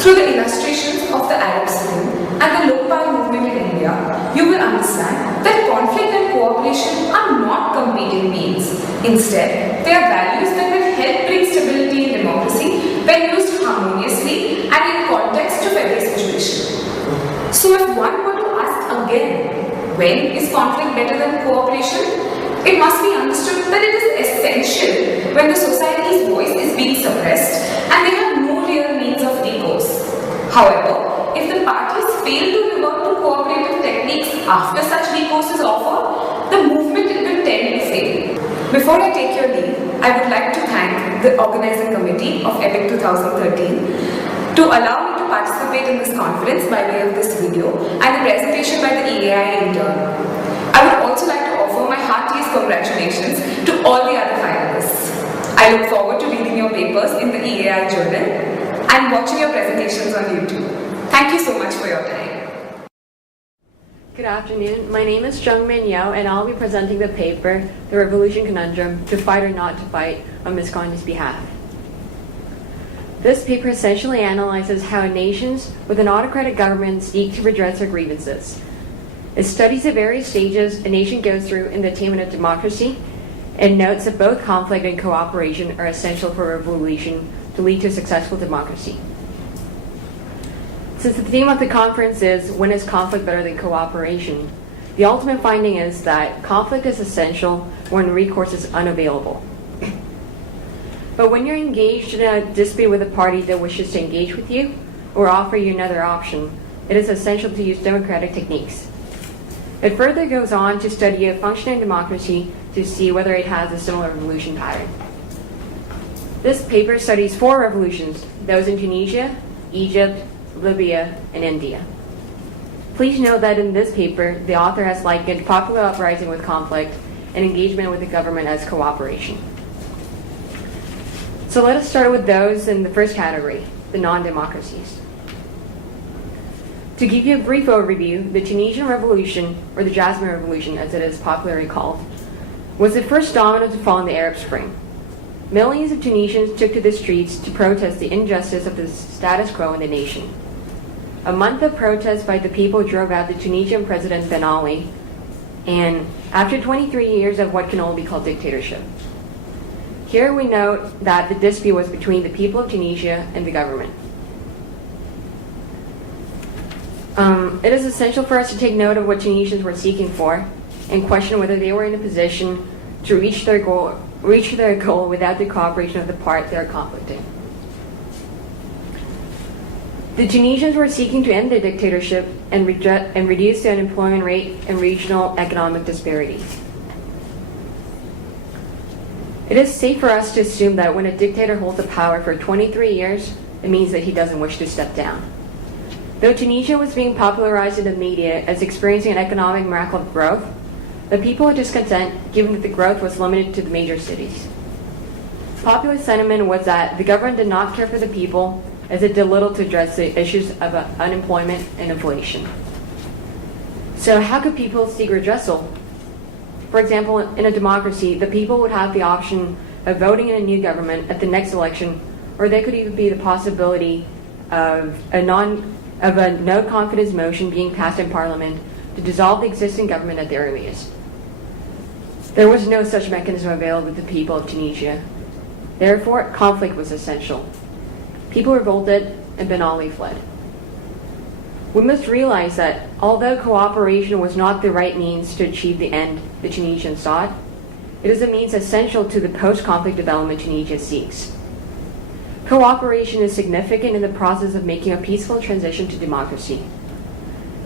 Through the illustrations of the Arab Spring and the Lokpal movement in India, you will understand that conflict and cooperation are not competing means. Instead, they are values that will help bring stability in democracy when used harmoniously and in context of every situation. So if one were to ask again, when is conflict better than cooperation? It must be understood that it is essential when the society's voice is being suppressed and they have no real means of recourse. However, if the parties fail to revert to cooperative techniques after such recourse is offered, the movement will tend to fail. Before I take your leave, I would like to thank the organizing committee of EPIK 2013 to allow me to participate in this conference by way of this video and the presentation by the EAI intern. I would also like to offer my heartiest congratulations to all the other finalists. I look forward to reading your papers in the EAI journal and watching your presentations on YouTube. Thank you so much for your time. Good afternoon. My name is Jungmin Yao and I'll be presenting the paper, The Revolution Conundrum, To Fight or Not to Fight, on Ms. Gandhi's behalf. This paper essentially analyzes how nations with an autocratic government seek to redress their grievances. It studies the various stages a nation goes through in the attainment of democracy and notes that both conflict and cooperation are essential for a revolution to lead to a successful democracy. Since the theme of the conference is, when is conflict better than cooperation, the ultimate finding is that conflict is essential when recourse is unavailable. But when you're engaged in a dispute with a party that wishes to engage with you or offer you another option, it is essential to use democratic techniques. It further goes on to study a functioning democracy to see whether it has a similar revolution pattern. This paper studies 4 revolutions, those in Tunisia, Egypt, Libya, and India. Please note that in this paper, the author has likened popular uprising with conflict and engagement with the government as cooperation. So let us start with those in the first category, the non-democracies. To give you a brief overview, the Tunisian Revolution, or the Jasmine Revolution as it is popularly called, was the first domino to fall in the Arab Spring. Millions of Tunisians took to the streets to protest the injustice of the status quo in the nation. A month of protests by the people drove out the Tunisian President Ben Ali, and after 23 years of what can only be called dictatorship. Here we note that the dispute was between the people of Tunisia and the government. It is essential for us to take note of what Tunisians were seeking for and question whether they were in a position to reach their goal without the cooperation of the part they are conflicting. The Tunisians were seeking to end the dictatorship and reduce the unemployment rate and regional economic disparities. It is safe for us to assume that when a dictator holds the power for 23 years, it means that he doesn't wish to step down. Though Tunisia was being popularized in the media as experiencing an economic miracle of growth, the people were discontent given that the growth was limited to the major cities. Popular sentiment was that the government did not care for the people as it did little to address the issues of unemployment and inflation. So how could people seek redressal? For example, in a democracy, the people would have the option of voting in a new government at the next election, or there could even be the possibility of a no confidence motion being passed in Parliament to dissolve the existing government at the earliest. There was no such mechanism available to the people of Tunisia. Therefore, conflict was essential. People revolted and Ben Ali fled. We must realize that although cooperation was not the right means to achieve the end the Tunisians sought, it is a means essential to the post-conflict development Tunisia seeks. Cooperation is significant in the process of making a peaceful transition to democracy.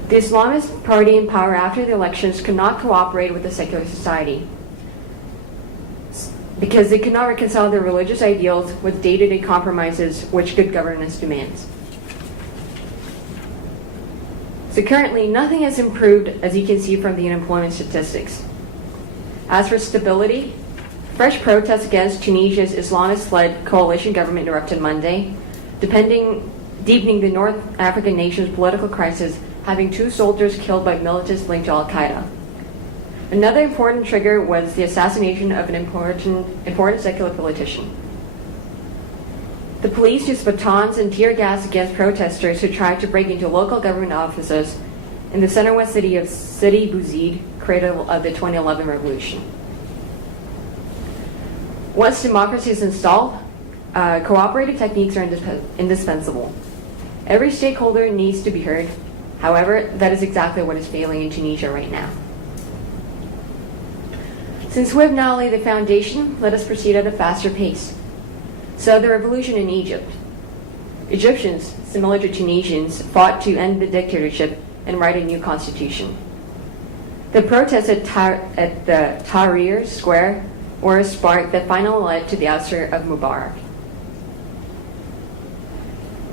The Islamist party in power after the elections could not cooperate with the secular society because they could not reconcile their religious ideals with day-to-day compromises which good governance demands. So currently, nothing has improved, as you can see from the unemployment statistics. As for stability, fresh protests against Tunisia's Islamist-led coalition government erupted Monday, deepening the North African nation's political crisis, having 2 soldiers killed by militants linked to Al-Qaeda. Another important trigger was the assassination of an important secular politician. The police used batons and tear gas against protesters who tried to break into local government offices in the center-west city of Sidi Bouzid, cradle of the 2011 revolution. Once democracy is installed, cooperative techniques are indispensable. Every stakeholder needs to be heard. However, that is exactly what is failing in Tunisia right now. Since we have now laid the foundation, let us proceed at a faster pace. So the revolution in Egypt. Egyptians, similar to Tunisians, fought to end the dictatorship and write a new constitution. The protests at the Tahrir Square were a spark that finally led to the ouster of Mubarak.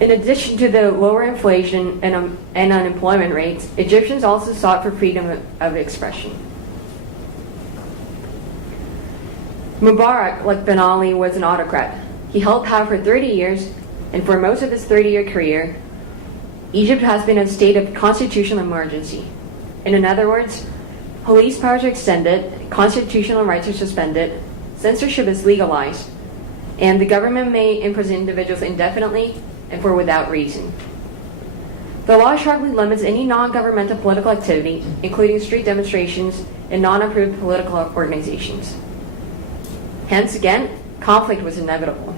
In addition to the lower inflation and unemployment rates, Egyptians also sought for freedom of expression. Mubarak, like Ben Ali, was an autocrat. He held power for 30 years, and for most of his 30-year career, Egypt has been in a state of constitutional emergency. In other words, police powers are extended, constitutional rights are suspended, censorship is legalized, and the government may imprison individuals indefinitely and for without reason. The law sharply limits any non-governmental political activity, including street demonstrations and non-approved political organizations. Hence, again, conflict was inevitable.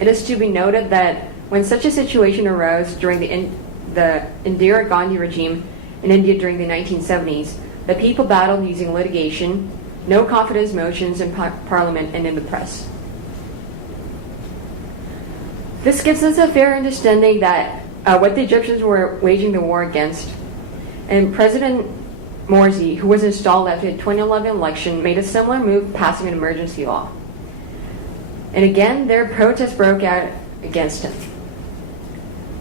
It is to be noted that when such a situation arose during the Indira Gandhi regime in India during the 1970s, the people battled using litigation, no confidence motions in Parliament and in the press. This gives us a fair understanding that what the Egyptians were waging the war against, and President Morsi, who was installed after the 2011 election, made a similar move, passing an emergency law. And again, their protests broke out against him.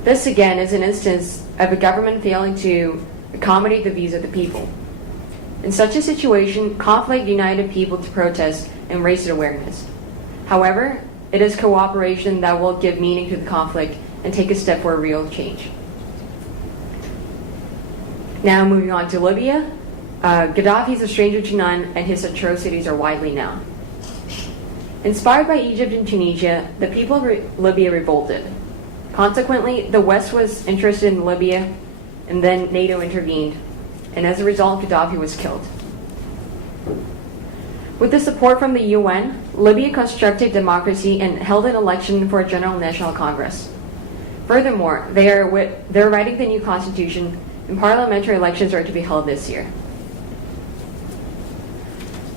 This again is an instance of a government failing to accommodate the views of the people. In such a situation, conflict united people to protest and raise awareness. However, it is cooperation that will give meaning to the conflict and take a step for a real change. Now moving on to Libya. Gaddafi is a stranger to none, and his atrocities are widely known. Inspired by Egypt and Tunisia, the people of Libya revolted. Consequently, the West was interested in Libya, and then NATO intervened, and as a result, Gaddafi was killed. With the support from the UN, Libya constructed democracy and held an election for a General National Congress. Furthermore, they're writing the new constitution, and parliamentary elections are to be held this year.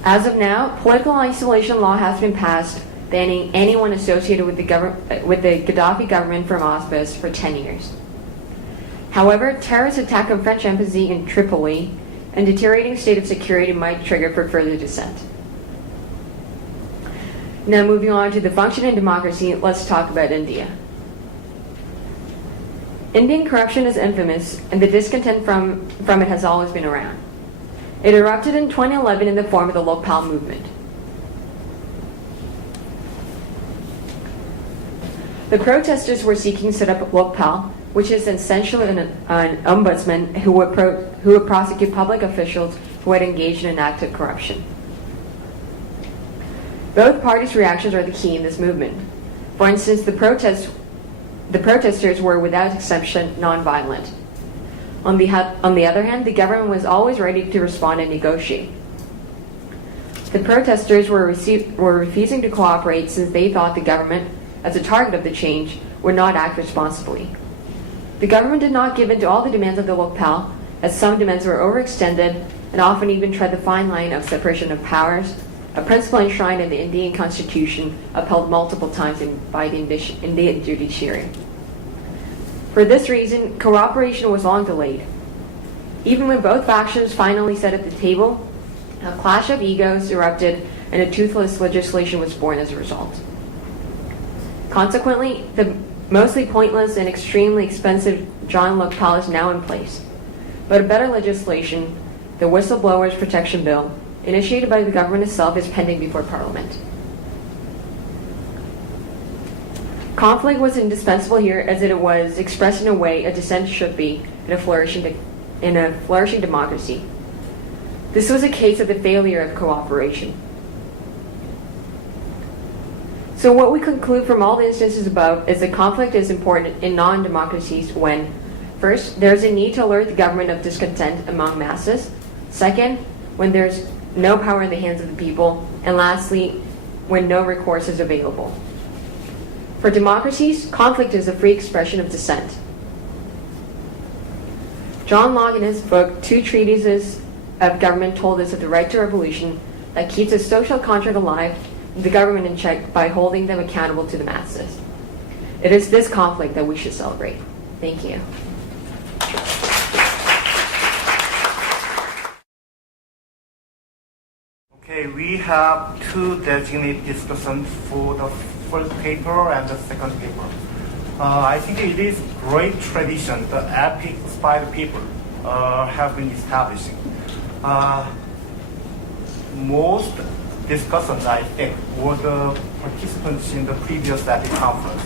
As of now, political isolation law has been passed, banning anyone associated with the Gaddafi government from office for 10 years. However, terrorist attack on French embassy in Tripoli and deteriorating state of security might trigger for further dissent. Now moving on to the functioning democracy, let's talk about India. Indian corruption is infamous, and the discontent from it has always been around. It erupted in 2011 in the form of the Lokpal movement. The protesters were seeking to set up Lokpal, which is essentially an ombudsman who would prosecute public officials who had engaged in active corruption. Both parties' reactions are the key in this movement. For instance, the protesters were without exception nonviolent. On the other hand, the government was always ready to respond and negotiate. The protesters were refusing to cooperate since they thought the government, as a target of the change, would not act responsibly. The government did not give in to all the demands of the Lokpal, as some demands were overextended and often even tread the fine line of separation of powers, a principle enshrined in the Indian constitution, upheld multiple times by the Indian judiciary. For this reason, cooperation was long delayed. Even when both factions finally sat at the table, a clash of egos erupted and a toothless legislation was born as a result. Consequently, the mostly pointless and extremely expensive John Lokpal is now in place. But a better legislation, the Whistleblowers Protection Bill, initiated by the government itself, is pending before Parliament. Conflict was indispensable here, as it was expressed in a way a dissent should be in a flourishing democracy. This was a case of the failure of cooperation. So what we conclude from all the instances above is that conflict is important in non-democracies when, first, there is a need to alert the government of discontent among masses; second, when there's no power in the hands of the people; and lastly, when no recourse is available. For democracies, conflict is a free expression of dissent. John Locke, in his book, 2 Treatises of Government, told us of the right to revolution that keeps a social contract alive and the government in check by holding them accountable to the masses. It is this conflict that we should celebrate. Thank you. Okay, we have 2 designated discussants for the first paper and the second paper. I think it is great tradition the EPIK Spiders paper have been establishing. Most discussants, I think, were the participants in the previous EPIK conference.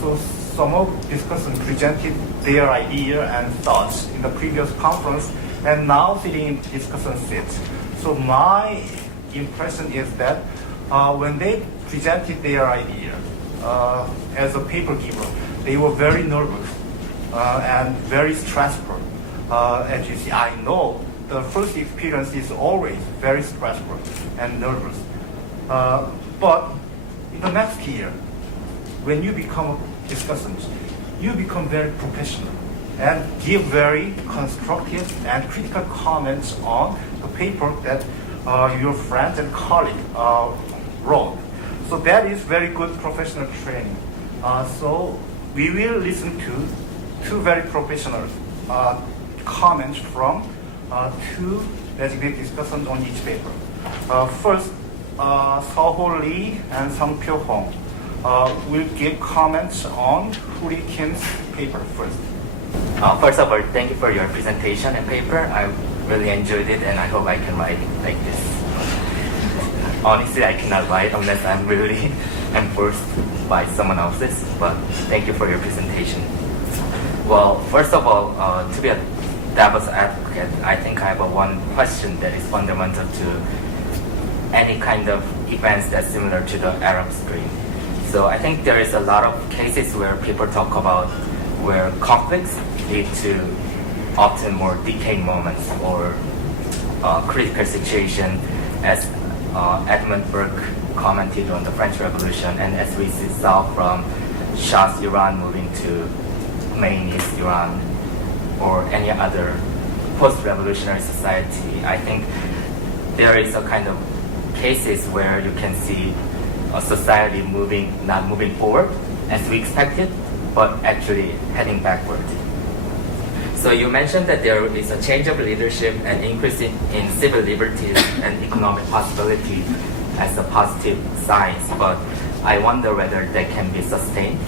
So some of discussants presented their idea and thoughts in the previous conference and now sitting in discussion seats. So my impression is that when they presented their idea as a paper giver, they were very nervous and very stressful. As you see, I know the first experience is always very stressful and nervous. But in the next year, when you become discussants, you become very professional and give very constructive and critical comments on the paper that your friends and colleagues wrote. So that is very good professional training. So we will listen to two very professional comments from two designated discussants on each paper. First, Seo Lee and Sung-pyo Hong will give comments on Huri Kim's paper first. First of all, thank you for your presentation and paper. I really enjoyed it and I hope I can write like this. Honestly, I cannot write unless I'm really enforced by someone else's, but thank you for your presentation. Well, first of all, to be a devil's advocate, I think I have one question that is fundamental to any kind of events that's similar to the Arab Spring. So I think there is a lot of cases where people talk about where conflicts lead to often more decaying moments or critical situation, as Edmund Burke commented on the French Revolution, and as we saw from Shah's Iran moving to Khomeini's Iran or any other post-revolutionary society. I think there is a kind of cases where you can see a society not moving forward as we expected, but actually heading backward. So you mentioned that there is a change of leadership and increase in civil liberties and economic possibility as a positive signs, but I wonder whether that can be sustained.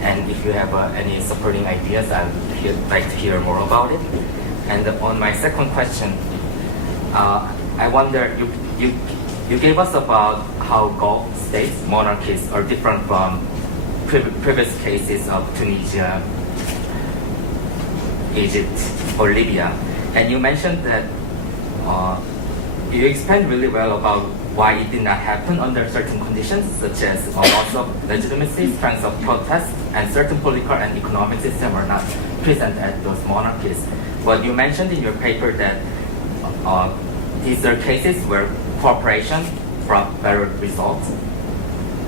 And if you have any supporting ideas, I would like to hear more about it. And on my second question, I wonder, you gave us about how Gulf states, monarchies, are different from previous cases of Tunisia, Egypt, or Libya. And you mentioned that you explained really well about why it did not happen under certain conditions, such as loss of legitimacy, strength of protest, and certain political and economic systems are not present at those monarchies. But you mentioned in your paper that these are cases where cooperation brought better results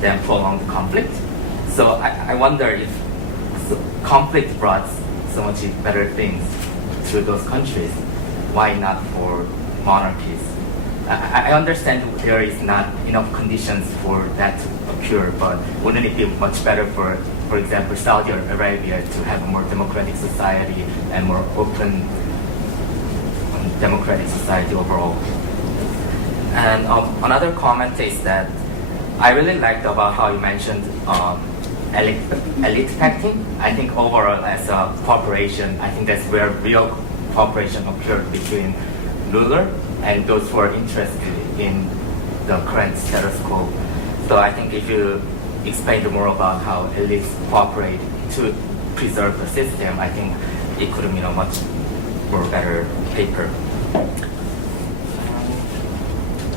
than prolonged conflict. So I wonder if conflict brought so much better things to those countries, why not for monarchies? I understand there is not enough conditions for that to occur, but wouldn't it be much better for example, Saudi Arabia to have a more democratic society and more open democratic society overall? And another comment is that I really liked about how you mentioned elite pacting. I think overall as a cooperation, I think that's where real cooperation occurred between ruler and those who are interested in the current status quo. So I think if you explain more about how elites cooperate to preserve the system, I think it could have been a much more better paper.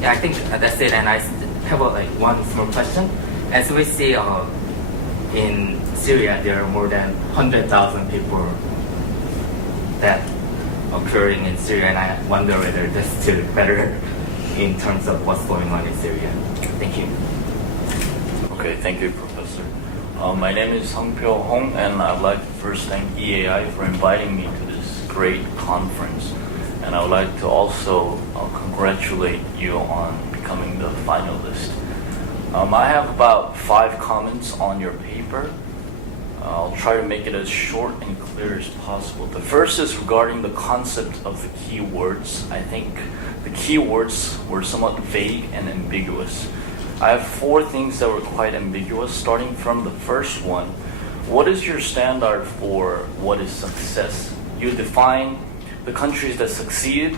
Yeah, I think that's it. And I have one small question. As we see in Syria, there are more than 100,000 people that occurring in Syria, and I wonder whether that's still better in terms of what's going on in Syria. Thank you. Okay, thank you, Professor. My name is Sung-pyo Hong, and I'd like to first thank EAI for inviting me to this great conference. And I would like to also congratulate you on becoming the finalist. I have about 5 comments on your paper. I'll try to make it as short and clear as possible. The first is regarding the concept of the key words. I think the key words were somewhat vague and ambiguous. I have 4 things that were quite ambiguous, starting from the first one. What is your standard for what is success? You define the countries that succeeded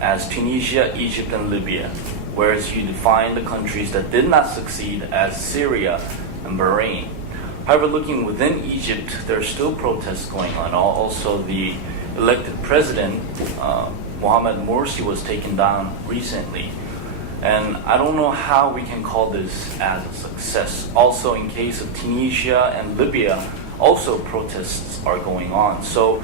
as Tunisia, Egypt, and Libya, whereas you define the countries that did not succeed as Syria and Bahrain. However, looking within Egypt, there are still protests going on. Also, the elected president, Mohamed Morsi, was taken down recently. And I don't know how we can call this as a success. Also, in case of Tunisia and Libya, also protests are going on. So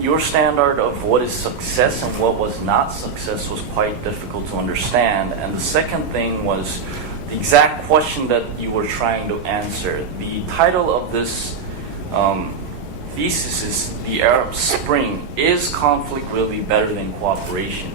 your standard of what is success and what was not success was quite difficult to understand. And the second thing was the exact question that you were trying to answer. The title of this thesis is The Arab Spring. Is conflict really better than cooperation?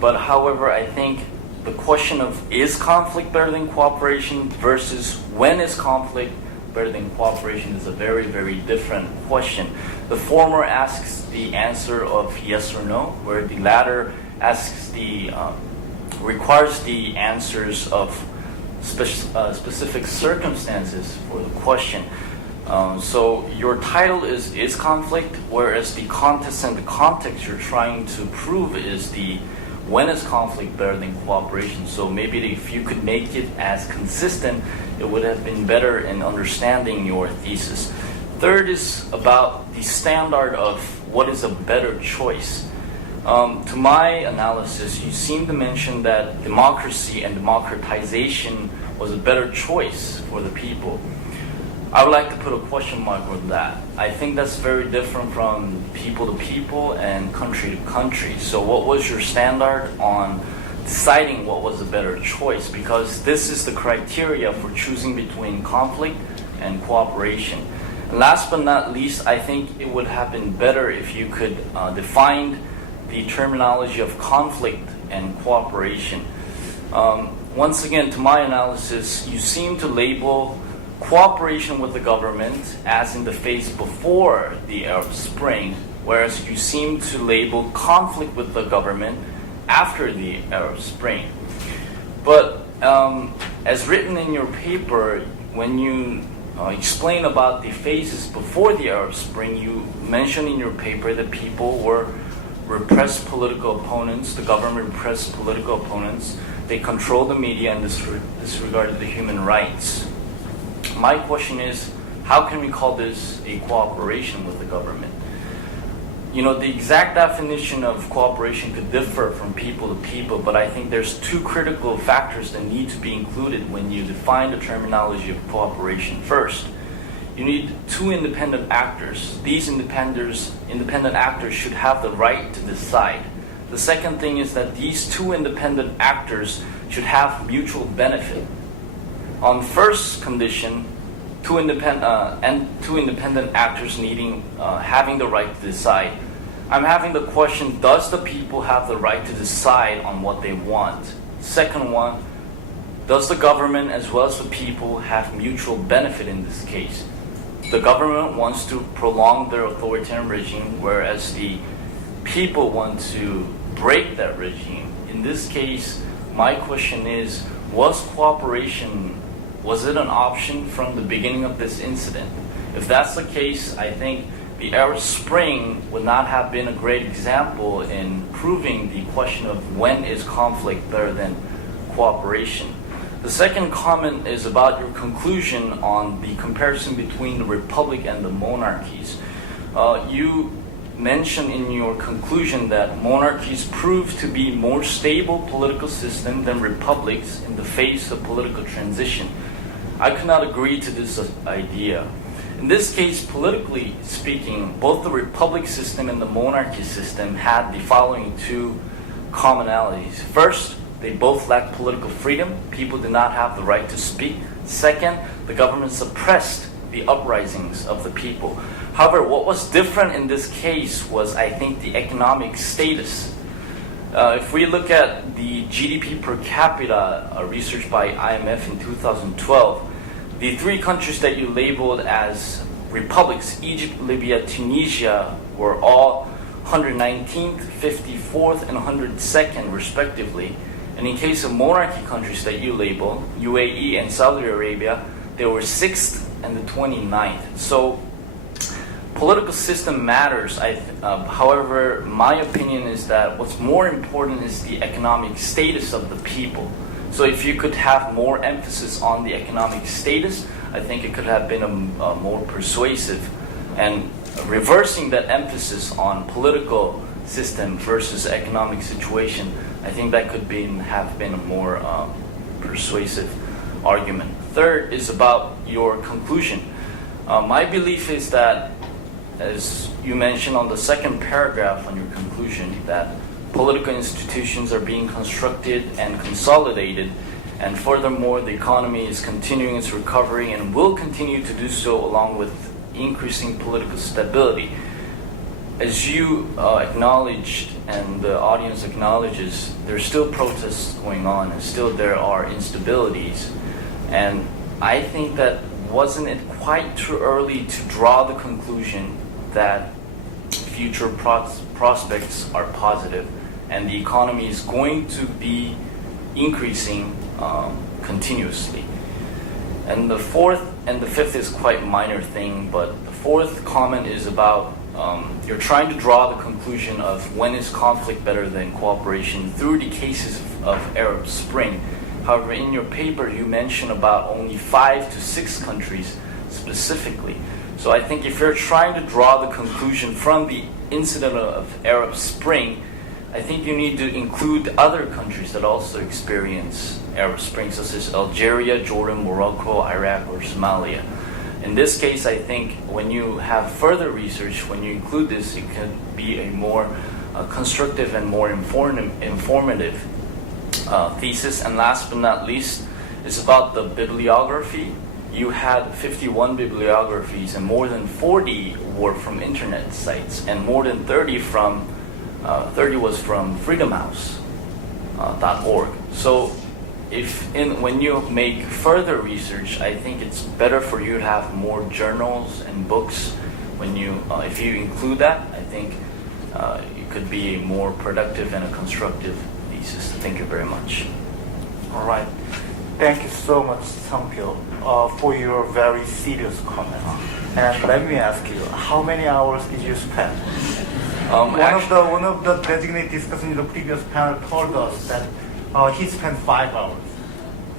But however, I think the question of is conflict better than cooperation versus when is conflict better than cooperation is a very, very different question. The former asks the answer of yes or no, where the latter asks requires the answers of specific circumstances for the question. So your title is conflict, whereas the context and the context you're trying to prove is the when is conflict better than cooperation. So maybe if you could make it as consistent, it would have been better in understanding your thesis. Third is about the standard of what is a better choice. To my analysis, you seem to mention that democracy and democratization was a better choice for the people. I would like to put a question mark on that. I think that's very different from people to people and country to country. So what was your standard on deciding what was a better choice? Because this is the criteria for choosing between conflict and cooperation. And last but not least, I think it would have been better if you could define the terminology of conflict and cooperation. Once again, to my analysis, you seem to label cooperation with the government as in the phase before the Arab Spring, whereas you seem to label conflict with the government after the Arab Spring. But as written in your paper, when you explain about the phases before the Arab Spring, you mention in your paper that people were repressed political opponents, the government repressed political opponents, they controlled the media and disregarded the human rights. My question is, how can we call this a cooperation with the government? You know, the exact definition of cooperation could differ from people to people, but I think there's two critical factors that need to be included when you define the terminology of cooperation. First, you need two independent actors. These independent actors should have the right to decide. The second thing is that these two independent actors should have mutual benefit. On first condition, two independent actors having the right to decide. I'm having the question, does the people have the right to decide on what they want? Second one, does the government as well as the people have mutual benefit in this case? The government wants to prolong their authoritarian regime, whereas the people want to break that regime. In this case, my question is, was cooperation, was it an option from the beginning of this incident? If that's the case, I think the Arab Spring would not have been a great example in proving the question of when is conflict better than cooperation. The second comment is about your conclusion on the comparison between the republic and the monarchies. You mentioned in your conclusion that monarchies proved to be more stable political system than republics in the face of political transition. I could not agree to this idea. In this case, politically speaking, both the republic system and the monarchy system had the following two commonalities. First, they both lacked political freedom. People did not have the right to speak. Second, the government suppressed the uprisings of the people. However, what was different in this case was, I think, the economic status. If we look at the GDP per capita research by IMF in 2012, the three countries that you labeled as republics, Egypt, Libya, Tunisia, were all 119th, 54th, and 102nd, respectively. And in case of monarchy countries that you labeled, UAE and Saudi Arabia, they were 6th and the 29th. So political system matters. However, my opinion is that what's more important is the economic status of the people. So if you could have more emphasis on the economic status, I think it could have been a more persuasive. And reversing that emphasis on political system versus economic situation, I think that could have been a more persuasive argument. Third is about your conclusion. My belief is that, as you mentioned on the second paragraph on your conclusion, that political institutions are being constructed and consolidated, And furthermore, the economy is continuing its recovery and will continue to do so along with increasing political stability. As you acknowledged and the audience acknowledges, there's still protests going on and still there are instabilities. And I think that wasn't it quite too early to draw the conclusion that future prospects are positive and the economy is going to be increasing continuously. And the fourth and the fifth is quite minor thing, but the fourth comment is about you're trying to draw the conclusion of when is conflict better than cooperation through the cases of Arab Spring. However, in your paper you mention about only 5 to 6 countries specifically. So I think if you're trying to draw the conclusion from the incident of Arab Spring, I think you need to include other countries that also experience Arab Spring, such as Algeria, Jordan, Morocco, Iraq, or Somalia. In this case, I think when you have further research, when you include this, it can be a more constructive and more informative thesis. And last but not least, it's about the bibliography. You had 51 bibliographies, and more than 40 were from internet sites, and more than 30 was from freedomhouse.org. So when you make further research, I think it's better for you to have more journals and books. If you include that, I think it could be a more productive and a constructive thesis. Thank you very much. All right. Thank you so much, Sangpyo, for your very serious comment. And let me ask you, how many hours did you spend? One of the designated discussants in the previous panel told us that he spent 5 hours.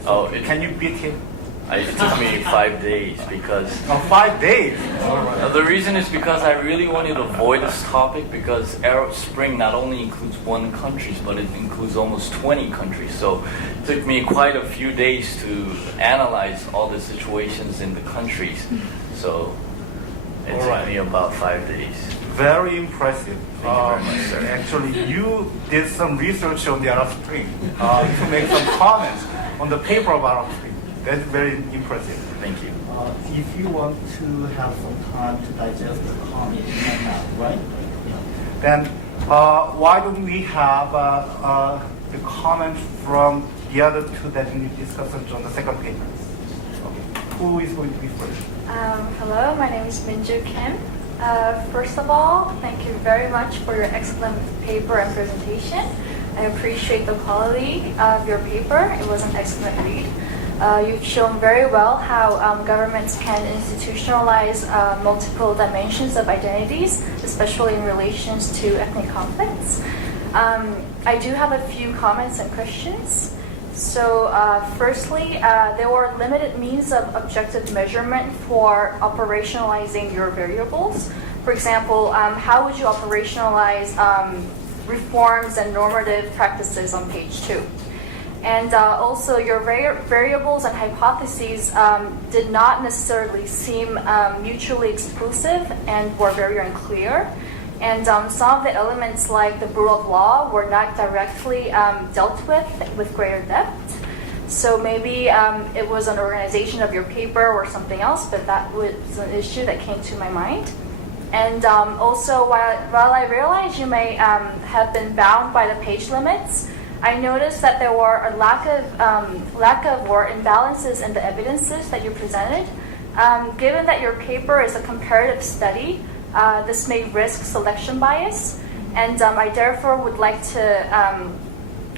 So can you beat him? It took me 5 days because... 5 days? The reason is because I really wanted to avoid this topic because Arab Spring not only includes one country, but it includes almost 20 countries. So it took me quite a few days to analyze all the situations in the countries. So it took me about 5 days. Very impressive. Thank you very much, sir. Actually, you did some research on the Arab Spring to make some comments on the paper of Arab Spring. That's very impressive. Thank you. If you want to have some time to digest the comment now, right? Then why don't we have the comment from the other two designated discussants on the second paper? Okay. Who is going to be first? Hello, my name is Minju Kim. First of all, thank you very much for your excellent paper and presentation. I appreciate the quality of your paper. It was an excellent read. You've shown very well how governments can institutionalize multiple dimensions of identities, especially in relations to ethnic conflicts. I do have a few comments and questions. So firstly, there were limited means of objective measurement for operationalizing your variables. For example, how would you operationalize reforms and normative practices on page 2? And also your variables and hypotheses did not necessarily seem mutually exclusive and were very unclear. And some of the elements like the rule of law were not directly dealt with greater depth. So maybe it was an organization of your paper or something else, but that was an issue that came to my mind. And also, while I realize you may have been bound by the page limits, I noticed that there were a lack of or imbalances in the evidences that you presented. Given that your paper is a comparative study, this may risk selection bias, and I therefore would like to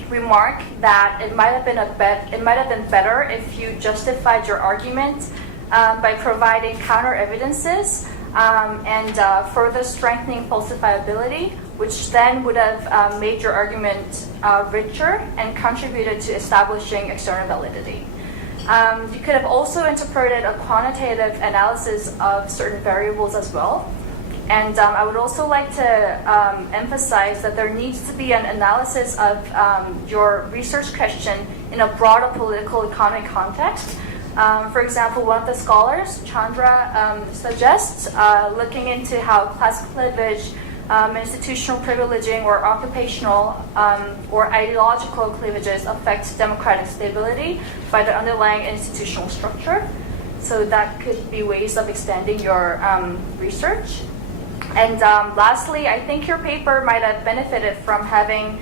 remark that it might have been better if you justified your argument by providing counter evidences and further strengthening falsifiability, which then would have made your argument richer and contributed to establishing external validity. You could have also interpreted a quantitative analysis of certain variables as well. And I would also like to emphasize that there needs to be an analysis of your research question in a broader political economic context. For example, one of the scholars, Chandra, suggests looking into how class cleavage institutional privileging or occupational or ideological cleavages affect democratic stability by the underlying institutional structure. So that could be ways of extending your research. And lastly, I think your paper might have benefited from having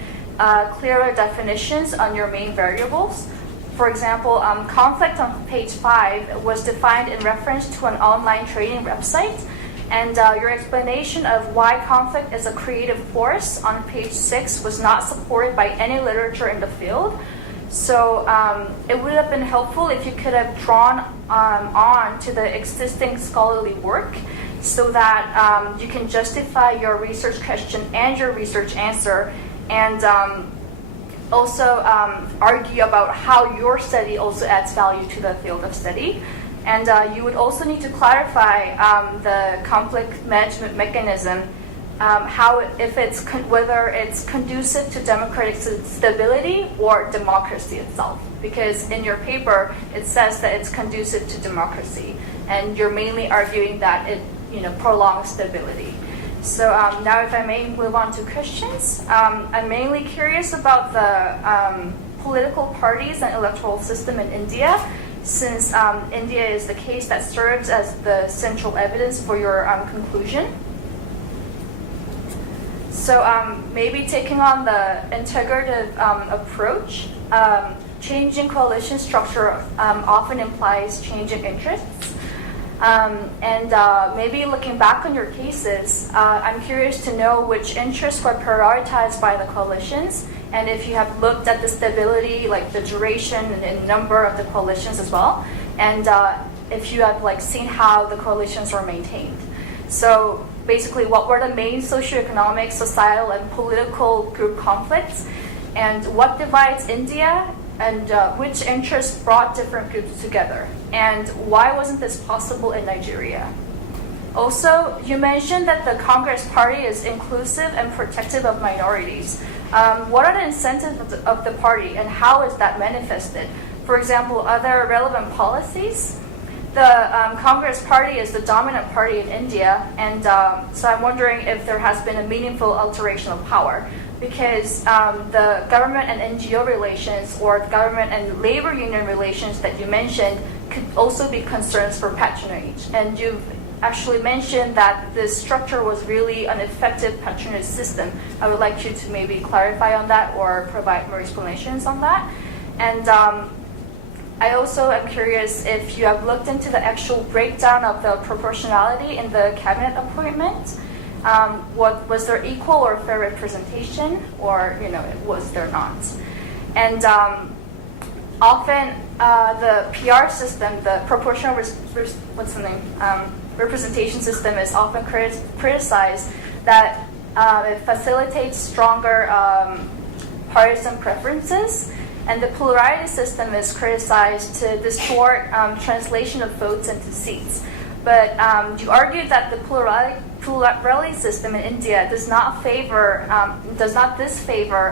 clearer definitions on your main variables. For example, conflict on page 5 was defined in reference to an online trading website, and your explanation of why conflict is a creative force on page 6 was not supported by any literature in the field. So it would have been helpful if you could have drawn on to the existing scholarly work so that you can justify your research question and your research answer, and also argue about how your study also adds value to the field of study. And you would also need to clarify the conflict management mechanism, whether it's conducive to democratic stability or democracy itself. Because in your paper, it says that it's conducive to democracy, and you're mainly arguing that it prolongs stability. So now if I may move on to questions. I'm mainly curious about the political parties and electoral system in India, since India is the case that serves as the central evidence for your conclusion. So maybe taking on the integrative approach, changing coalition structure often implies changing interests. And maybe looking back on your cases, I'm curious to know which interests were prioritized by the coalitions, and if you have looked at the stability, like the duration and number of the coalitions as well, and if you have seen how the coalitions were maintained. So basically, what were the main socioeconomic, societal, and political group conflicts, and what divides India, and which interests brought different groups together, and why wasn't this possible in Nigeria? Also, you mentioned that the Congress Party is inclusive and protective of minorities. What are the incentives of the party, and how is that manifested? For example, are there relevant policies? The Congress Party is the dominant party in India, and so I'm wondering if there has been a meaningful alteration of power, because the government and NGO relations, or the government and labor union relations that you mentioned, could also be concerns for patronage. And you've actually mentioned that this structure was really an effective patronage system. I would like you to maybe clarify on that or provide more explanations on that. And I also am curious if you have looked into the actual breakdown of the proportionality in the cabinet appointment. Was there equal or fair representation, or was there not? And often the PR system, the proportional representation system, is often criticized that it facilitates stronger partisan preferences, and the plurality system is criticized to distort translation of votes into seats. But you argued that the plurality system in India does not disfavor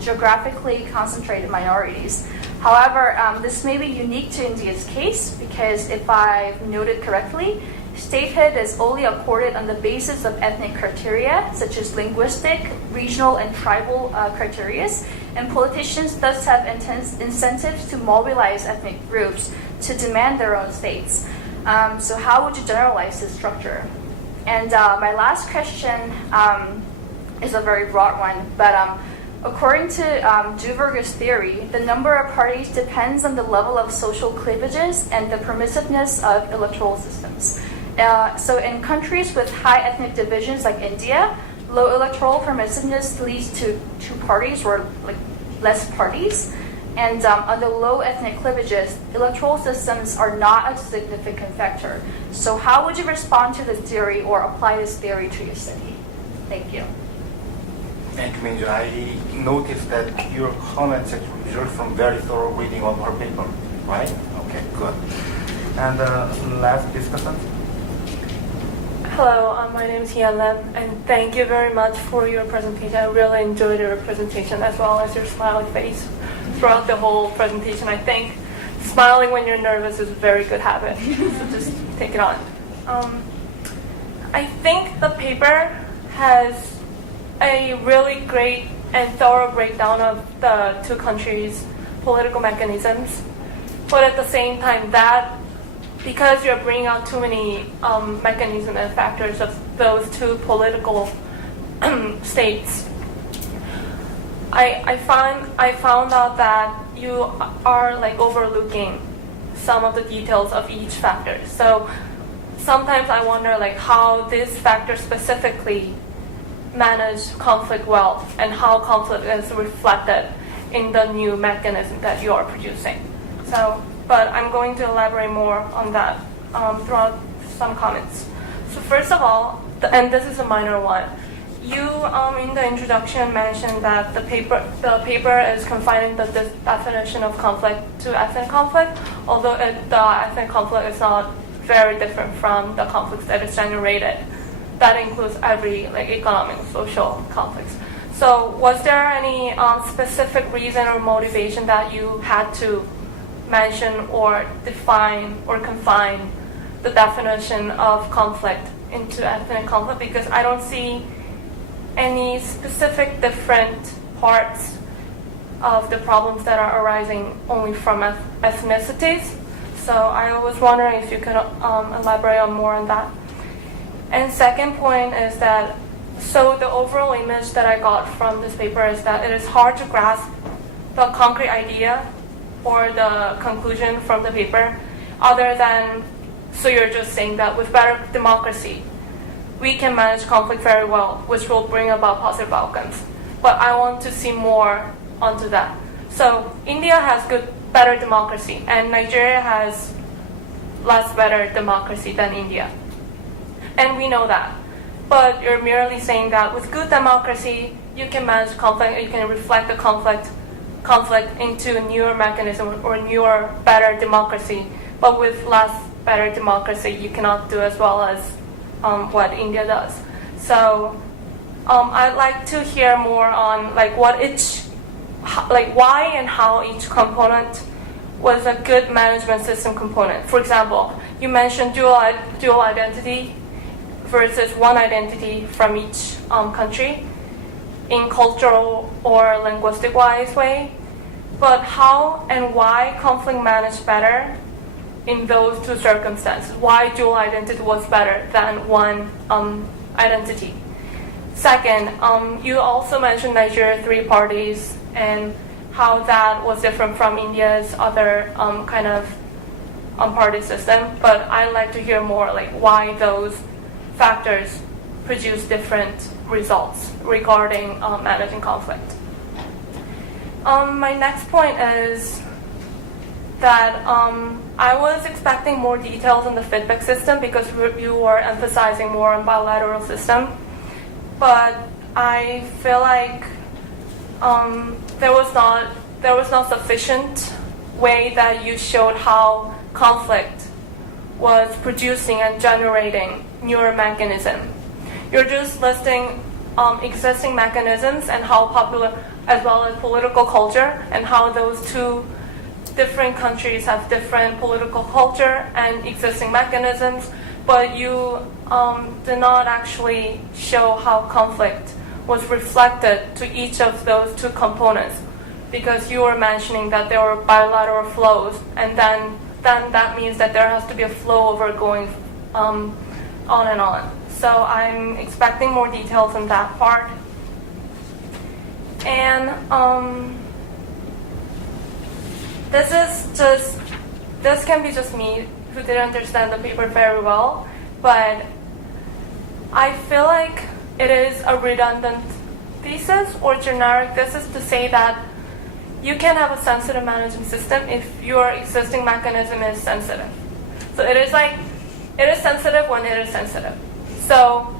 geographically concentrated minorities. However, this may be unique to India's case, because if I've noted correctly, statehood is only accorded on the basis of ethnic criteria, such as linguistic, regional, and tribal criteria, and politicians thus have intense incentives to mobilize ethnic groups to demand their own states. So how would you generalize this structure? And my last question is a very broad one, but according to Duverger's theory, the number of parties depends on the level of social cleavages and the permissiveness of electoral systems. So in countries with high ethnic divisions like India, low electoral permissiveness leads to two parties or less parties. And under low ethnic cleavages, electoral systems are not a significant factor. So how would you respond to this theory or apply this theory to your study? Thank you. Thank you, Minju. I noticed that your comments actually result from very thorough reading of her paper, right? Okay, good. And last discussion. Hello, my name is Hian Lim, and thank you very much for your presentation. I really enjoyed your presentation as well as your smiling face throughout the whole presentation. I think smiling when you're nervous is a very good habit, so just take it on. I think the paper has a really great and thorough breakdown of the two countries' political mechanisms. But at the same time, that because you're bringing out too many mechanisms and factors of those two political states, I found out that you are like overlooking some of the details of each factor. So sometimes I wonder like how this factor specifically manage conflict well and how conflict is reflected in the new mechanism that you are producing. So, but I'm going to elaborate more on that throughout some comments. So first of all, and this is a minor one, you in the introduction mentioned that the paper is confining the definition of conflict to ethnic conflict, although the ethnic conflict is not very different from the conflicts that is generated. That includes every like economic, social conflicts. So was there any specific reason or motivation that you had to mention or define or confine the definition of conflict into ethnic conflict? Because I don't see any specific different parts of the problems that are arising only from ethnicities. So I was wondering if you could elaborate on more on that. And second point is that, so the overall image that I got from this paper is that it is hard to grasp the concrete idea or the conclusion from the paper other than, so you're just saying that with better democracy, we can manage conflict very well, which will bring about positive outcomes. But I want to see more onto that. So India has better democracy, and Nigeria has less better democracy than India. And we know that. But you're merely saying that with good democracy, you can manage conflict, you can reflect the conflict into a newer mechanism or newer, better democracy. But with less better democracy, you cannot do as well as what India does. So I'd like to hear more on like what why and how each component was a good management system component. For example, you mentioned dual identity versus one identity from each country in cultural or linguistic-wise way. But how and why conflict managed better in those two circumstances? Why dual identity was better than one identity? Second, you also mentioned Nigeria 3 parties and how that was different from India's other kind of party system. But I'd like to hear more like why those factors produce different results regarding managing conflict. My next point is that I was expecting more details on the feedback system because you were emphasizing more on bilateral system, but I feel like there was not sufficient way that you showed how conflict was producing and generating newer mechanism. You're just listing existing mechanisms and how popular, as well as political culture, and how those two different countries have different political culture and existing mechanisms, but you did not actually show how conflict was reflected to each of those two components, because you were mentioning that there were bilateral flows, and then that means that there has to be a flow over going on and on. So I'm expecting more details on that part. And this can be just me who didn't understand the paper very well, but I feel like it is a redundant thesis or generic thesis to say that you can have a sensitive management system if your existing mechanism is sensitive. So it is sensitive when it is sensitive. So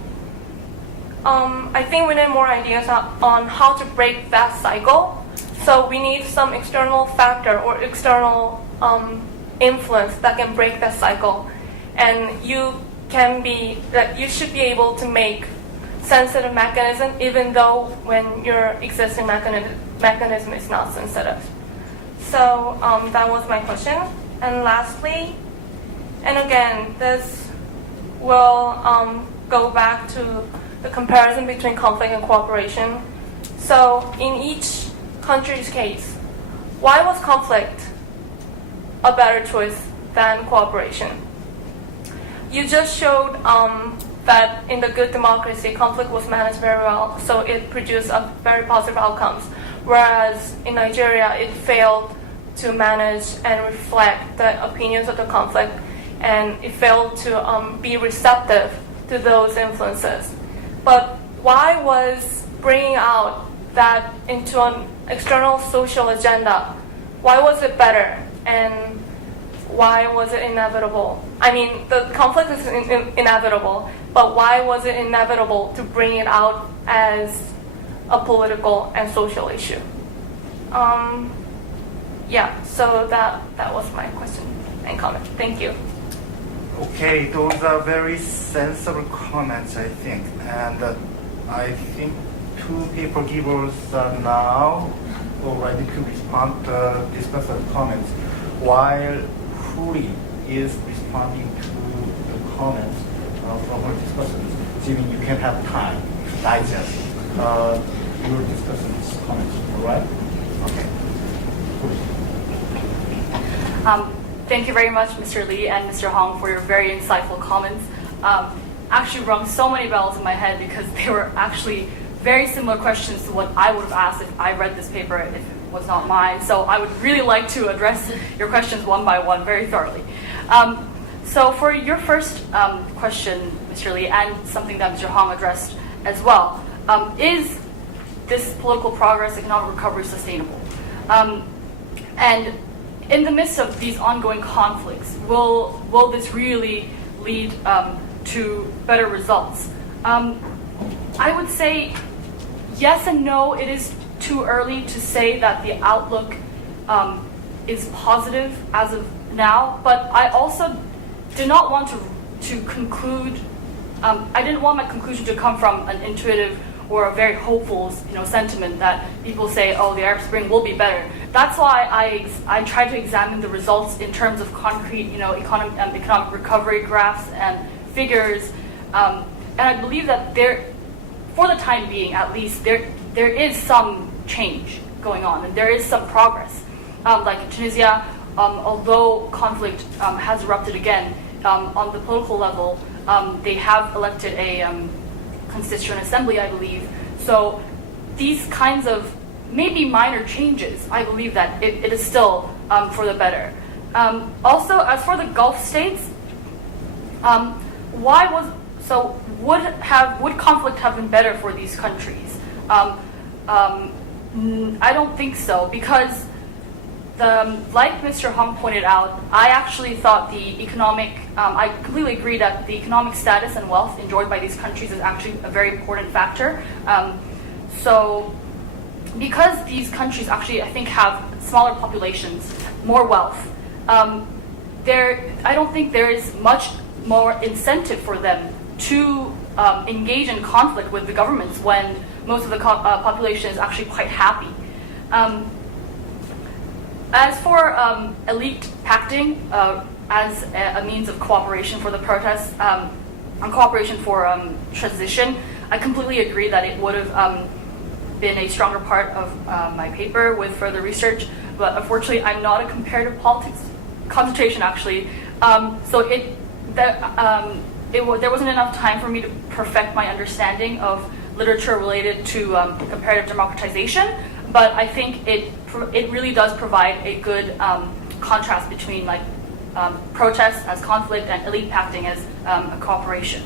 I think we need more ideas on how to break that cycle. So we need some external factor or external influence that can break that cycle. And you should be able to make sensitive mechanism even though when your existing mechanism is not sensitive. So that was my question. And lastly, and again, this will go back to the comparison between conflict and cooperation. So in each country's case, why was conflict a better choice than cooperation? You just showed that in the good democracy, conflict was managed very well, so it produced very positive outcomes. Whereas in Nigeria, it failed to manage and reflect the opinions of the conflict, and it failed to be receptive to those influences. But why was bringing out that into an external social agenda, why was it better, and why was it inevitable? I mean, the conflict is inevitable, but why was it inevitable to bring it out as a political and social issue? Yeah, so that was my question and comment. Thank you. Okay, those are very sensible comments, I think. And I think two paper givers are now ready to respond to discuss the comments, while Huri is responding to the comments from her discussants. Jimmy, you can have time to digest your discussants' comments, all right? Okay. Thank you very much, Mr. Lee and Mr. Hong, for your very insightful comments. Actually rung so many bells in my head because they were actually very similar questions to what I would have asked if I read this paper if it was not mine. So I would really like to address your questions one by one very thoroughly. So for your first question, Mr. Lee, and something that Mr. Hong addressed as well, is this political progress, economic recovery sustainable? And in the midst of these ongoing conflicts, will this really lead to better results? I would say yes and no. It is too early to say that the outlook is positive as of now, but I also did not want to conclude. I didn't want my conclusion to come from an intuitive or a very hopeful, sentiment that people say, "Oh, the Arab Spring will be better." That's why I tried to examine the results in terms of concrete, economic recovery graphs and figures, and I believe that for the time being, at least, there is some change going on, and there is some progress. Like in Tunisia, although conflict has erupted again, on the political level, they have elected a constituent assembly, I believe. So these kinds of maybe minor changes, I believe that it is still for the better. Also, as for the Gulf states, would conflict have been better for these countries? I don't think so, because like Mr. Hong pointed out, I actually thought the economic, I completely agree that the economic status and wealth enjoyed by these countries is actually a very important factor. So because these countries actually, I think, have smaller populations, more wealth, I don't think there is much more incentive for them to engage in conflict with the governments when most of the population is actually quite happy. As for elite pacting as a means of cooperation for the protests and cooperation for transition, I completely agree that it would have been a stronger part of my paper with further research, but unfortunately I'm not a comparative politics concentration actually, so there wasn't enough time for me to perfect my understanding of literature related to comparative democratization, but I think it really does provide a good contrast between protests as conflict and elite pacting as a cooperation.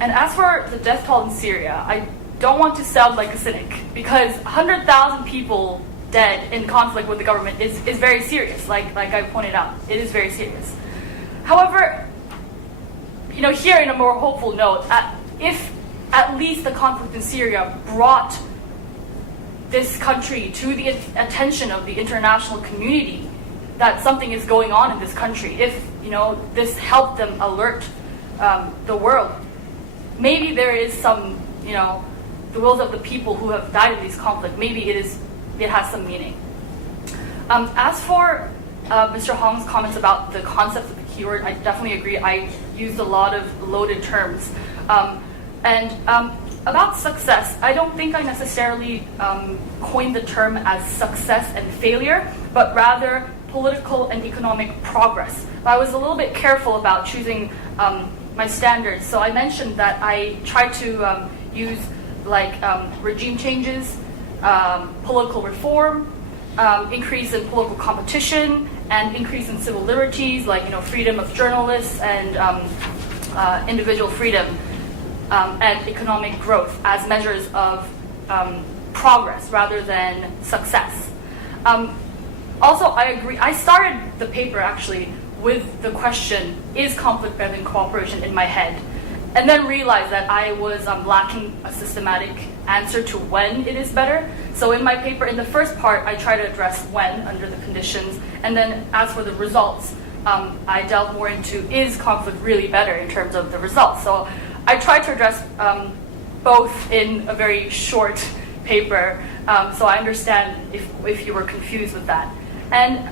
And as for the death toll in Syria, I don't want to sound like a cynic, because 100,000 people dead in conflict with the government is very serious, like I pointed out. It is very serious. However, here in a more hopeful note, if at least the conflict in Syria brought this country to the attention of the international community that something is going on in this country, if this helped them alert the world, maybe there is some, the wills of the people who have died in these conflicts, maybe it has some meaning. As for Mr. Hong's comments about the concept of the keyword, I definitely agree. I used a lot of loaded terms. And about success, I don't think I necessarily coined the term as success and failure, but rather political and economic progress. But I was a little bit careful about choosing my standards. So I mentioned that I tried to use regime changes, political reform, increase in political competition, and increase in civil liberties like freedom of journalists and individual freedom. And economic growth as measures of progress rather than success. Also, I agree. I started the paper actually with the question, is conflict better than cooperation in my head? And then realized that I was lacking a systematic answer to when it is better. So in my paper, in the first part, I try to address when under the conditions. And then as for the results, I delve more into, is conflict really better in terms of the results? So I tried to address both in a very short paper, so I understand if you were confused with that. And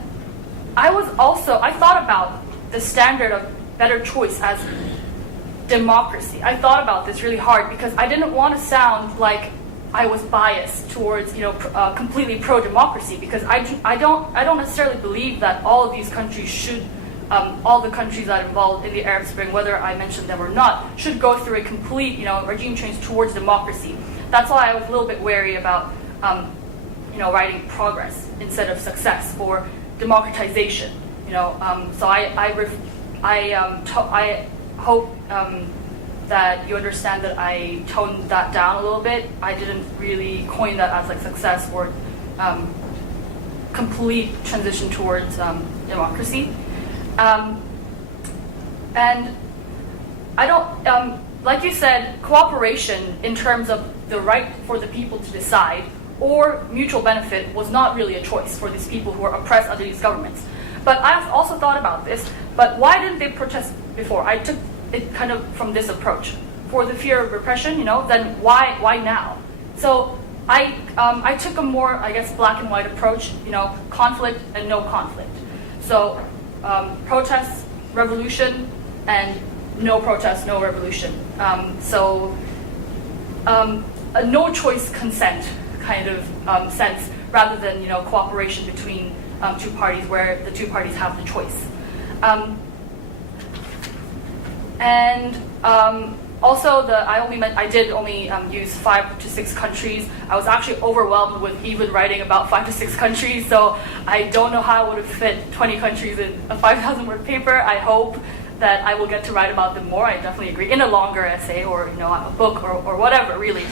I thought about the standard of better choice as democracy. I thought about this really hard because I didn't want to sound like I was biased towards completely pro-democracy, because I don't necessarily believe that all of these countries should. All the countries that are involved in the Arab Spring, whether I mentioned them or not, should go through a complete, regime change towards democracy. That's why I was a little bit wary about, writing progress instead of success or democratization. So I hope that you understand that I toned that down a little bit. I didn't really coin that as success or complete transition towards democracy. And I don't, like you said, cooperation in terms of the right for the people to decide or mutual benefit was not really a choice for these people who are oppressed under these governments. But I've also thought about this, but why didn't they protest before? I took it kind of from this approach. For the fear of repression, then why now? So I took a more, black and white approach, conflict and no conflict. So protest, revolution, and no protest, no revolution. A no choice consent kind of sense, rather than cooperation between two parties where the two parties have the choice. Also, I did only use 5 to 6 countries. I was actually overwhelmed with even writing about 5 to 6 countries, so I don't know how I would have fit 20 countries in a 5,000-word paper. I hope that I will get to write about them more. I definitely agree, in a longer essay or a book or whatever, really.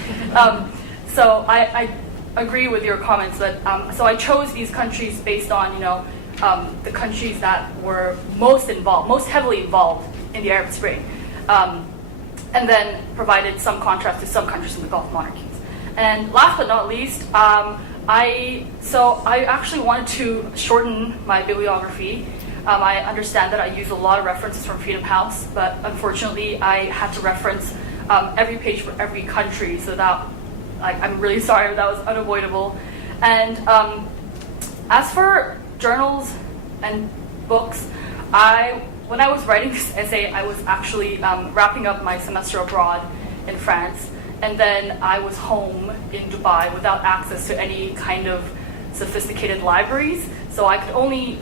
So I agree with your comments that. So I chose these countries based on the countries that were most heavily involved in the Arab Spring. And then provided some contrast to some countries in the Gulf monarchies. And last but not least, I actually wanted to shorten my bibliography. I understand that I use a lot of references from Freedom House, but unfortunately I had to reference every page for every country, so that I'm really sorry, but that was unavoidable. And as for journals and books, when I was writing this essay, I was actually wrapping up my semester abroad in France, and then I was home in Dubai without access to any kind of sophisticated libraries, so I could only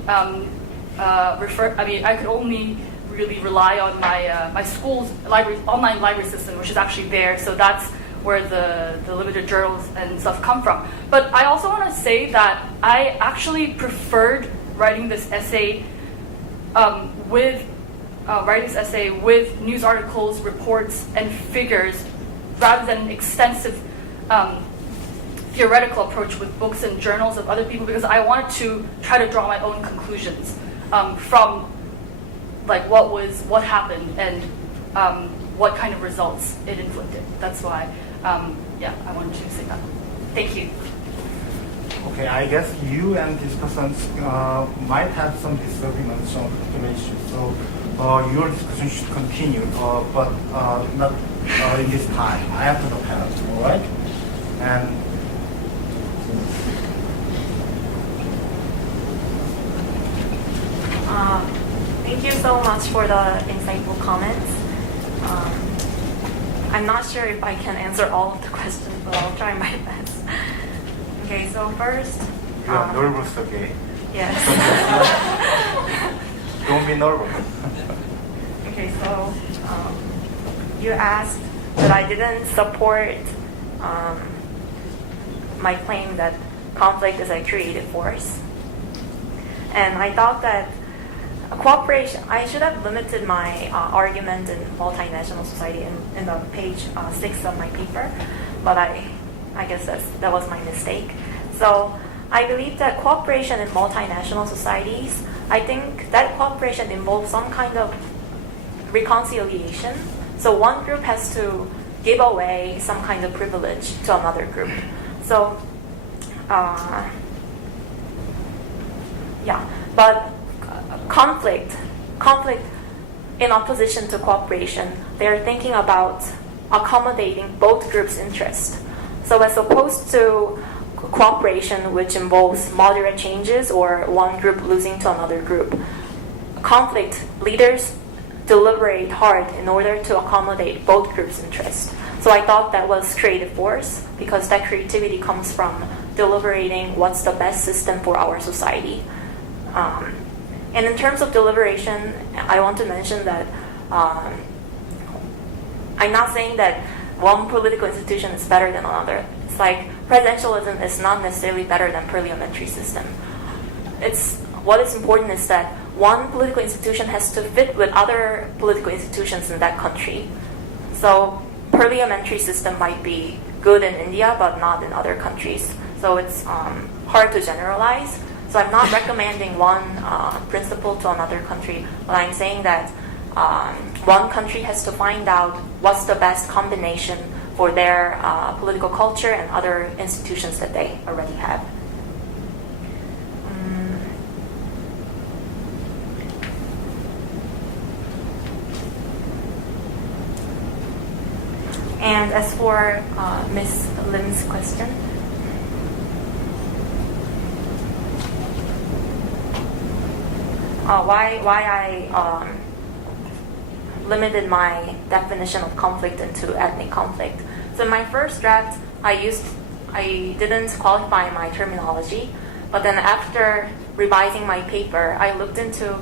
I could only really rely on my school's online library system, which is actually there, so that's where the limited journals and stuff come from. But I also want to say that I actually preferred writing this essay with news articles, reports, and figures, rather than an extensive theoretical approach with books and journals of other people, because I wanted to try to draw my own conclusions from what happened and what kind of results it inflicted. That's why, I wanted to say that. Thank you. Okay, I guess you and discussants might have some disagreements on particular issues. So your discussion should continue, but not in this time, after the panel, all right? And thank you so much for the insightful comments. I'm not sure if I can answer all of the questions, but I'll try my best. Okay, so first... You are nervous, okay? Yes. Don't be nervous. Okay, so you asked that I didn't support my claim that conflict is a creative force. And I thought that cooperation, I should have limited my argument in multinational society in the page 6 of my paper, but I guess that was my mistake. So I believe that cooperation in multinational societies, I think that cooperation involves some kind of reconciliation. So one group has to give away some kind of privilege to another group. So, but conflict in opposition to cooperation, they're thinking about accommodating both groups' interests. So as opposed to cooperation, which involves moderate changes or one group losing to another group, conflict leaders deliberate hard in order to accommodate both groups' interests. So I thought that was creative force, because that creativity comes from deliberating what's the best system for our society. And in terms of deliberation, I want to mention that I'm not saying that one political institution is better than another. It's like presidentialism is not necessarily better than parliamentary system. What is important is that one political institution has to fit with other political institutions in that country. So parliamentary system might be good in India, but not in other countries. So it's hard to generalize. So I'm not recommending one principle to another country, but I'm saying that one country has to find out what's the best combination for their political culture and other institutions that they already have. And as for Ms. Lim's question, why I limited my definition of conflict into ethnic conflict. So in my first draft, I didn't qualify my terminology, but then after revising my paper, I looked into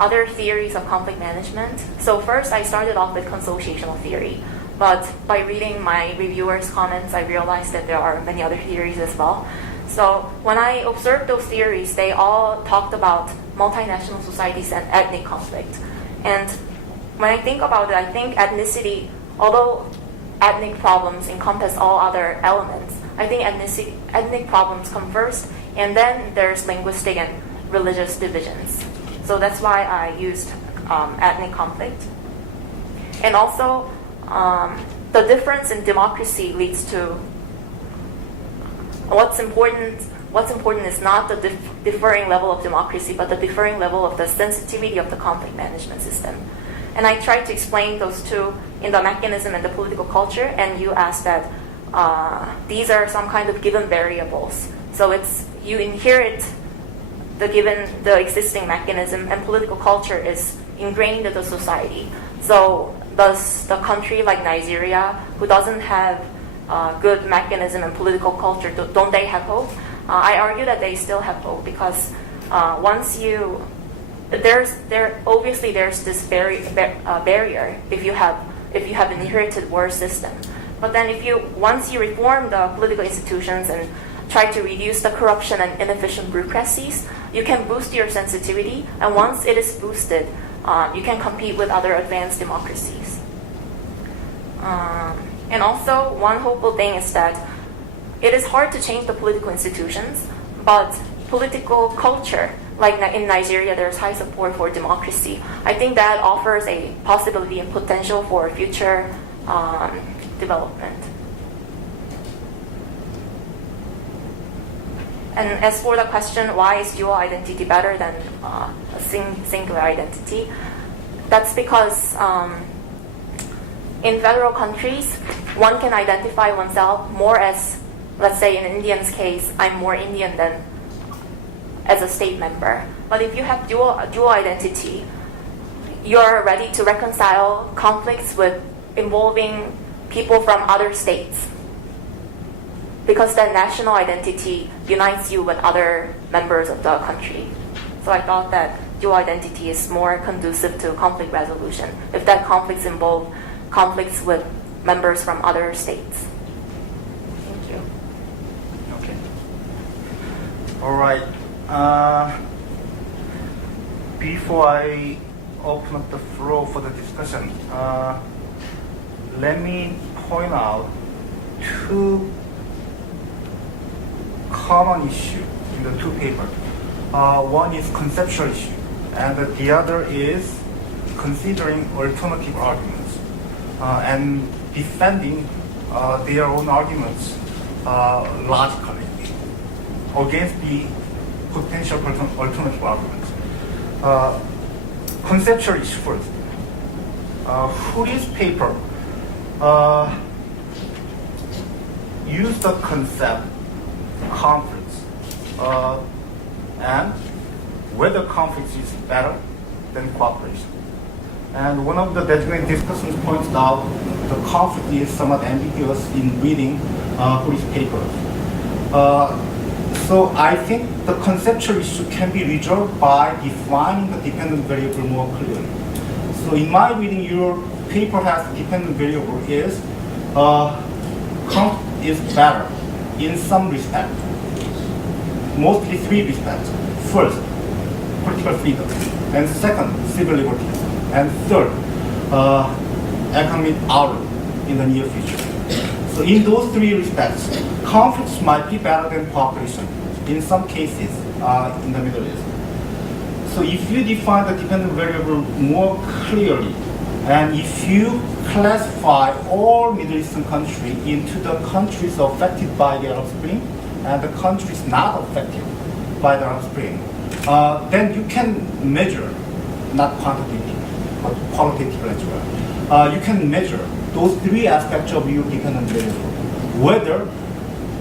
other theories of conflict management. So first, I started off with consociational theory, but by reading my reviewers' comments, I realized that there are many other theories as well. So when I observed those theories, they all talked about multinational societies and ethnic conflict. And when I think about it, I think ethnicity, although ethnic problems encompass all other elements, I think ethnic problems come first, and then there's linguistic and religious divisions. So that's why I used ethnic conflict. And also, the difference in democracy leads to what's important is not the differing level of democracy, but the differing level of the sensitivity of the conflict management system. And I tried to explain those two in the mechanism and the political culture, and you asked that these are some kind of given variables. So you inherit the existing mechanism, and political culture is ingrained in the society. So does the country like Nigeria, who doesn't have good mechanism and political culture, don't they have hope? I argue that they still have hope, because obviously there's this barrier if you have an inherited war system. But then once you reform the political institutions and try to reduce the corruption and inefficient bureaucracies, you can boost your sensitivity, and once it is boosted, you can compete with other advanced democracies. And also, one hopeful thing is that it is hard to change the political institutions, but political culture, like in Nigeria, there's high support for democracy. I think that offers a possibility and potential for future development. And as for the question, why is dual identity better than a singular identity? That's because in federal countries, one can identify oneself more as, let's say in Indian's case, I'm more Indian than as a state member. But if you have dual identity, you're ready to reconcile conflicts involving people from other states, because that national identity unites you with other members of the country. So I thought that dual identity is more conducive to conflict resolution if that conflicts involve conflicts with members from other states. Thank you. Okay. All right. Before I open up the floor for the discussion, let me point out two common issues in the two papers. One is conceptual issue, and the other is considering alternative arguments and defending their own arguments logically against the potential alternative arguments. Conceptual issue first. Huri's paper used the concept conflicts and whether conflicts is better than cooperation. And one of the designated discussants points out the conflict is somewhat ambiguous in reading Huri's paper. So I think the conceptual issue can be resolved by defining the dependent variable more clearly. So in my reading, your paper has the dependent variable is conflict is better in some respect, mostly three respects. First, political freedom, and second, civil liberties, and third, economic outlook in the near future. So in those three respects, conflicts might be better than cooperation in some cases in the Middle East. So if you define the dependent variable more clearly, and if you classify all Middle Eastern countries into the countries affected by the Arab Spring and the countries not affected by the Arab Spring, then you can measure, not quantitatively, but qualitatively as well. You can measure those three aspects of your dependent variable, whether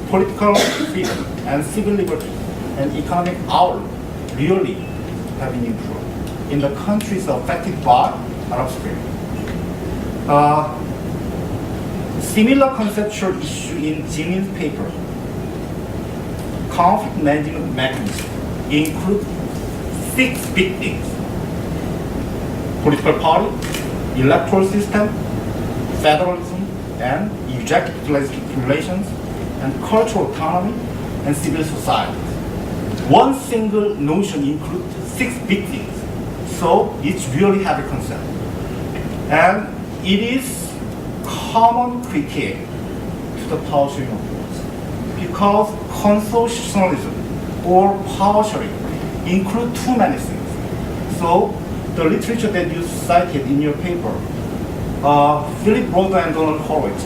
political freedom and civil liberty and economic outlook really have been improved in the countries affected by Arab Spring. Similar conceptual issue in Jimin's paper. Conflict management mechanism include 6 big things: political party, electoral system, federalism, and executive legislative relations, and cultural autonomy, and civil society. One single notion includes 6 big things, so it's really heavy concept. And it is common critique to the power sharing approach, because constitutionalism or power sharing include too many things. So the literature that you cited in your paper, Philip Roder and Donald Horowitz,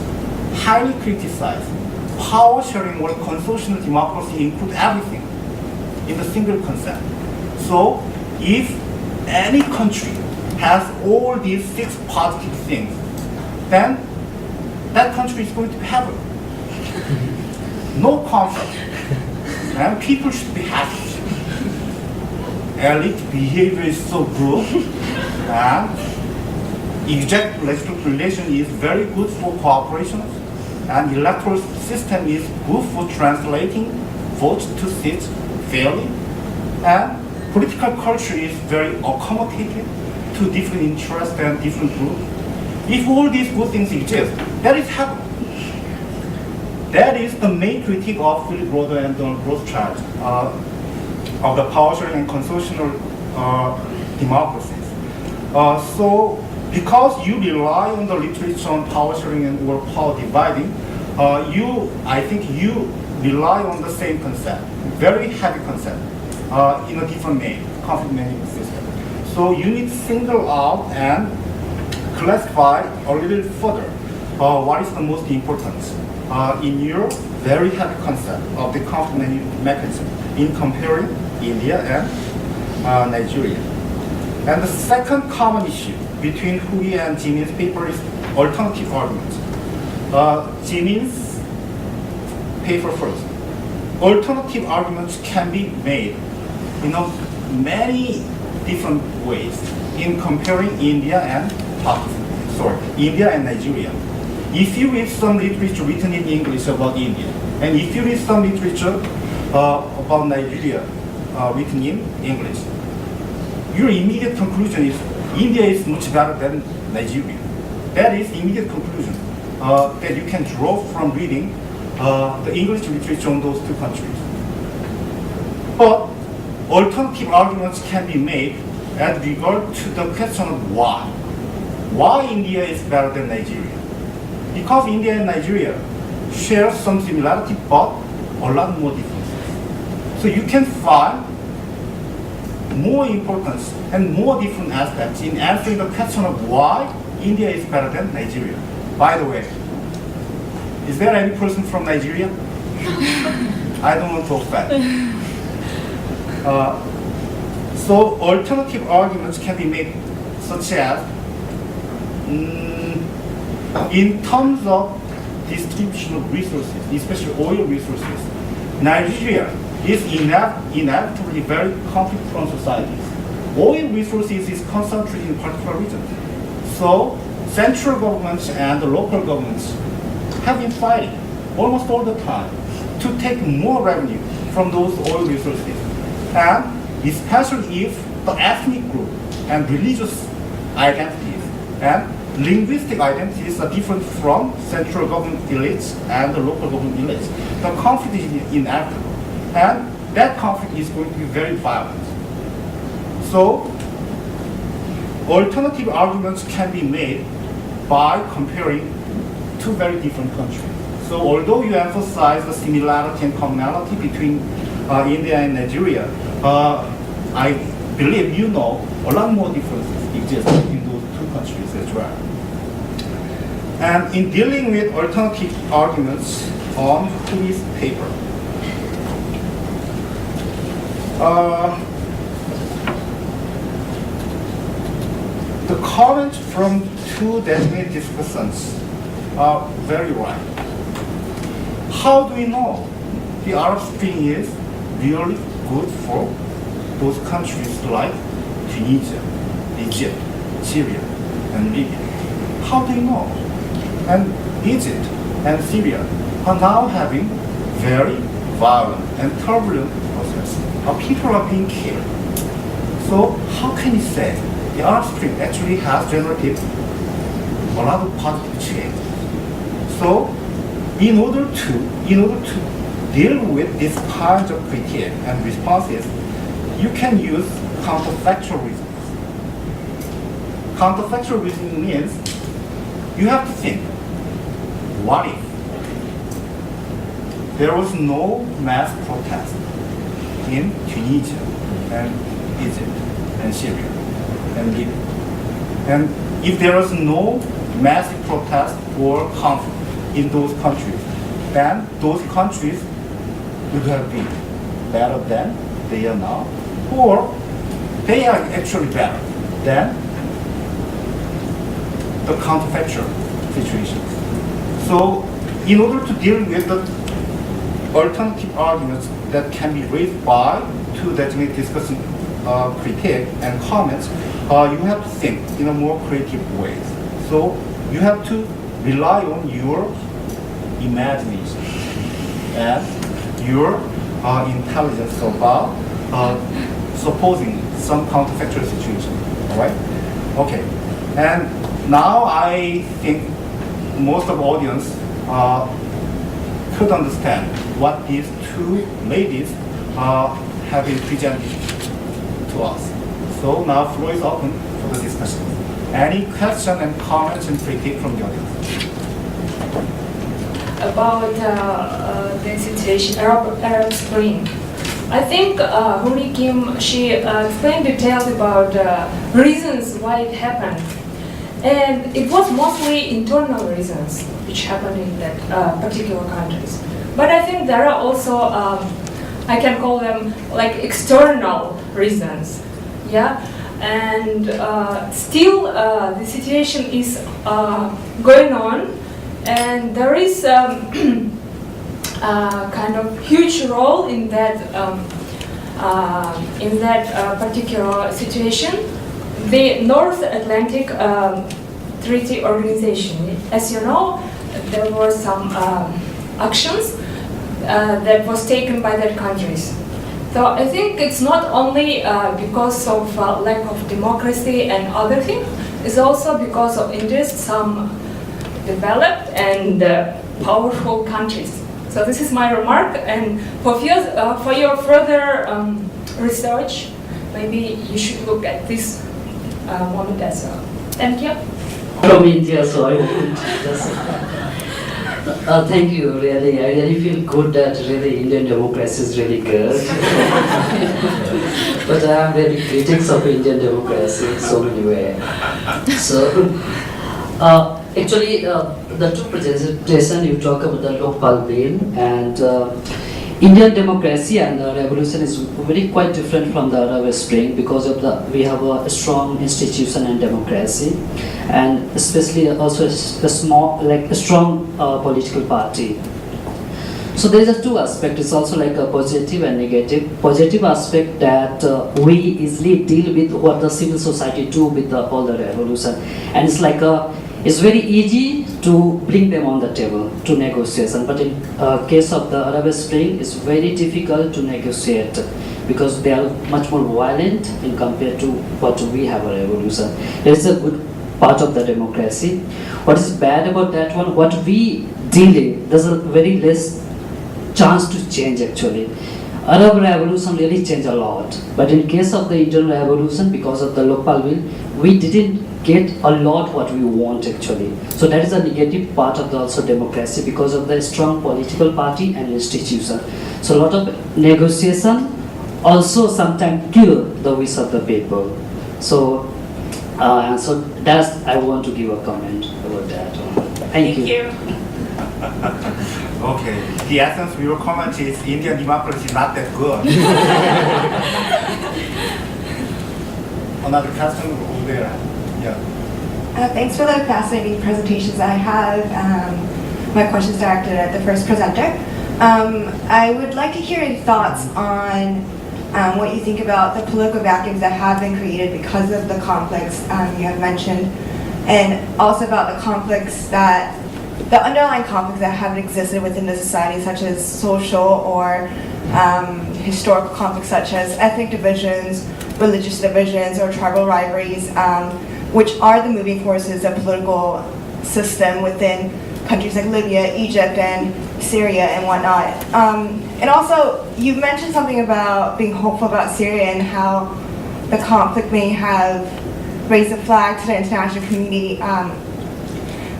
highly criticize power sharing or constitutional democracy include everything in the single concept. So if any country has all these 6 positive things, then that country is going to be heaven. No conflict, and people should be happy. Elite behavior is so good, and executive legislative relation is very good for cooperation, and electoral system is good for translating votes to seats fairly, and political culture is very accommodating to different interests and different groups. If all these good things exist, that is heaven. That is the main critique of Philip Roder and Donald Rothschild of the power sharing and constitutional democracies. So because you rely on the literature on power sharing and or power dividing, I think you rely on the same concept, very heavy concept, in a different name, conflict management system. So you need to single out and classify a little further what is the most important in your very heavy concept of the conflict management mechanism in comparing India and Nigeria. And the second common issue between Hui and Jimin's paper is alternative arguments. Jimin's paper first. Alternative arguments can be made in many different ways in comparing India and Nigeria. if you read some literature written in English about India, and if you read some literature about Nigeria written in English, your immediate conclusion is India is much better than Nigeria. That is immediate conclusion that you can draw from reading the English literature on those two countries. But alternative arguments can be made as regard to the question of why. Why India is better than Nigeria? Because India and Nigeria share some similarity but a lot more differences. So you can find more importance and more different aspects in answering the question of why India is better than Nigeria. By the way, is there any person from Nigeria? I don't want to offend. So alternative arguments can be made such as in terms of distribution of resources, especially oil resources, Nigeria is inevitably very conflict-prone societies. Oil resources is concentrated in particular regions. So central governments and the local governments have been fighting almost all the time to take more revenue from those oil resources. And especially if the ethnic group and religious identities and linguistic identities are different from central government elites and the local government elites, the conflict is inevitable. And that conflict is going to be very violent. So alternative arguments can be made by comparing two very different countries. So although you emphasize the similarity and commonality between India and Nigeria, I believe you know a lot more differences exist in those two countries as well. And in dealing with alternative arguments on this paper, the comments from two designated discussants are very right. How do we know the Arab Spring is really good for those countries like Tunisia, Egypt, Syria, and Libya? How do you know? And Egypt and Syria are now having very violent and turbulent process. People are being killed. So how can you say the Arab Spring actually has generated a lot of positive change? So in order to deal with this kind of critique and responses, you can use counterfactual reasons. Counterfactual reasoning means you have to think, what if there was no mass protest in Tunisia and Egypt and Syria and Libya? And if there was no massive protest or conflict in those countries, then those countries would have been better than they are now, or they are actually better than the counterfactual situations. So in order to deal with the alternative arguments that can be raised by two designated discussant critique and comments, you have to think in a more creative ways. So you have to rely on your imagination and your intelligence about supposing some counterfactual situation. All right? Okay. And now I think most of the audience could understand what these two ladies have been presenting to us. So now floor is open for the discussion. Any question and comments and critique from the audience? About the situation, Arab Spring. I think Huri Kim, she explained details about reasons why it happened. And it was mostly internal reasons which happened in that particular countries. But I think there are also, I can call them like external reasons. Yeah, and still the situation is going on, and there is kind of huge role in that particular situation. The North Atlantic Treaty Organization, as you know, there were some actions that was taken by their countries. So I think it's not only because of lack of democracy and other things, it's also because of interest some developed and powerful countries. So this is my remark, and for your further research, maybe you should look at this moment as well. Thank you. From India, so I wouldn't just... thank you, really. I really feel good that really Indian democracy is really good. But I am really critics of Indian democracy in so many ways. So, actually, the two presentation you talk about the Lokpal bill and Indian democracy and the revolution is very quite different from the Arab Spring because of we have a strong institution and democracy, and especially also a strong political party. So there is a two aspects. It's also like a positive and negative. Positive aspect that we easily deal with what the civil society do with all the revolution, and it's like it's very easy to bring them on the table to negotiation. But in case of the Arab Spring, it's very difficult to negotiate because they are much more violent in compared to what we have a revolution. There is a good part of the democracy. What is bad about that one? What we dealing, there's a very less chance to change actually. Arab revolution really changed a lot, but in case of the Indian revolution, because of the Lokpal bill, we didn't get a lot what we want actually. So that is a negative part of the also democracy because of the strong political party and institution. So a lot of negotiation also sometimes kill the wish of the people. So so that's I want to give a comment about that. Thank you. Okay, the essence of your comment is Indian democracy is not that good. Another question over there. Yeah. Thanks for the fascinating presentations. I have my questions directed at the first presenter. I would like to hear your thoughts on what you think about the political vacuums that have been created because of the conflicts you have mentioned, and also about the underlying conflicts that have existed within the society, such as social or historical conflicts such as ethnic divisions, religious divisions, or tribal rivalries, which are the moving forces of political system within countries like Libya, Egypt, and Syria and whatnot. And also, you mentioned something about being hopeful about Syria and how the conflict may have raised a flag to the international community.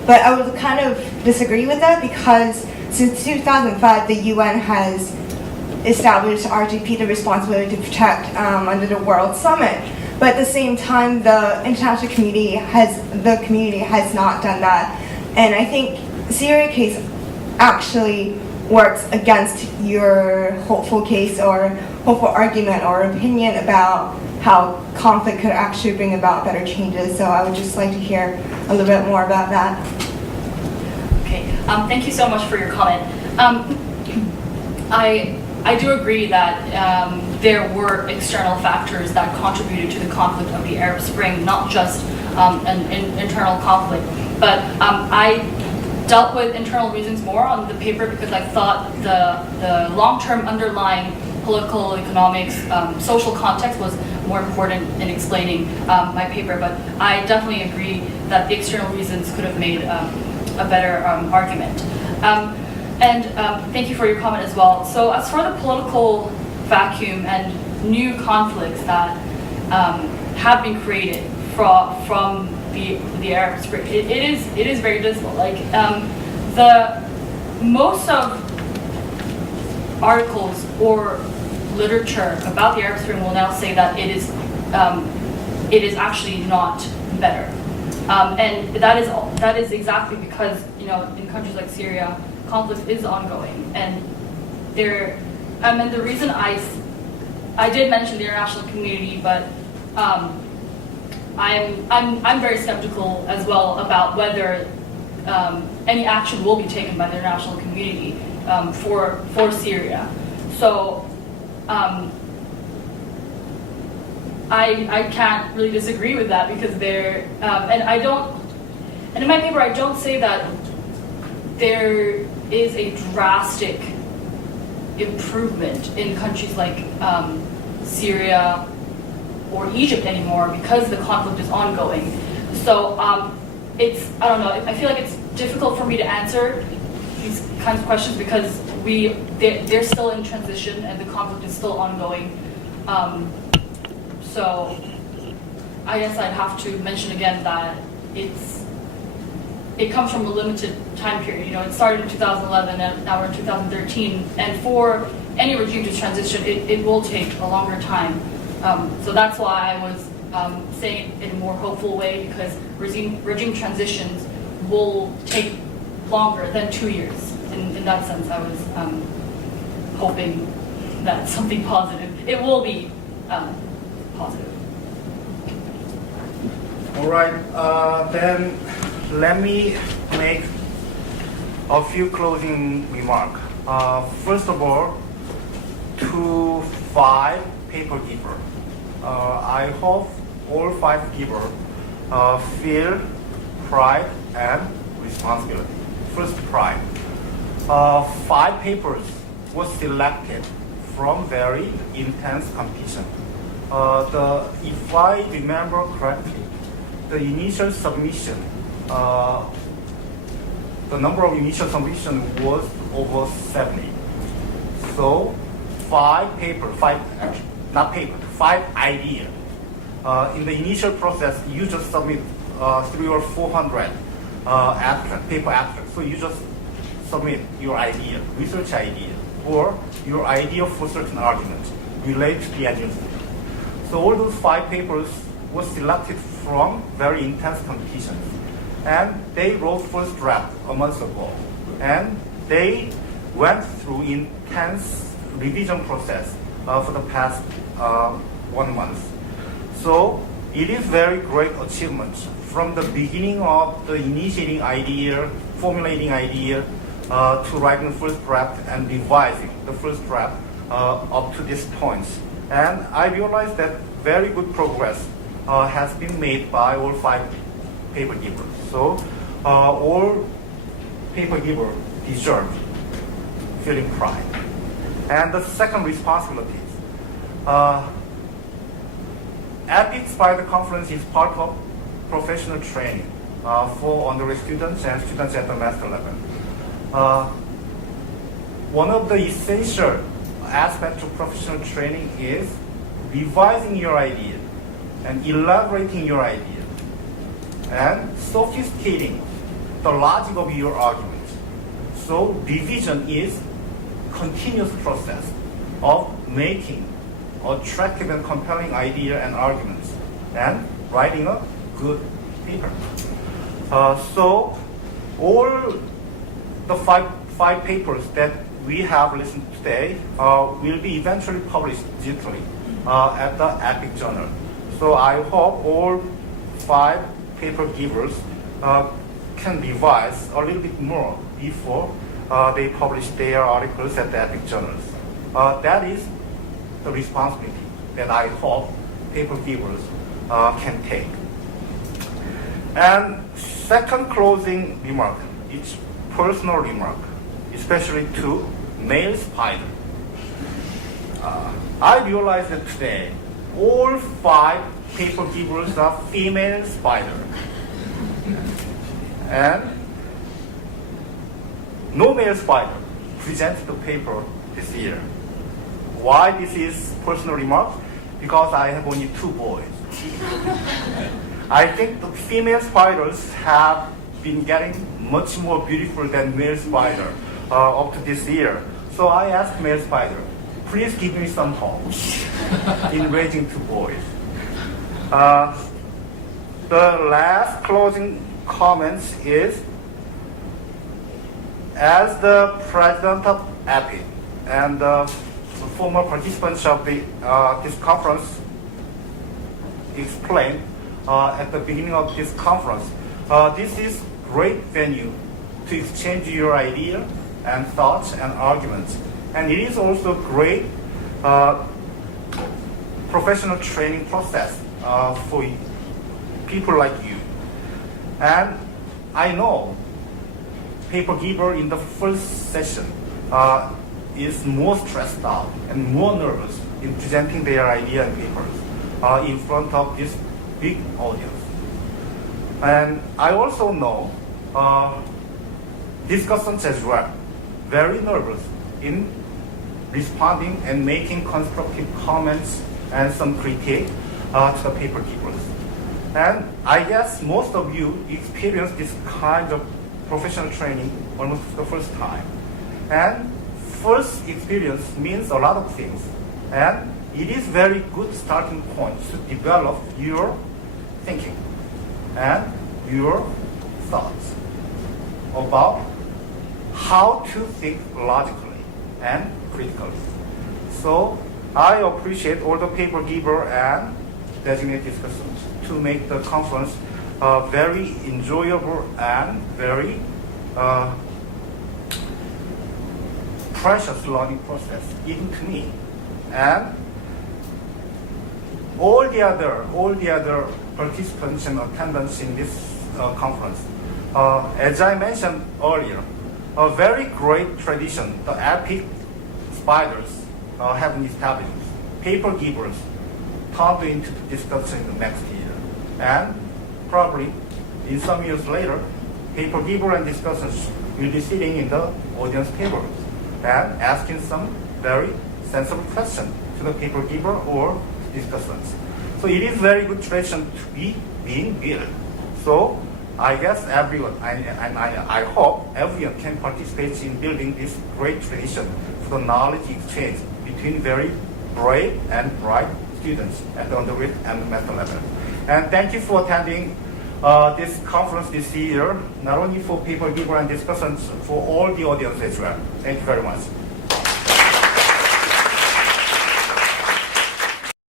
But I would kind of disagree with that because since 2005, the UN has established RGP the responsibility to protect under the World Summit. But at the same time, the international community has not done that. And I think Syria case actually works against your hopeful case or hopeful argument or opinion about how conflict could actually bring about better changes. So I would just like to hear a little bit more about that. Okay, thank you so much for your comment. I do agree that there were external factors that contributed to the conflict of the Arab Spring, not just an internal conflict. But I dealt with internal reasons more on the paper because I thought the long-term underlying political, economics, social context was more important in explaining my paper. But I definitely agree that the external reasons could have made a better argument. And thank you for your comment as well. So as for the political vacuum and new conflicts that have been created from the Arab Spring, it is very visible. Like most of articles or literature about the Arab Spring will now say that it is actually not better, and that is exactly because in countries like Syria, conflict is ongoing, and and the reason I did mention the international community, but I'm very skeptical as well about whether any action will be taken by the international community for Syria. So I can't really disagree with that because and in my paper I don't say that there is a drastic improvement in countries like Syria or Egypt anymore because the conflict is ongoing. So it's, I don't know, I feel like it's difficult for me to answer these kinds of questions because they're still in transition and the conflict is still ongoing. So I guess I'd have to mention again that it comes from a limited time period. You know, it started in 2011 and now we're in 2013. And for any regime to transition, it will take a longer time. So that's why I was saying it in a more hopeful way because regime transitions will take longer than 2 years. In that sense, I was hoping that something positive. It will be positive. All right, then let me make a few closing remarks. First of all, to 5 paper givers. I hope all 5 givers feel pride and responsibility. First, pride. 5 papers were selected from very intense competition. If I remember correctly, the initial submission, the number of initial submission was over 70. So 5 ideas. In the initial process, you just submit 300 or 400 paper abstracts. So you just submit your idea, research idea, or your idea for certain arguments related to the end user. So all those 5 papers were selected from very intense competitions. And they wrote first draft a month ago. And they went through intense revision process for the past 1 month. So it is very great achievement from the beginning of the initiating idea, formulating idea, to writing the first draft and revising the first draft up to this point. And I realized that very good progress has been made by all 5 paper givers. So all paper givers deserve feeling pride. And the second responsibility, EPIK Spiders Conference is part of professional training for undergraduate students and students at the master level. One of the essential aspects of professional training is revising your idea and elaborating your idea and sophisticating the logic of your argument. So revision is continuous process of making attractive and compelling idea and arguments and writing a good paper. So all the five papers that we have listened to today will be eventually published digitally at the EPIK Journal. So I hope all 5 paper givers can revise a little bit more before they publish their articles at the EPIK Journals. That is the responsibility that I hope paper givers can take. And second closing remark, it's personal remark, especially to male spider. I realized that today all 5 paper givers are female spider. And no male spider presented the paper this year. Why this is personal remark? Because I have only 2 boys. I think the female spiders have been getting much more beautiful than male spider up to this year. So I asked male spider, please give me some hope in raising 2 boys. The last closing comments is, as the president of EPIK and the former participants of this conference explained at the beginning of this conference, this is great venue to exchange your idea and thoughts and arguments. And it is also great professional training process for people like you. And I know paper giver in the first session is more stressed out and more nervous in presenting their idea and papers in front of this big audience. And I also know discussants as well, very nervous in responding and making constructive comments and some critique to the paper givers. And I guess most of you experience this kind of professional training almost for the first time. And first experience means a lot of things. And it is very good starting point to develop your thinking and your thoughts about how to think logically and critically. So I appreciate all the paper giver and designated discussants to make the conference very enjoyable and very precious learning process, even to me. And all the other participants and attendants in this conference, as I mentioned earlier, a very great tradition the EPIK Spiders have established. Paper givers turned into discussion in the next year. And probably in some years later, paper giver and discussants will be sitting in the audience tables and asking some very sensible question to the paper giver or discussants. So it is very good tradition to be being built. So I guess everyone, and I hope everyone can participate in building this great tradition for the knowledge exchange between very brave and bright students at the undergrad and master level. And thank you for attending this conference this year, not only for paper giver and discussants, for all the audience as well. Thank you very much.